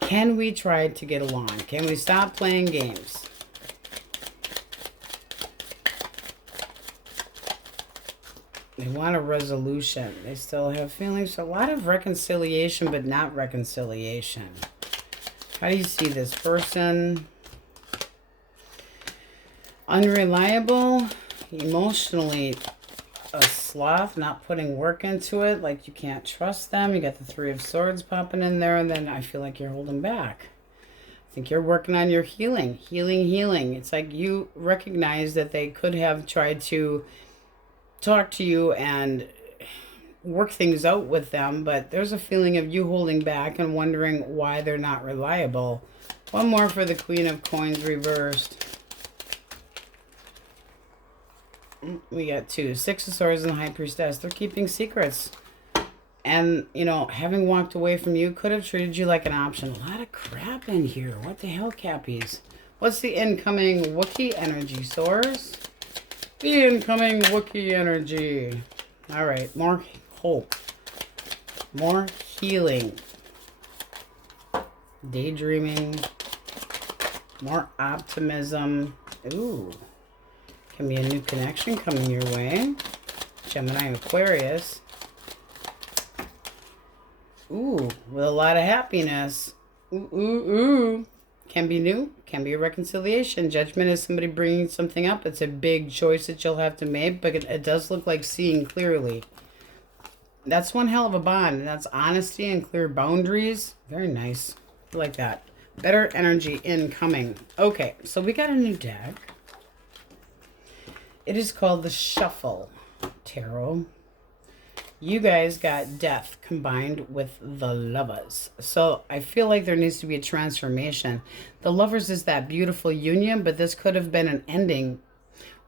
Can we try to get along? Can we stop playing games? They want a resolution. They still have feelings. A lot of reconciliation, but not reconciliation. How do you see this person? Unreliable, emotionally a sloth, not putting work into it, like you can't trust them. You got the Three of Swords popping in there, and then I feel like you're holding back. I think you're working on your healing. It's like you recognize that they could have tried to talk to you and work things out with them, but there's a feeling of you holding back and wondering why they're not reliable. One more for the Queen of Coins reversed. We got 2. 6 of Swords and the High Priestess. They're keeping secrets. And, you know, having walked away from you could have treated you like an option. A lot of crap in here. What the hell, Cappies? What's the incoming Wookiee energy, Source? The incoming Wookiee energy. All right, more hope. More healing. Daydreaming. More optimism. Ooh. Can be a new connection coming your way. Gemini and Aquarius. Ooh, with a lot of happiness. Ooh, ooh, ooh. Can be new. Can be a reconciliation. Judgment is somebody bringing something up. It's a big choice that you'll have to make, but it does look like seeing clearly. That's one hell of a bond. And that's honesty and clear boundaries. Very nice. I like that. Better energy incoming. Okay, so we got a new deck. It is called the Shuffle Tarot. You guys got Death combined with the Lovers. So I feel like there needs to be a transformation. The Lovers is that beautiful union, but this could have been an ending,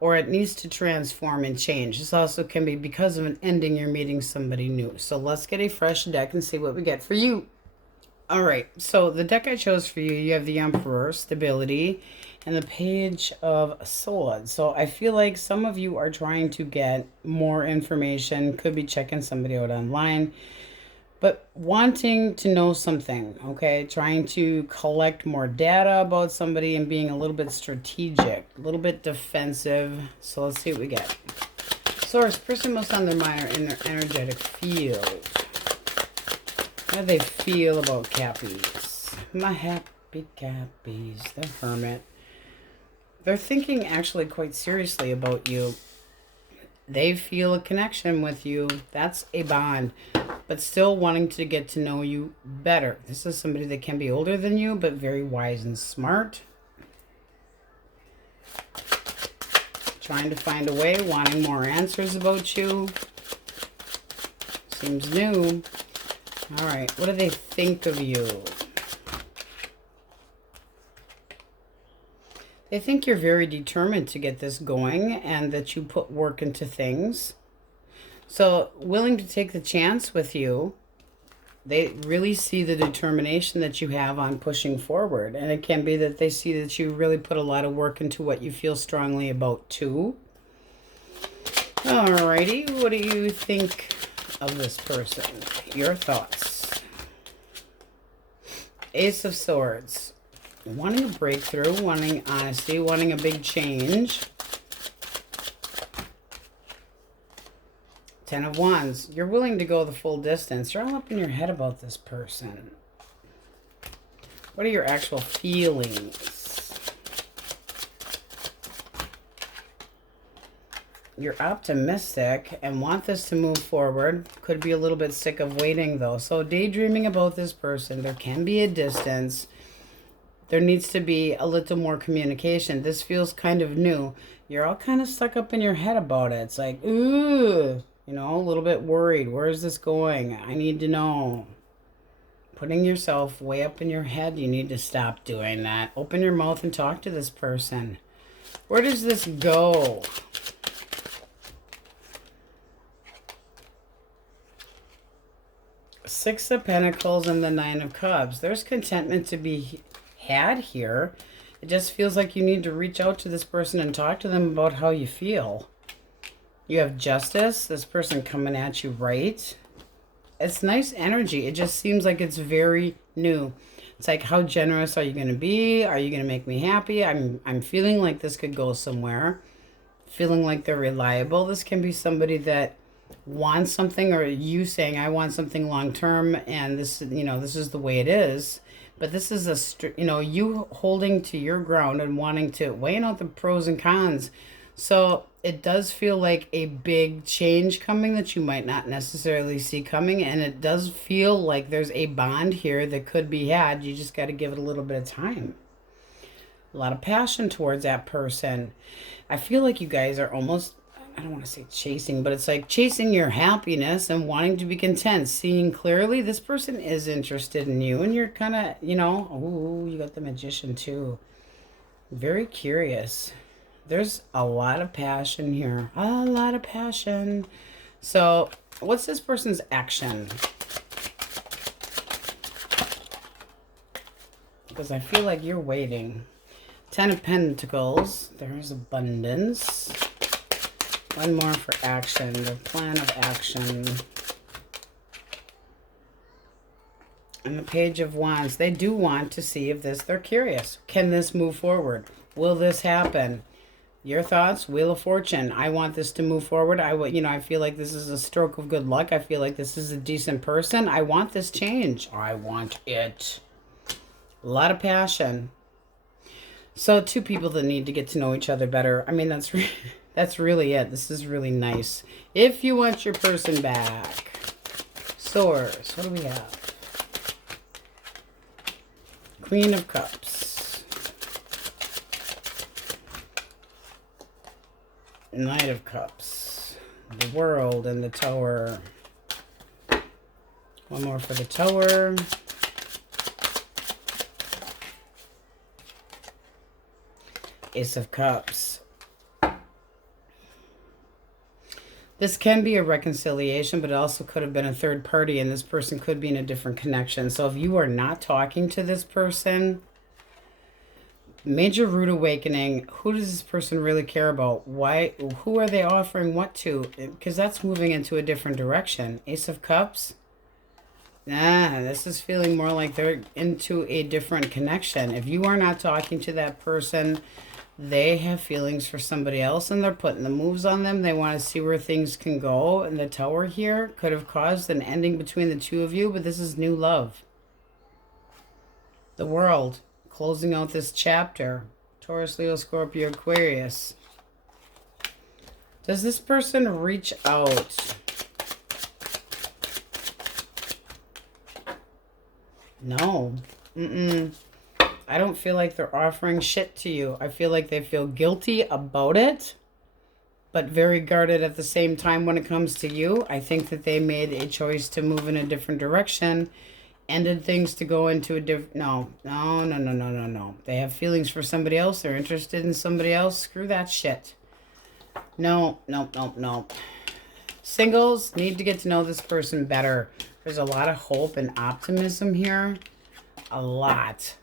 or it needs to transform and change. This also can be because of an ending, you're meeting somebody new. So let's get a fresh deck and see what we get for you. All right, so the deck I chose for you, you have the Emperor, Stability, and the Page of Swords. So I feel like some of you are trying to get more information, could be checking somebody out online, but wanting to know something, okay? Trying to collect more data about somebody and being a little bit strategic, a little bit defensive. So let's see what we get. Source, person most on their mind or in their energetic field. How do they feel about Cappies? My happy Cappies, the Hermit. They're thinking actually quite seriously about you. They feel a connection with you. That's a bond, but still wanting to get to know you better. This is somebody that can be older than you, but very wise and smart. Trying to find a way, wanting more answers about you. Seems new. All right, what do they think of you? They think you're very determined to get this going and that you put work into things. So willing to take the chance with you. They really see the determination that you have on pushing forward. And it can be that they see that you really put a lot of work into what you feel strongly about too. Alrighty, what do you think of this person? Your thoughts. Ace of Swords. Wanting a breakthrough, wanting honesty, wanting a big change. 10 of Wands. You're willing to go the full distance. You're all up in your head about this person. What are your actual feelings? You're optimistic and want this to move forward. Could be a little bit sick of waiting though. So daydreaming about this person. There can be a distance. There needs to be a little more communication. This feels kind of new. You're all kind of stuck up in your head about it. It's like, ooh, you know, a little bit worried. Where is this going? I need to know. Putting yourself way up in your head, you need to stop doing that. Open your mouth and talk to this person. Where does this go? Six of Pentacles and the Nine of Cups. There's contentment to be had here. It just feels like you need to reach out to this person and talk to them about how you feel. You have Justice. This person coming at you right. It's nice energy. It just seems like it's very new. It's like, how generous are you going to be? Are you going to make me happy? I'm feeling like this could go somewhere. Feeling like they're reliable. This can be somebody that wants something, or you saying I want something long term and this, you know, this is the way it is. But this is you holding to your ground and wanting to weighing out the pros and cons. So it does feel like a big change coming that you might not necessarily see coming. And it does feel like there's a bond here that could be had. You just got to give it a little bit of time. A lot of passion towards that person. I feel like you guys are almost, I don't want to say chasing, but it's like chasing your happiness and wanting to be content, seeing clearly this person is interested in you, and you're kind of, ooh, you got the Magician too. Very curious. There's a lot of passion here. A lot of passion. So what's this person's action? Because I feel like you're waiting. 10 of Pentacles. There's abundance. One more for action. The plan of action. And the Page of Wands. They do want to see if they're curious. Can this move forward? Will this happen? Your thoughts? Wheel of Fortune. I want this to move forward. I feel like this is a stroke of good luck. I feel like this is a decent person. I want this change. I want it. A lot of passion. So two people that need to get to know each other better. I mean, that's really it. This is really nice. If you want your person back. Swords. What do we have? Queen of Cups. Knight of Cups. The World and the Tower. One more for the Tower. Ace of Cups. This can be a reconciliation, but it also could have been a third party, and this person could be in a different connection. So if you are not talking to this person, major root awakening. Who does this person really care about? Why? Who are they offering what to? Because that's moving into a different direction. Ace of Cups. This is feeling more like they're into a different connection. If you are not talking to that person, they have feelings for somebody else, and they're putting the moves on them. They want to see where things can go. And the Tower here could have caused an ending between the two of you, but this is new love. The World, closing out this chapter. Taurus, Leo, Scorpio, Aquarius. Does this person reach out? No. I don't feel like they're offering shit to you. I feel like they feel guilty about it, but very guarded at the same time when it comes to you. I think that they made a choice to move in a different direction, ended things to go into a different... No. They have feelings for somebody else. They're interested in somebody else. Screw that shit. No. Singles need to get to know this person better. There's a lot of hope and optimism here. A lot.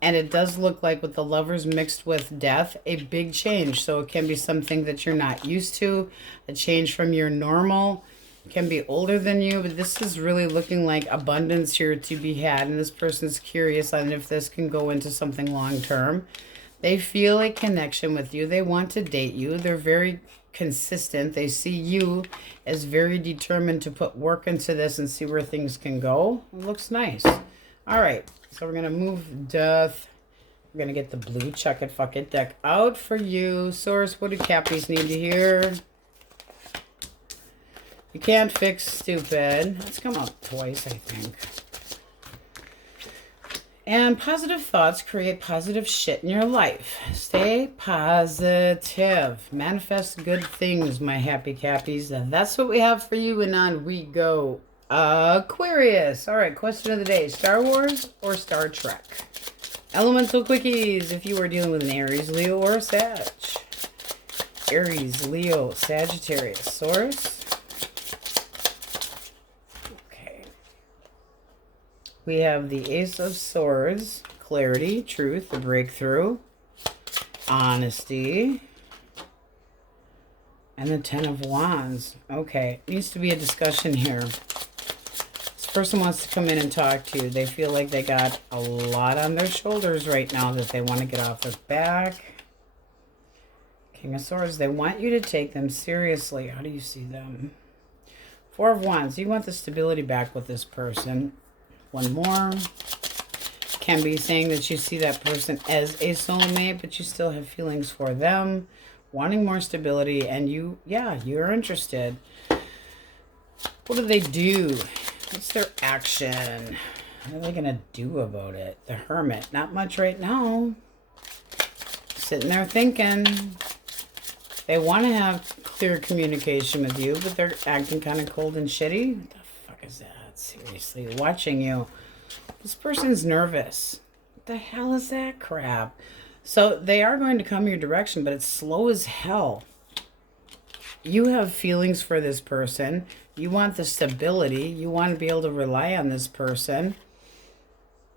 And it does look like with the Lovers mixed with Death, a big change. So it can be something that you're not used to, a change from your normal. It can be older than you, but this is really looking like abundance here to be had. And this person's curious on if this can go into something long term. They feel a connection with you. They want to date you. They're very consistent. They see you as very determined to put work into this and see where things can go. It looks nice. All right. So we're going to move Death. We're going to get the blue Chuck It Fuck It deck out for you. Source, what do Cappies need to hear? You can't fix stupid. It's come up twice, I think. And positive thoughts create positive shit in your life. Stay positive. Manifest good things, my happy Cappies. That's what we have for you, and on we go. Aquarius. All right, question of the day. Star Wars or Star Trek? Elemental Quickies, if you are dealing with an Aries, Leo, or a Sag. Aries, Leo, Sagittarius. Source. Okay. We have the Ace of Swords. Clarity, truth, the breakthrough. Honesty. And the Ten of Wands. Okay, needs to be a discussion here. Person wants to come in and talk to you. They feel like they got a lot on their shoulders right now that they want to get off their back. King of Swords. They want you to take them seriously. How do you see them? Four of Wands. You want the stability back with this person. One more. can be saying that you see that person as a soulmate, but you still have feelings for them, wanting more stability, and you're interested. What do they do? What's their action? What are they going to do about it? The Hermit. Not much right now. Sitting there thinking. They want to have clear communication with you, but they're acting kind of cold and shitty. What the fuck is that? Seriously, watching you. This person's nervous. What the hell is that crap? So they are going to come your direction, but it's slow as hell. You have feelings for this person. You want the stability. You want to be able to rely on this person.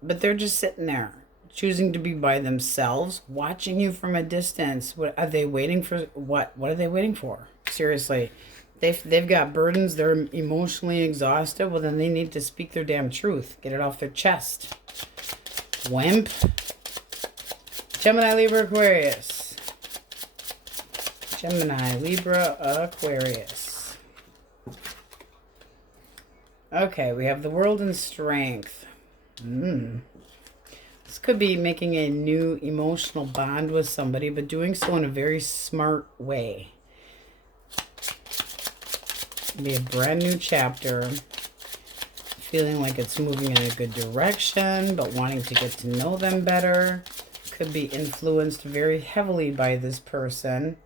But they're just sitting there, choosing to be by themselves, watching you from a distance. What are they waiting for? What are they waiting for? Seriously. They've got burdens. They're emotionally exhausted. Well, then they need to speak their damn truth. Get it off their chest. Wimp. Gemini, Libra, Aquarius. Gemini, Libra, Aquarius. Okay, we have the World and Strength. This could be making a new emotional bond with somebody, but doing so in a very smart way. Be a brand new chapter. Feeling like it's moving in a good direction, but wanting to get to know them better. Could be influenced very heavily by this person.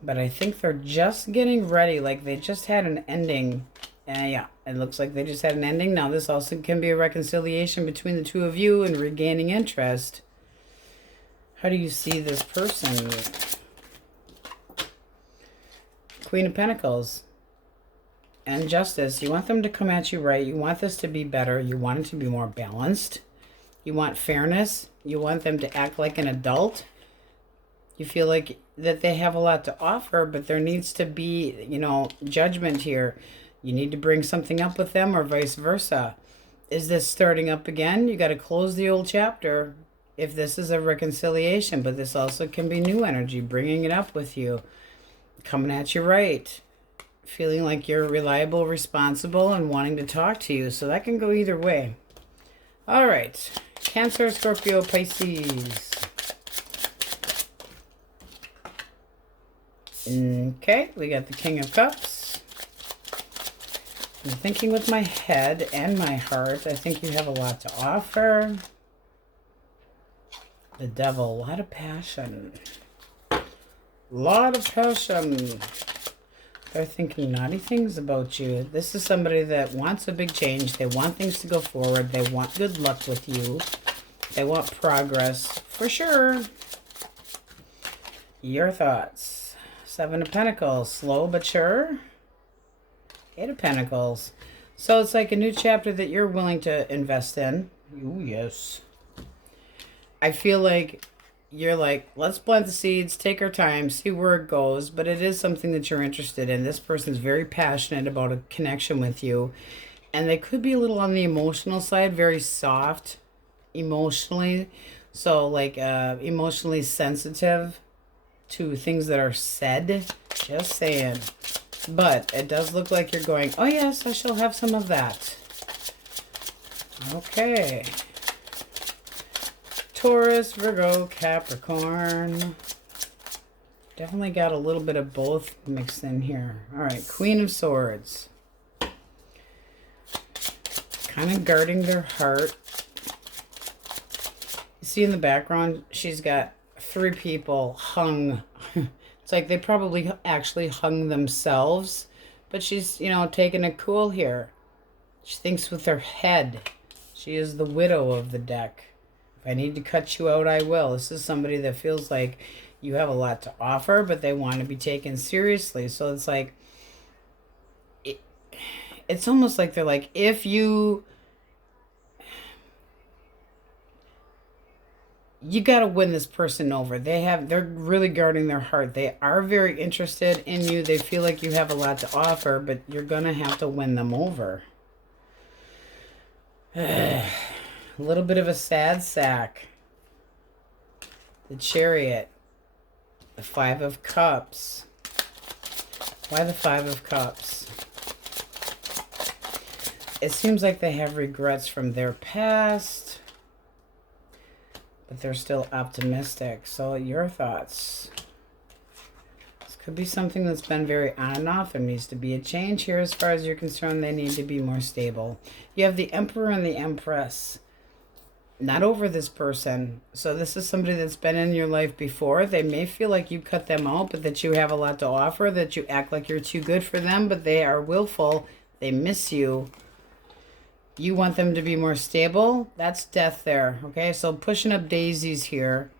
But I think they're just getting ready, like they just had an ending. Yeah, it looks like they just had an ending. Now this also can be a reconciliation between the two of you and regaining interest. How do you see this person? Queen of Pentacles and Justice. You want them to come at you right. You want this to be better. You want it to be more balanced. You want fairness. You want them to act like an adult. You feel like that they have a lot to offer, but there needs to be, judgment here. You need to bring something up with them or vice versa. Is this starting up again? You got to close the old chapter if this is a reconciliation, but this also can be new energy, bringing it up with you, coming at you right, feeling like you're reliable, responsible, and wanting to talk to you. So that can go either way. All right. Cancer, Scorpio, Pisces. Okay, we got the King of Cups. I'm thinking with my head and my heart. I think you have a lot to offer. The Devil, a lot of passion. Lot of passion. They're thinking naughty things about you. This is somebody that wants a big change. They want things to go forward. They want good luck with you. They want progress for sure. Your thoughts. Seven of Pentacles, slow but sure. Eight of Pentacles. So it's like a new chapter that you're willing to invest in. Oh, yes. I feel like you're like, let's plant the seeds, take our time, see where it goes. But it is something that you're interested in. This person's very passionate about a connection with you. And they could be a little on the emotional side, very soft emotionally. So like emotionally sensitive to things that are said. Just saying. But it does look like you're going, oh yes, I shall have some of that. Okay. Taurus, Virgo, Capricorn. Definitely got a little bit of both mixed in here. All right, Queen of Swords. Kind of guarding their heart. You see in the background, she's got 3 people hung. It's like they probably actually hung themselves. But she's, taking it cool here. She thinks with her head. She is the widow of the deck. If I need to cut you out, I will. This is somebody that feels like you have a lot to offer, but they want to be taken seriously. So it's like, it's almost like they're like, if you got to win this person over. They're really guarding their heart. They are very interested in you. They feel like you have a lot to offer, but you're going to have to win them over. A little bit of a sad sack. The Chariot. The 5 of Cups. Why the 5 of Cups? It seems like they have regrets from their past. but they're still optimistic. So your thoughts? This could be something that's been very on and off. There needs to be a change here as far as you're concerned. They need to be more stable. You have the Emperor and the Empress. Not over this person. So this is somebody that's been in your life before. They may feel like you cut them out, but that you have a lot to offer, that you act like you're too good for them, but they are willful. They miss you. You want them to be more stable. That's death there. Okay, so pushing up daisies here.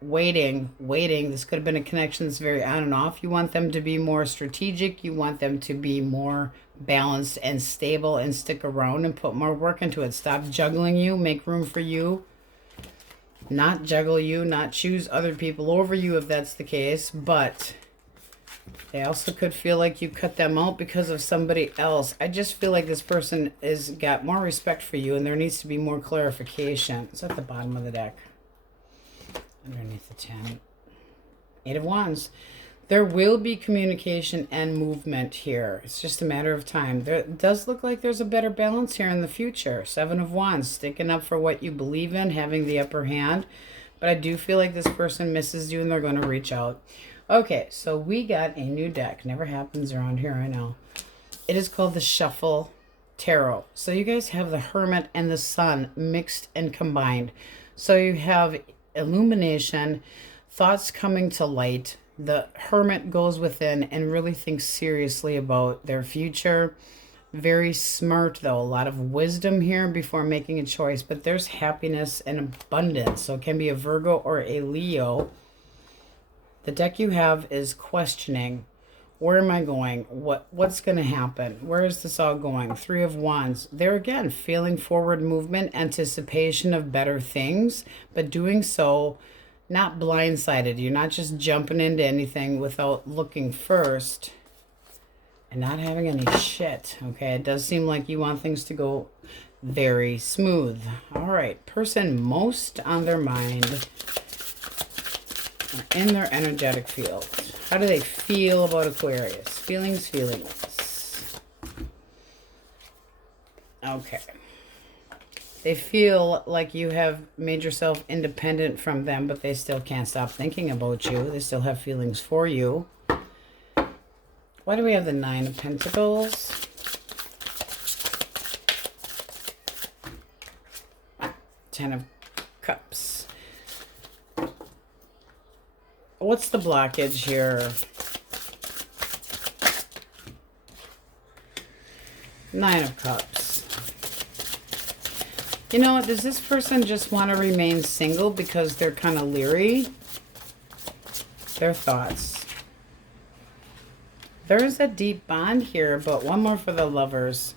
Waiting. This could have been a connection that's very on and off. You want them to be more strategic. You want them to be more balanced and stable and stick around and put more work into it. Stop juggling you. Make room for you. Not juggle you. Not choose other people over you if that's the case. But they also could feel like you cut them out because of somebody else. I just feel like this person has got more respect for you and there needs to be more clarification. It's at the bottom of the deck. Underneath the 10. 8 of Wands. There will be communication and movement here. It's just a matter of time. There does look like there's a better balance here in the future. 7 of Wands. Sticking up for what you believe in. Having the upper hand. But I do feel like this person misses you and they're going to reach out. Okay, so we got a new deck. Never happens around here, I know. It is called the Shuffle Tarot. So you guys have the Hermit and the Sun mixed and combined. So you have illumination, thoughts coming to light. The Hermit goes within and really thinks seriously about their future. Very smart, though. A lot of wisdom here before making a choice. But there's happiness and abundance. So it can be a Virgo or a Leo. The deck you have is questioning. Where am I going? What's going to happen? Where is this all going? 3 of Wands. There again, feeling forward movement, anticipation of better things, but doing so not blindsided. You're not just jumping into anything without looking first and not having any shit. Okay, it does seem like you want things to go very smooth. All right, person most on their mind or in their energetic field. How do they feel about Aquarius? Feelings. Okay. They feel like you have made yourself independent from them, but they still can't stop thinking about you. They still have feelings for you. Why do we have the 9 of Pentacles? Ten of Cups. What's the blockage here? 9 of Cups. You know, does this person just want to remain single because they're kind of leery? Their thoughts. There is a deep bond here, but one more for the lovers.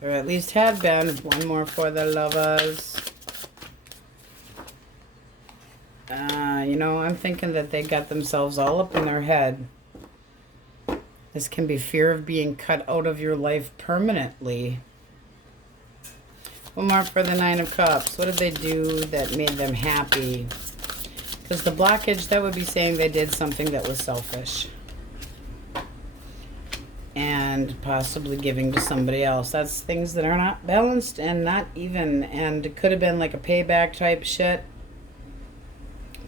There at least had been. One more for the lovers. You know, I'm thinking that they got themselves all up in their head. This can be fear of being cut out of your life permanently. One more for the 9 of Cups. What did they do that made them happy? Because the blockage, that would be saying they did something that was selfish. And possibly giving to somebody else. That's things that are not balanced and not even. And it could have been like a payback type shit.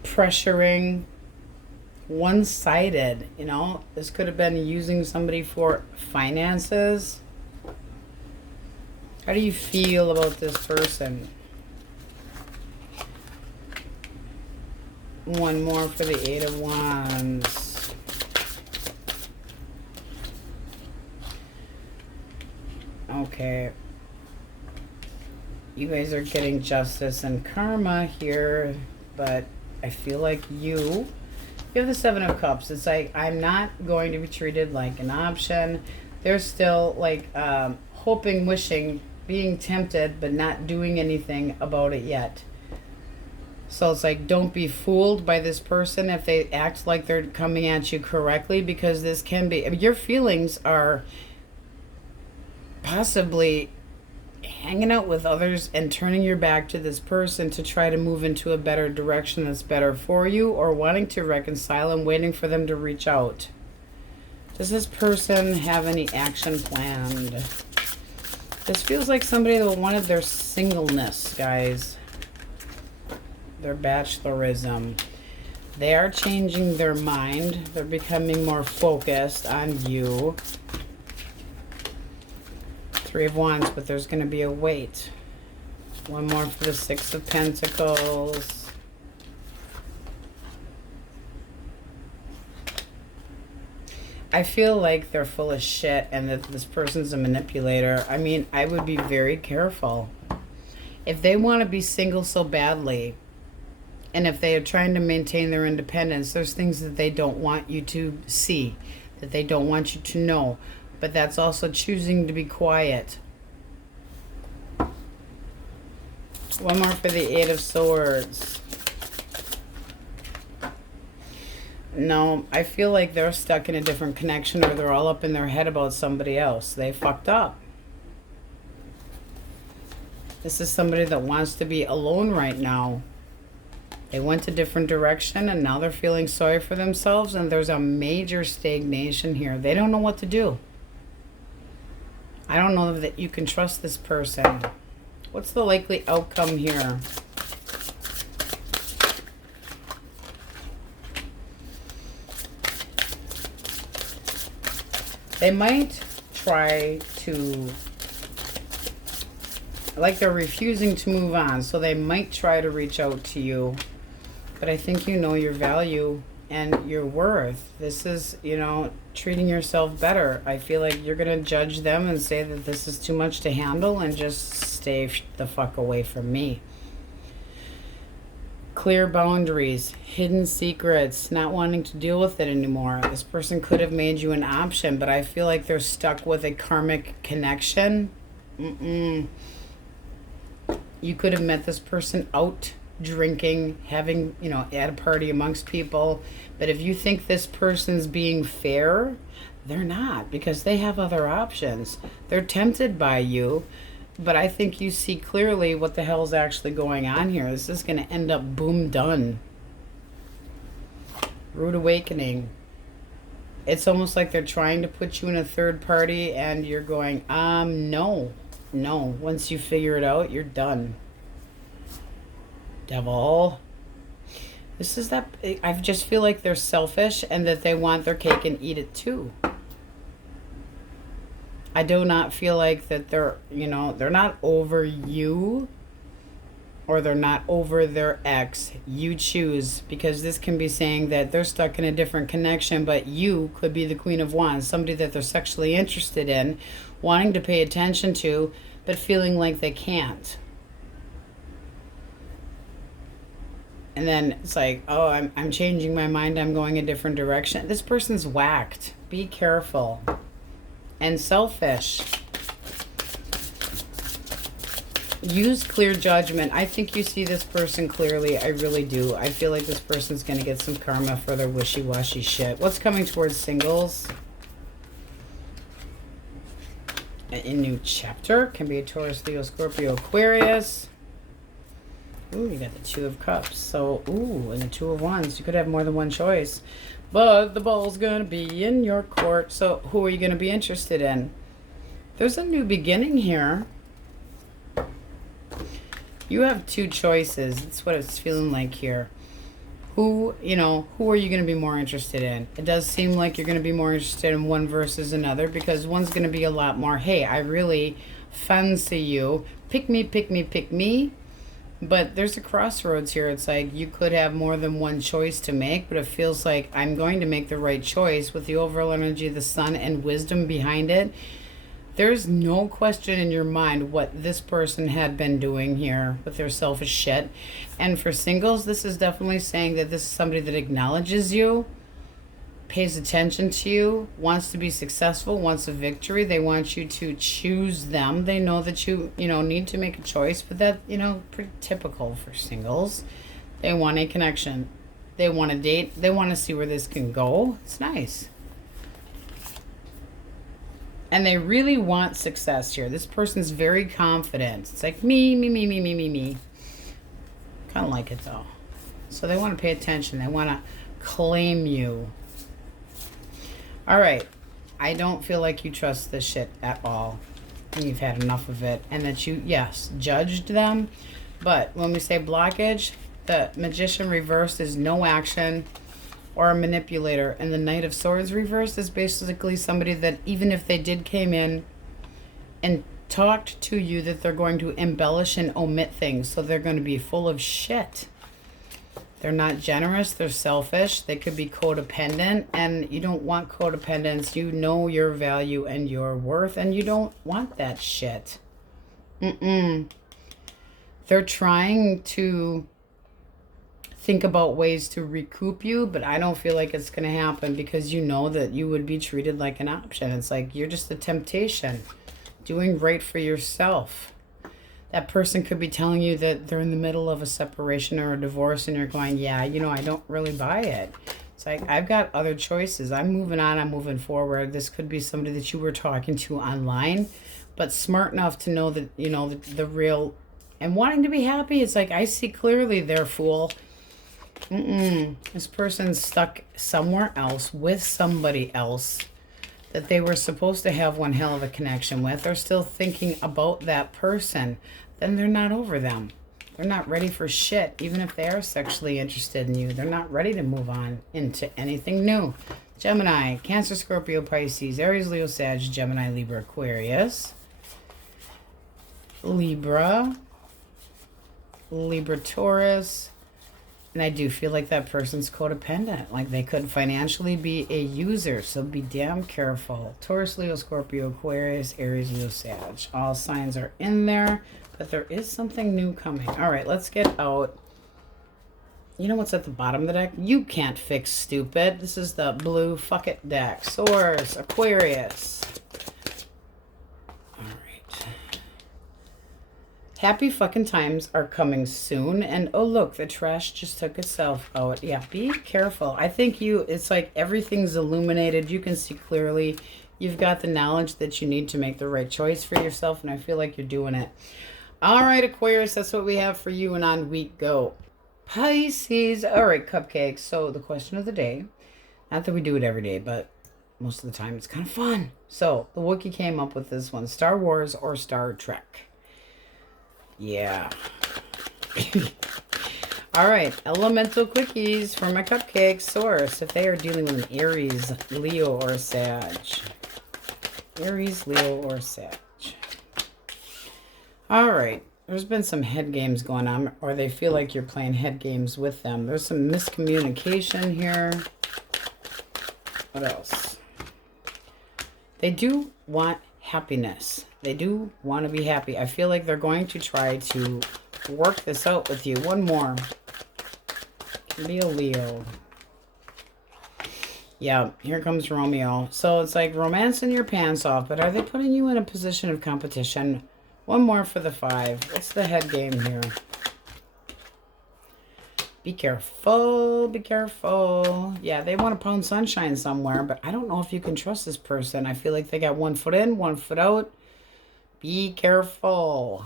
Pressuring. One-sided, you know. This could have been using somebody for finances. How do you feel about this person? One more for the 8 of Wands. Okay. You guys are getting justice and karma here, but I feel like you have the 7 of Cups. It's like, I'm not going to be treated like an option. They're still like hoping, wishing, being tempted, but not doing anything about it yet. So it's like, don't be fooled by this person if they act like they're coming at you correctly, because this can be, I mean, your feelings are possibly hanging out with others and turning your back to this person to try to move into a better direction that's better for you, or wanting to reconcile and waiting for them to reach out. Does this person have any action planned? This feels like somebody that wanted their singleness, guys. their bachelorism. They are changing their mind. They're becoming more focused on you. 3 of Wands, but there's going to be a wait. One more for the 6 of Pentacles. I feel like they're full of shit and that this person's a manipulator. I mean, I would be very careful. If they want to be single so badly, and if they are trying to maintain their independence, there's things that they don't want you to see, that they don't want you to know. But that's also choosing to be quiet. One more for the 8 of Swords. No, I feel like they're stuck in a different connection, or they're all up in their head about somebody else. They fucked up. This is somebody that wants to be alone right now. They went a different direction and now they're feeling sorry for themselves, and there's a major stagnation here. They don't know what to do. I don't know that you can trust this person. What's the likely outcome here? They might try to, like they're refusing to move on, so they might try to reach out to you. But I think you know your value and your worth. This is, you know, treating yourself better. I feel like you're going to judge them and say that this is too much to handle and just stay the fuck away from me. Clear boundaries, hidden secrets, not wanting to deal with it anymore. This person could have made you an option, but I feel like they're stuck with a karmic connection. You could have met this person out drinking, having, you know, at a party amongst people. But if you think this person's being fair, they're not, because they have other options. They're tempted by you, but I think you see clearly what the hell's actually going on here. This is going to end up boom done. Rude awakening. It's almost like they're trying to put you in a third party and you're going, no. Once you figure it out, you're done. Devil. This is that, I just feel like they're selfish and that they want their cake and eat it too. I do not feel like that they're, you know, they're not over you or they're not over their ex. You choose, because this can be saying that they're stuck in a different connection, but you could be the Queen of Wands, somebody that they're sexually interested in, wanting to pay attention to, but feeling like they can't. And then it's like, oh, I'm changing my mind. I'm going a different direction. This person's whacked. Be careful. And selfish. Use clear judgment. I think you see this person clearly. I really do. I feel like this person's going to get some karma for their wishy-washy shit. What's coming towards singles? A new chapter. Can be a Taurus, Leo, Scorpio, Aquarius. Ooh, you got the 2 of Cups. So, ooh, and the 2 of Wands. You could have more than one choice. But the ball's going to be in your court. So, who are you going to be interested in? There's a new beginning here. You have 2 choices. That's what it's feeling like here. Who are you going to be more interested in? It does seem like you're going to be more interested in one versus another, because one's going to be a lot more, hey, I really fancy you. Pick me, pick me, pick me. But there's a crossroads here. It's like you could have more than one choice to make, but it feels like I'm going to make the right choice with the overall energy of the sun and wisdom behind it. There's no question in your mind what this person had been doing here with their selfish shit. And for singles, this is definitely saying that this is somebody that acknowledges you, pays attention to you, wants to be successful, wants a victory. They want you to choose them. They know that you need to make a choice, but that, pretty typical for singles. They want a connection. They want a date. They want to see where this can go. It's nice. And they really want success here. This person's very confident. It's like me. Kind of like it though. So they want to pay attention. They want to claim you. All right. I don't feel like you trust this shit at all. And you've had enough of it. And that you, yes, judged them. But when we say blockage, The Magician reversed is no action or a manipulator. And the Knight of Swords reversed is basically somebody that even if they did came in and talked to you, that they're going to embellish and omit things. So they're going to be full of shit. They're not generous. They're selfish. They could be codependent. And you don't want codependence. You know your value and your worth. And you don't want that shit. They're trying to think about ways to recoup you, but I don't feel like it's going to happen because you know that you would be treated like an option. It's like you're just a temptation. Doing right for yourself. That person could be telling you that they're in the middle of a separation or a divorce and you're going, yeah, you know, I don't really buy it. It's like, I've got other choices. I'm moving on. I'm moving forward. This could be somebody that you were talking to online, but smart enough to know that, you know, the real, and wanting to be happy. It's like, I see clearly there, fool. This person's stuck somewhere else with somebody else that they were supposed to have one hell of a connection with. They're still thinking about that person. Then they're not over them. They're not ready for shit. Even if they are sexually interested in you, they're not ready to move on into anything new. Gemini, Cancer, Scorpio, Pisces, Aries, Leo, Sag, Gemini, Libra, Aquarius. Libra, Taurus. And I do feel like that person's codependent. Like they could financially be a user. So be damn careful. Taurus, Leo, Scorpio, Aquarius, Aries, Leo, Sag. All signs are in there. But there is something new coming. All right, let's get out. You know what's at the bottom of the deck? You can't fix stupid. This is the blue fuck it deck. Source, Aquarius. Happy fucking times are coming soon. And oh, look, the trash just took itself out. Yeah, be careful. I think it's like everything's illuminated. You can see clearly. You've got the knowledge that you need to make the right choice for yourself. And I feel like you're doing it. All right, Aquarius, that's what we have for you. And on we go. Pisces. All right, cupcakes. So the question of the day. Not that we do it every day, but most of the time it's kind of fun. So the Wookiee came up with this one. Star Wars or Star Trek? Yeah. All right. Elemental quickies for my cupcake source. If they are dealing with an Aries, Leo, or Sag. Aries, Leo, or Sag. All right. There's been some head games going on, or they feel like you're playing head games with them. There's some miscommunication here. What else? They do want happiness. They do want to be happy. I feel like they're going to try to work this out with you. One more. Can be a Leo. Yeah, here comes Romeo. So it's like romancing your pants off, but are they putting you in a position of competition? One more for the 5. What's the head game here? Be careful. Be careful. Yeah, they want to pound sunshine somewhere, but I don't know if you can trust this person. I feel like they got one foot in, one foot out. Be careful.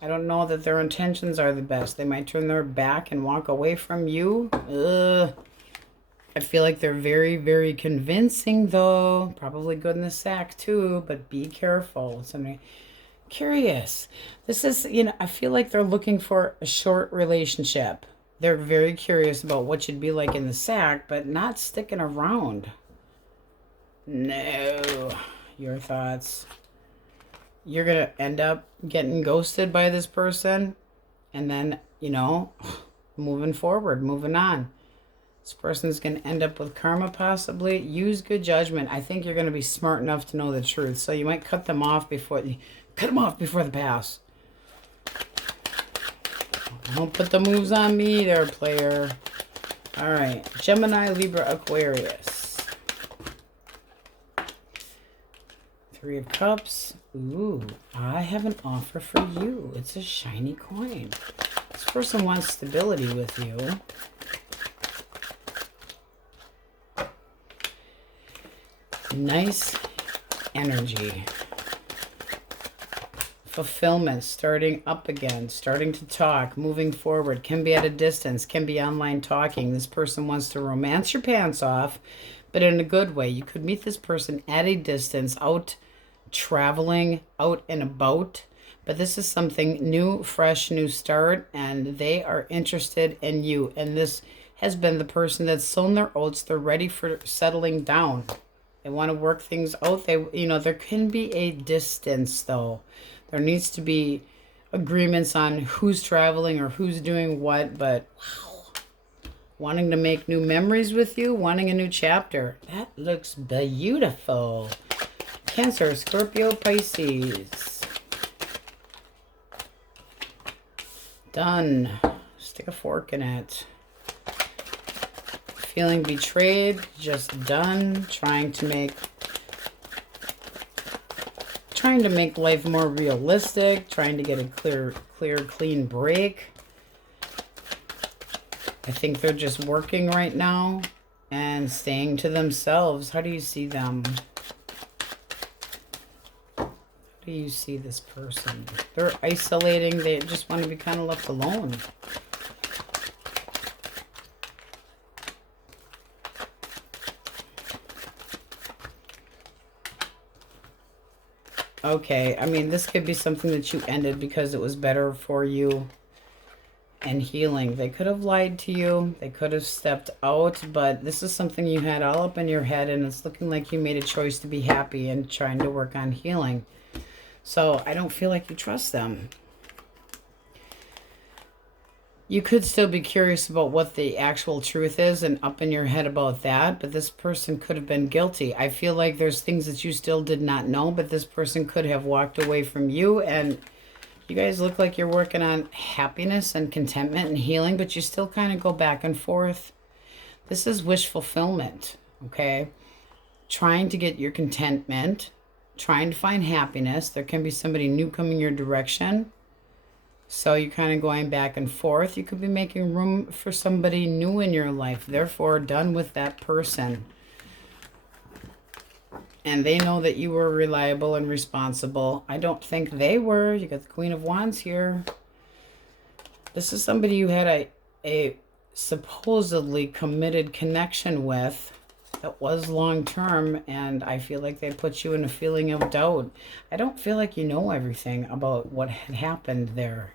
I don't know that their intentions are the best. They might turn their back and walk away from you. Ugh. I feel like they're very, very convincing, though. Probably good in the sack, too. But be careful. Somebody curious. This is, you know, I feel like they're looking for a short relationship. They're very curious about what you'd be like in the sack, but not sticking around. No. Your thoughts? You're going to end up getting ghosted by this person. And then, you know, moving forward, moving on. This person's going to end up with karma possibly. Use good judgment. I think you're going to be smart enough to know the truth. So you might cut them off before the pass. Don't put the moves on me there, player. All right. Gemini, Libra, Aquarius. 3 of Cups. Ooh, I have an offer for you. It's a shiny coin. This person wants stability with you. Nice energy. Fulfillment, starting up again, starting to talk, moving forward, can be at a distance, can be online talking. This person wants to romance your pants off, but in a good way. You could meet this person at a distance, out traveling, out and about. But this is something new, fresh, new start, and they are interested in you. And this has been the person that's sown their oats. They're ready for settling down. They want to work things out. There can be a distance, though. There needs to be agreements on who's traveling or who's doing what, but wow. Wanting to make new memories with you, wanting a new chapter. That looks beautiful. Cancer, Scorpio, Pisces. Done. Stick a fork in it. Feeling betrayed, just done. Trying to make life more realistic, trying to get a clear, clean break. I think they're just working right now and staying to themselves. How do you see them? How do you see this person? They're isolating. They just want to be kind of left alone. Okay, I mean, this could be something that you ended because it was better for you and healing. They could have lied to you. They could have stepped out, but this is something you had all up in your head, and it's looking like you made a choice to be happy and trying to work on healing. So I don't feel like you trust them. You could still be curious about what the actual truth is and up in your head about that, but this person could have been guilty. I feel like there's things that you still did not know, but this person could have walked away from you, and you guys look like you're working on happiness and contentment and healing, but you still kind of go back and forth. This is wish fulfillment, okay? Trying to get your contentment, trying to find happiness. There can be somebody new coming your direction. So you're kind of going back and forth. You could be making room for somebody new in your life. Therefore, done with that person. And they know that you were reliable and responsible. I don't think they were. You got the Queen of Wands here. This is somebody you had a supposedly committed connection with that was long-term, and I feel like they put you in a feeling of doubt. I don't feel like you know everything about what had happened there.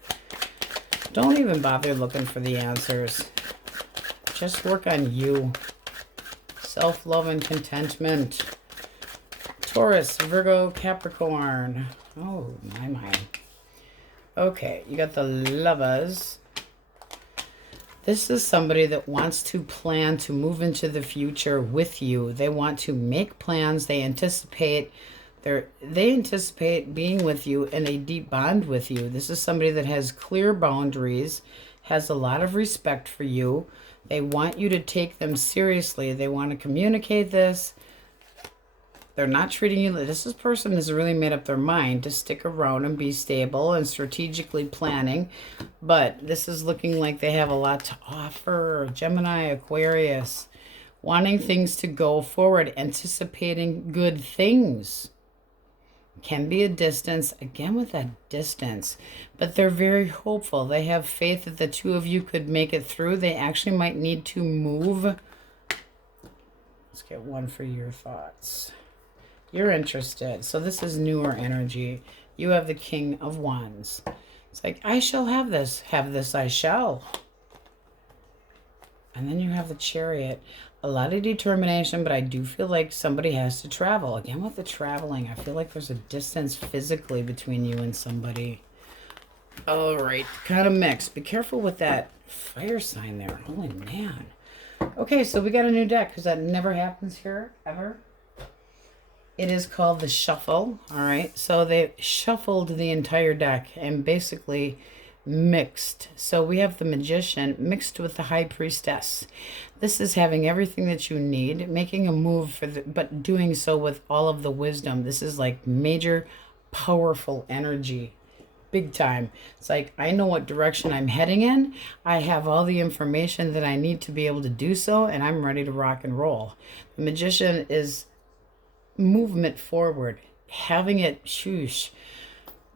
Don't even bother looking for the answers. Just work on you. Self-love and contentment. Taurus, Virgo, Capricorn. Oh, my. Okay, you got the Lovers. This is somebody that wants to plan to move into the future with you. They want to make plans. They anticipate being with you in a deep bond with you. This is somebody that has clear boundaries, has a lot of respect for you. They want you to take them seriously. They want to communicate this. They're not treating you. This person has really made up their mind to stick around and be stable and strategically planning. But this is looking like they have a lot to offer. Gemini, Aquarius, wanting things to go forward, anticipating good things. Can be a distance, again with that distance. But they're very hopeful. They have faith that the two of you could make it through. They actually might need to move. Let's get one for your thoughts. You're interested. So this is newer energy. You have the King of Wands. It's like, I shall have this. Have this I shall. And then you have the Chariot. A lot of determination, but I do feel like somebody has to travel. Again, with the traveling, I feel like there's a distance physically between you and somebody. All right, kind of mixed. Be careful with that fire sign there. Holy man. Okay, so we got a new deck because that never happens here, ever. It is called the Shuffle. All right, so they shuffled the entire deck and basically mixed. So we have the Magician mixed with the High Priestess. This is having everything that you need, making a move but doing so with all of the wisdom. This is like major, powerful energy. Big time. It's like, I know what direction I'm heading in. I have all the information that I need to be able to do so, and I'm ready to rock and roll. The Magician is movement forward, having it shoosh.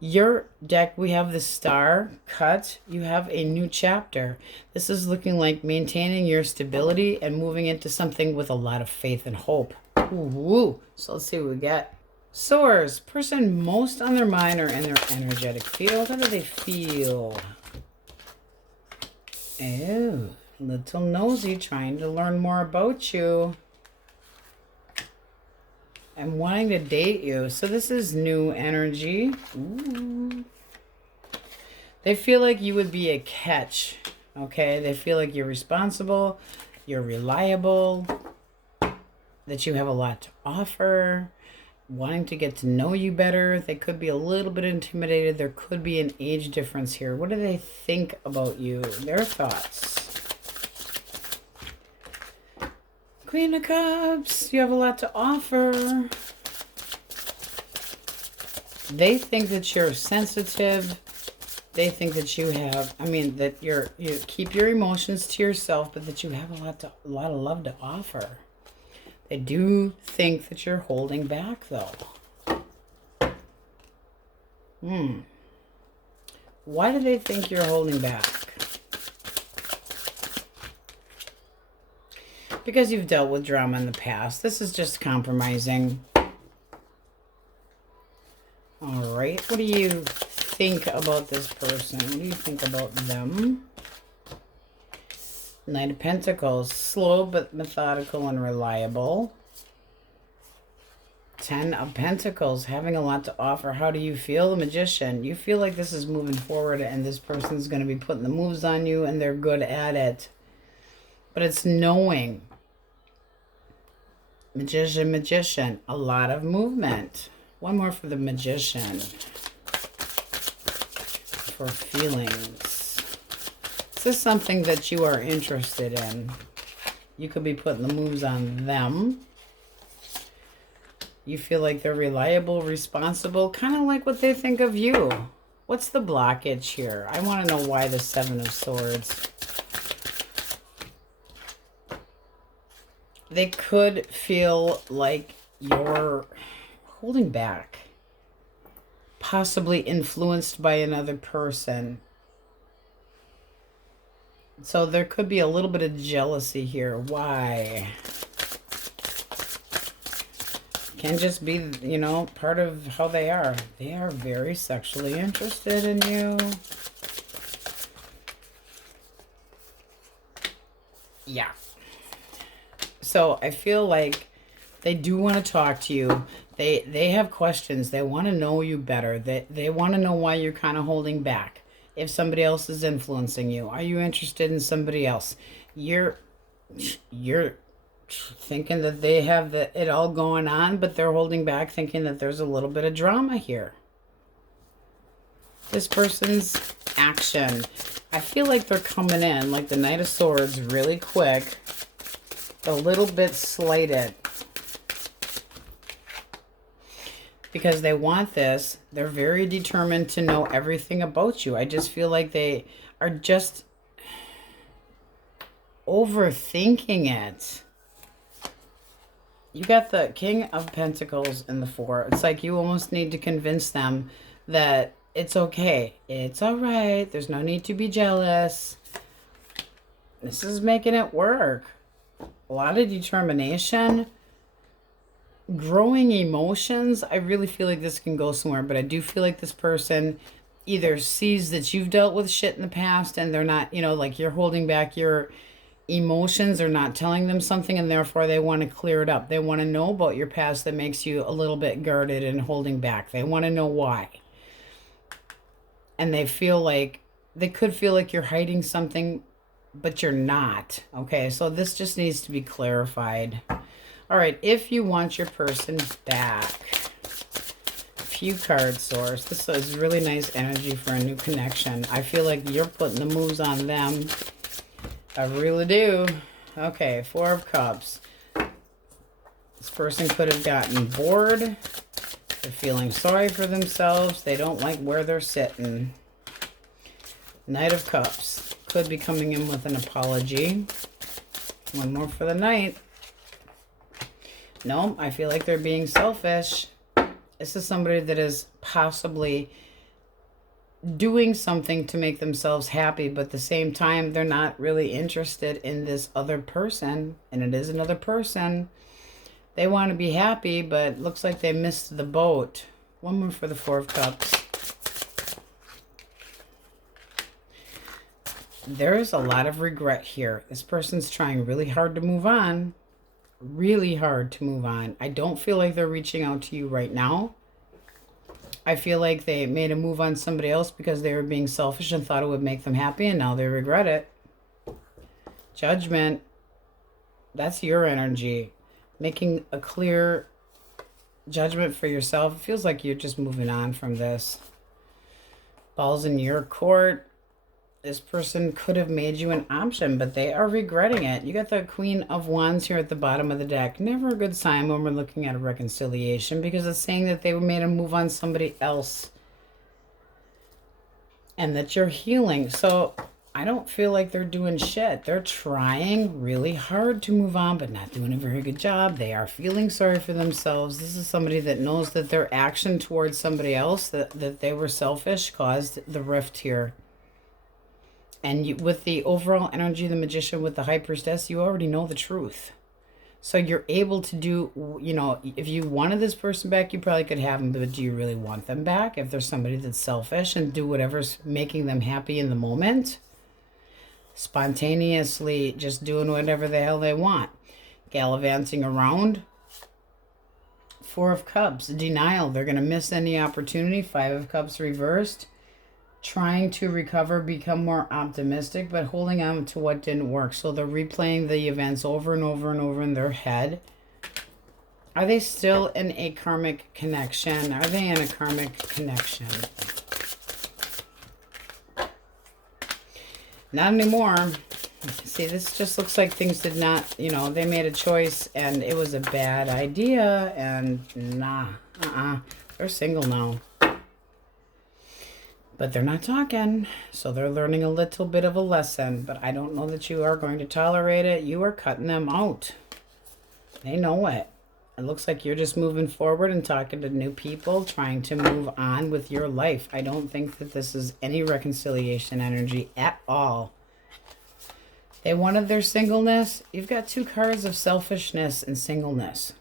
Your deck, we have the Star cut. You have a new chapter. This is looking like maintaining your stability and moving into something with a lot of faith and hope. Ooh. So let's see what we get. Swords, person most on their mind or in their energetic field. How do they feel? Oh, little nosy, trying to learn more about you. And wanting to date you. So this is new energy. Ooh. They feel like you would be a catch. Okay? They feel like you're responsible, you're reliable, that you have a lot to offer, wanting to get to know you better. They could be a little bit intimidated. There could be an age difference here. What do they think about you? Their thoughts. Queen of Cups, you have a lot to offer. They think that you're sensitive. They think that you have, that you keep your emotions to yourself, but that you have a lot of love to offer. They do think that you're holding back, though. Why do they think you're holding back? Because you've dealt with drama in the past. This is just compromising. All right. What do you think about this person? What do you think about them? Knight of Pentacles. Slow but methodical and reliable. 10 of Pentacles. Having a lot to offer. How do you feel? The Magician. You feel like this is moving forward and this person's going to be putting the moves on you and they're good at it. But it's knowing. Magician, Magician. A lot of movement. One more for the Magician. For feelings. Is this something that you are interested in? You could be putting the moves on them. You feel like they're reliable, responsible, kind of like what they think of you. What's the blockage here? I want to know why the Seven of Swords. They could feel like you're holding back. Possibly influenced by another person. So there could be a little bit of jealousy here. Why? Can just be, part of how they are. They are very sexually interested in you. Yeah. So I feel like they do want to talk to you. They have questions. They want to know you better. They want to know why you're kind of holding back. If somebody else is influencing you, are you interested in somebody else? You're thinking that they have it all going on, but they're holding back, thinking that there's a little bit of drama here. This person's action. I feel like they're coming in like the Knight of Swords really quick. A little bit slighted. Because they want this. They're very determined to know everything about you. I just feel like they are just overthinking it. You got the King of Pentacles in the 4. It's like you almost need to convince them that it's okay. It's all right. There's no need to be jealous. This is making it work. A lot of determination. Growing emotions. I really feel like this can go somewhere, but I do feel like this person either sees that you've dealt with shit in the past and they're not, like you're holding back your emotions or not telling them something, and therefore they want to clear it up. They want to know about your past that makes you a little bit guarded and holding back. They want to know why. And they feel like, they could feel like you're hiding something, but you're not. Okay, so this just needs to be clarified. All right, if you want your person back, a few card source. This is really nice energy for a new connection. I feel like you're putting the moves on them. I really do. Okay, 4 of Cups. This person could have gotten bored. They're feeling sorry for themselves. They don't like where they're sitting. Knight of Cups. Could be coming in with an apology. One more for the Knight. No, I feel like they're being selfish. This is somebody that is possibly doing something to make themselves happy, but at the same time, they're not really interested in this other person, and it is another person. They want to be happy, but looks like they missed the boat. One more for the Four of Cups. There is a lot of regret here. This person's trying really hard to move on. Really hard to move on. I don't feel like they're reaching out to you right now. I feel like they made a move on somebody else because they were being selfish and thought it would make them happy, and now they regret it. Judgment. That's your energy. Making a clear judgment for yourself. It feels like you're just moving on from this. Ball's in your court. This person could have made you an option, but they are regretting it. You got the Queen of Wands here at the bottom of the deck. Never a good sign when we're looking at a reconciliation, because it's saying that they made a move on somebody else and that you're healing. So I don't feel like they're doing shit. They're trying really hard to move on, but not doing a very good job. They are feeling sorry for themselves. This is somebody that knows that their action towards somebody else, that they were selfish, caused the rift here. And you, with the overall energy of the Magician with the High Priestess, you already know the truth. So you're able to do, you know, if you wanted this person back, you probably could have them, but do you really want them back? If there's somebody that's selfish and do whatever's making them happy in the moment, spontaneously just doing whatever the hell they want, gallivanting around. Four of Cups, denial. They're going to miss any opportunity. Five of Cups reversed. Trying to recover, become more optimistic, but holding on to what didn't work. So they're replaying the events over and over and over in their head. Are they still in a karmic connection? Are they in a karmic connection? Not anymore. See, this just looks like things did not, you know, they made a choice and it was a bad idea, and nah, they're single now. But they're not talking, so they're learning a little bit of a lesson. But I don't know that you are going to tolerate it. You are cutting them out. They know it. It looks like you're just moving forward and talking to new people, trying to move on with your life. I don't think that this is any reconciliation energy at all. They wanted their singleness. You've got two cards of selfishness and singleness.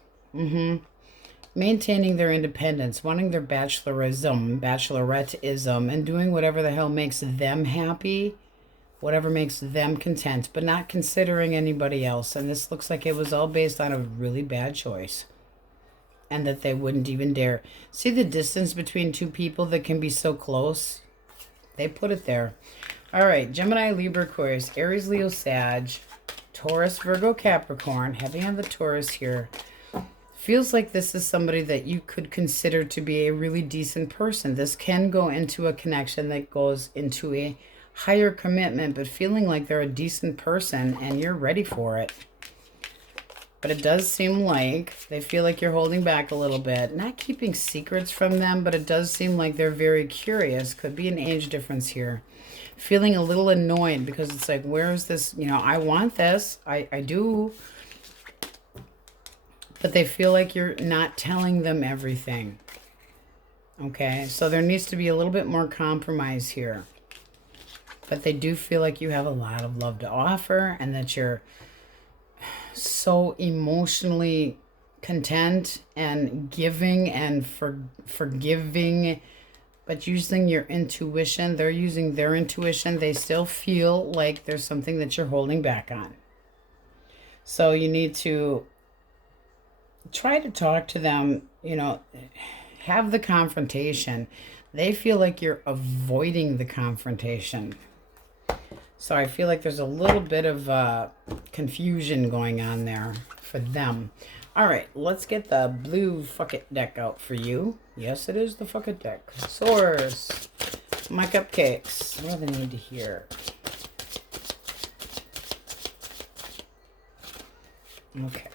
Maintaining their independence, wanting their bacheloretteism, and doing whatever the hell makes them happy, whatever makes them content, but not considering anybody else. And this looks like it was all based on a really bad choice, and that they wouldn't even dare. See the distance between two people that can be so close? They put it there. All right, Gemini, Libra, Aquarius, Aries, Leo, Sag, Taurus, Virgo, Capricorn. Heavy on the Taurus here. Feels like this is somebody that you could consider to be a really decent person. This can go into a connection that goes into a higher commitment, but feeling like they're a decent person and you're ready for it. But it does seem like they feel like you're holding back a little bit. Not keeping secrets from them, but it does seem like they're very curious. Could be an age difference here. Feeling a little annoyed because it's like, where is this? You know, I want this. I do. But they feel like you're not telling them everything. Okay, so there needs to be a little bit more compromise here. But they do feel like you have a lot of love to offer and that you're so emotionally content and giving and forgiving, but using your intuition. They're using their intuition. They still feel like there's something that you're holding back on. So you need to try to talk to them, you know, have the confrontation. They feel like you're avoiding the confrontation. So I feel like there's a little bit of confusion going on there for them. All right, let's get the blue fuck it deck out for you. Yes, it is the fuck it deck. Source. My cupcakes. What do they need to hear? Okay.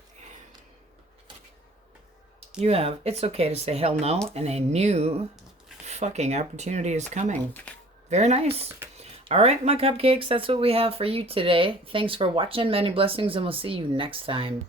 You have, it's okay to say hell no, and a new fucking opportunity is coming. Very nice. All right, my cupcakes, that's what we have for you today. Thanks for watching. Many blessings, and we'll see you next time.